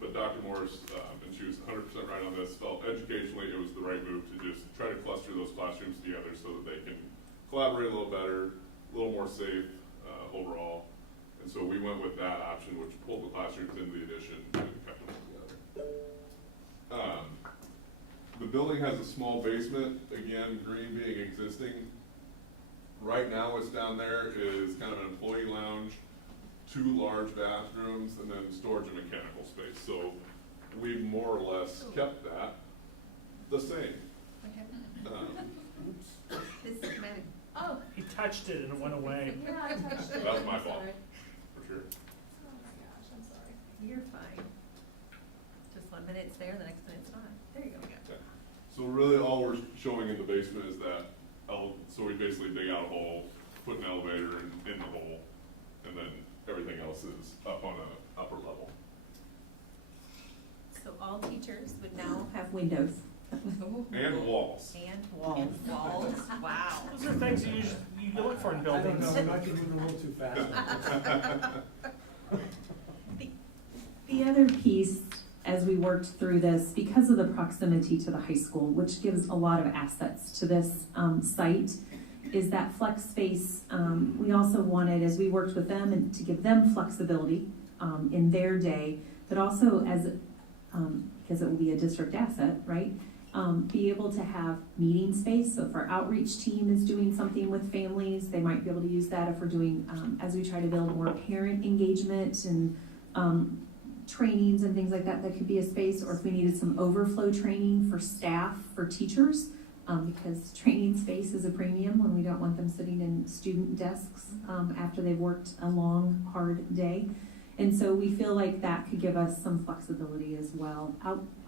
But Dr. Morris, and she was 100% right on this, felt educationally it was the right move to just try to cluster those classrooms together so that they can collaborate a little better, a little more safe overall. And so we went with that option, which pulled the classrooms into the addition and kept them together. The building has a small basement, again, green being existing. Right now what's down there is kind of an employee lounge, 2 large bathrooms, and then storage and mechanical space. So we've more or less kept that the same. Oh. He touched it and it went away. Yeah, I touched it. That was my fault, Sorry. for sure. Oh my gosh, I'm sorry. You're fine. Just 1 minute it's there, the next minute it's not. There you go. Okay. So really all we're showing in the basement is that, so we basically dig out a hole, put an elevator in the hole, and then everything else is up on an upper level. So all teachers would now Have windows. And walls. And walls. Walls, wow. Those are things you look for in I don't buildings. know, we might be moving a little too fast. The other piece, as we worked through this, because of the proximity to the high school, which gives a lot of assets to this site, is that flex space. We also wanted, as we worked with them, and to give them flexibility in their day, but also as, because it will be a district asset, right? Be able to have meeting space. So if our outreach team is doing something with families, they might be able to use that. If we're doing, as we try to build more parent engagement and trainings and things like that, that could be a space. Or if we needed some overflow training for staff, for teachers, because training space is a premium when we don't want them sitting in student desks after they've worked a long, hard day. And so we feel like that could give us some flexibility as well.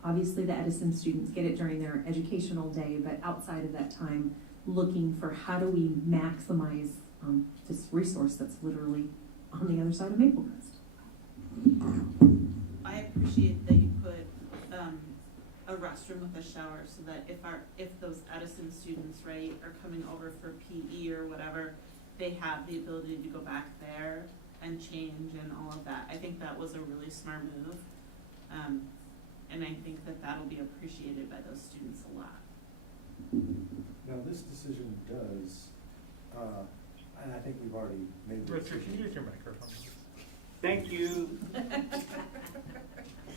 Obviously, the Edison students get it during their educational day, but outside of that time, looking for how do we maximize this resource that's literally on the other side of Maple Crest. I appreciate that you put a restroom with a shower so that if those Edison students, right, are coming over for PE or whatever, they have the ability to go back there and change and all of that. I think that was a really smart move. And I think that that'll be appreciated by those students a lot. Now, this decision does, and I think we've already made the Richard, can you decision. use your microphone? Thank you.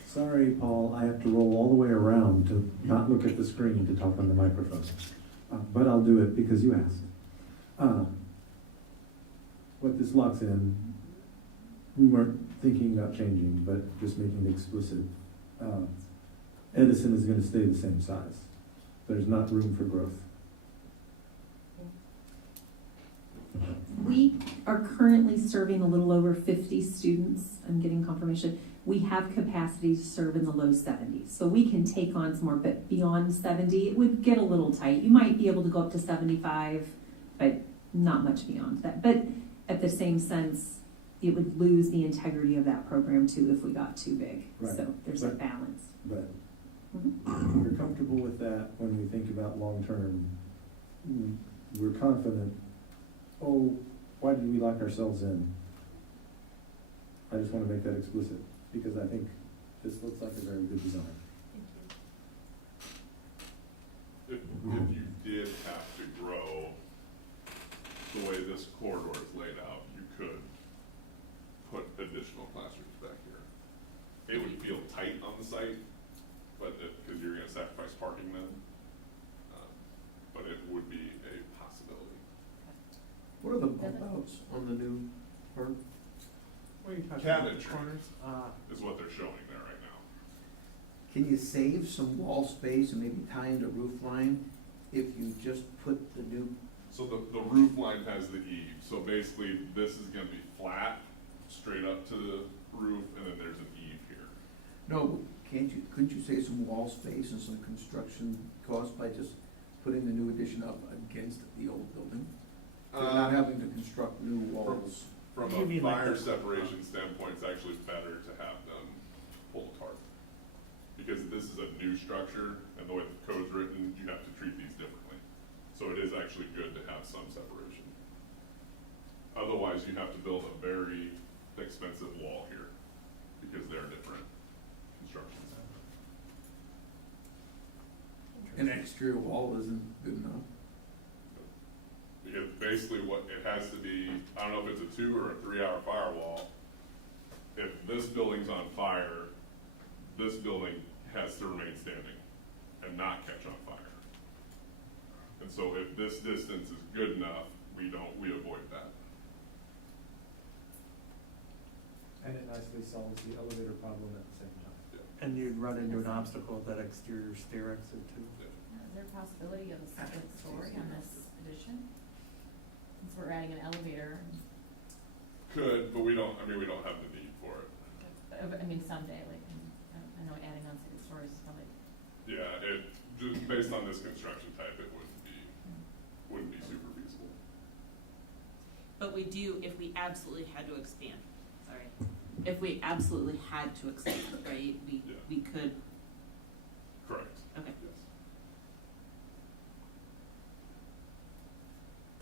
Sorry, Paul, I have to roll all the way around to not look at the screen to talk on the microphone. But I'll do it because you asked. What this locks in, we weren't thinking about changing, but just making it explicit. Edison is going to stay the same size. There's not room for growth. We are currently serving a little over 50 students. I'm getting confirmation. We have capacity to serve in the low 70s. So we can take on some more, but beyond 70, it would get a little tight. You might be able to go up to 75, but not much beyond that. But at the same sense, it would lose the integrity of that program too if we got too big. Right. So there's a balance. But we're comfortable with that when we think about long-term. We're confident. Oh, why did we lock ourselves in? I just want to make that explicit because I think this looks like a very good design. If you did have to grow the way this corridor is laid out, you could put additional classrooms back here. It would feel tight on the site, but because you're gonna sacrifice parking then. But it would be a possibility. What are the bump outs on the new park? What are you talking Cabin about? Corners? is what they're showing there right now. Can you save some wall space and maybe tie into roof line if you just put the new? So the roof line has the eave, so basically this is gonna be flat, straight up to the roof, and then there's an eave here. No, couldn't you save some wall space and some construction cost by just putting the new addition up against the old building? Not having to construct new walls. From You a mean like fire the- separation standpoint, it's actually better to have them pull apart. Because this is a new structure, and the way the code's written, you have to treat these differently. So it is actually good to have some separation. Otherwise, you have to build a very expensive wall here, because they're different constructions. An exterior wall isn't good enough. Because basically what it has to be, I don't know if it's a 2 or a 3 hour firewall. If this building's on fire, this building has to remain standing and not catch on fire. And so if this distance is good enough, we avoid that. And it nicely solves the elevator problem at the same time. And you'd run into an obstacle at that exterior stair exit too. Is there a possibility of a second story on this addition? Since we're adding an elevator, Could, but we don't have the need for it. I mean, someday, like, I know adding on second stories is probably. Yeah, just based on this construction type, it wouldn't be super feasible. But we do, if we absolutely had to expand, sorry, if we absolutely had to expand, right, we could, Correct. okay. Yes.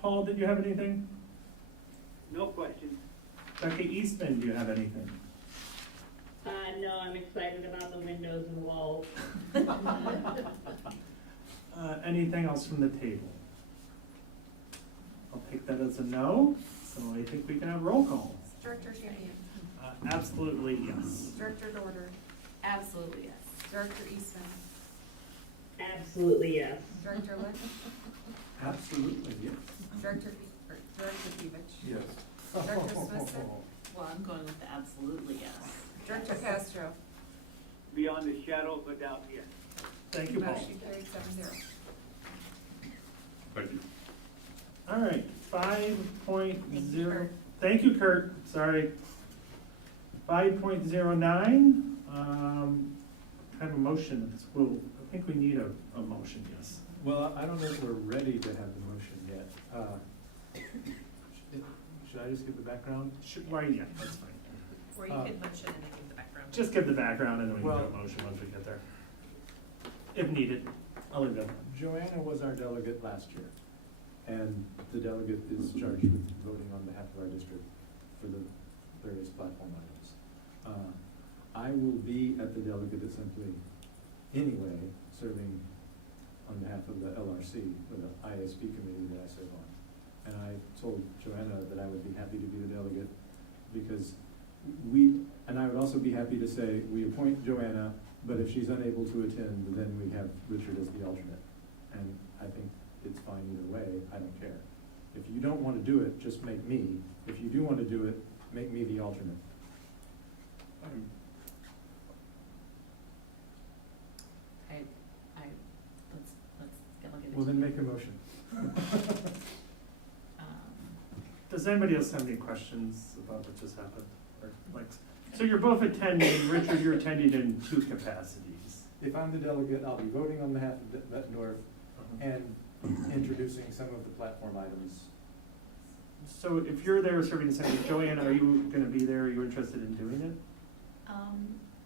Paul, did you have anything? No questions. Becky Eastman, do you have anything? No, I'm excited about the windows and walls. Anything else from the table? I'll take that as a no, so I think we can have roll call. Director Tamian. Absolutely yes. Director Dorder. Absolutely, yes. Director Eastman. Absolutely, yes. Director Lick. Absolutely, yes. Director Fevich. Yes. Director Switzer. Well, I'm going with the absolutely yes. Director Castro. Beyond the shadow of a doubt, yes. Thank you, Paul. Motion carried 7-0. Thank you. All right, 5.0. Thank you, Kurt. Thank you, Kurt, sorry. 5.09, kind of motion, I think we need a motion, yes. Well, I don't know if we're ready to have the motion yet. Should I just give the background? Why, yeah, that's fine. Or you could motion and then give the background. Just give the background and then we can do Well- a motion once we get there. If needed, I'll leave it. Joanna was our delegate last year, and the delegate is charged with voting on behalf of our district for the various platform items. I will be at the delegate assembly anyway, serving on behalf of the LRC, or the ISB committee that I serve on. And I told Joanna that I would be happy to be the delegate, because and I would also be happy to say, we appoint Joanna, but if she's unable to attend, then we have Richard as the alternate. And I think it's fine either way, I don't care. If you don't want to do it, just make me. If you do want to do it, make me the alternate. Let's get Well, then make a motion. Does anybody else have any questions about what just happened? Or like, so you're both attending, Richard, you're attending in 2 capacities. If I'm the delegate, I'll be voting on behalf of Bett North and introducing some of the platform items. So if you're there serving the Senate, Joanne, are you gonna be there? Are you interested in doing it?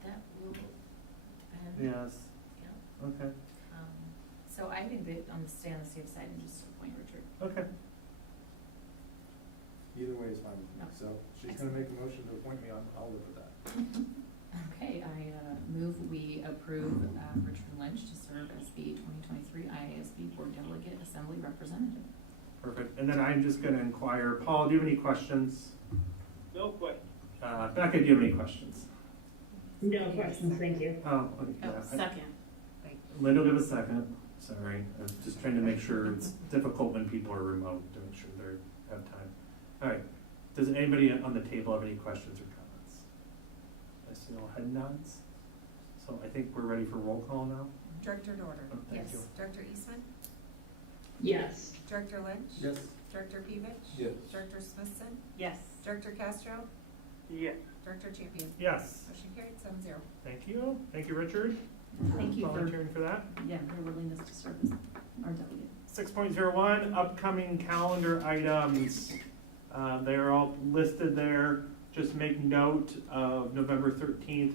That will depend. Yes. Yeah. Okay. So I think that stay on the safe side and just appoint Richard. Okay. Either way is fine with me. So she's gonna make a motion to appoint me, I'll live with that. Okay, I move we approve Richard Lynch to serve as the 2023 IASB Board Delegate Assembly Representative. Perfect. And then I'm just gonna inquire, Paul, do you have any questions? No question. Becca, do you have any questions? No questions, thank you. Oh, okay. Oh, second. Linda will give a second. Sorry, I was just trying to make sure it's difficult when people are remote to make sure they have time. All right, does anybody on the table have any questions or comments? I see no head nods. So I think we're ready for roll call now. Director Dorder? Oh, thank you. Director Eastman? Yes. Director Lynch? Yes. Director Pevich? Yes. Director Smithson? Yes. Director Castro? Yes. Director Champion? Yes, Motion carried 7-0. thank you. Thank you, Richard. Thank you for, Volunteering for that. yeah, your willingness to serve as our delegate. 6.01, upcoming calendar items. They are all listed there. Just make note of November 13th,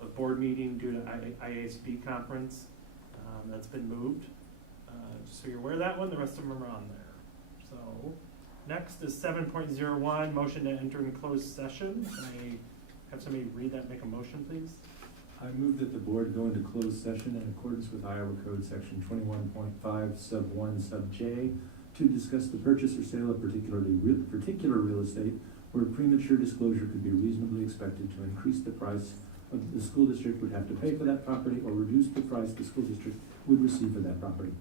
a board meeting due to IASB conference. That's been moved. Just so you're aware of that one, the rest of them are on there. So next is 7.01, motion to enter in closed session. Can I have somebody read that, make a motion, please? I move that the board go into closed session in accordance with Iowa Code Section 21.5 Sub 1 Sub J to discuss the purchase or sale of particular real estate where premature disclosure could be reasonably expected to increase the price of the school district would have to pay for that property or reduce the price the school district would receive for that property.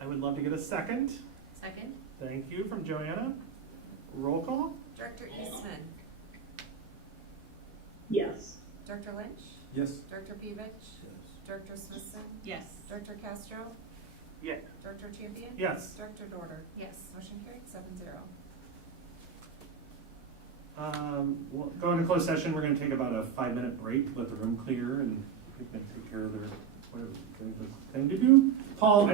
I would love to get a second. Second? Thank you from Joanna. Roll call? Director Eastman? Yes. Director Lynch? Yes. Director Pevich? Director Smithson? Yes. Director Castro? Yes. Director Champion? Yes. Director Dorder? Yes. Motion carried 7-0. We'll go into closed session. We're gonna take about a 5-minute break, let the room clear, and we can take care of their, whatever thing to do. Paul,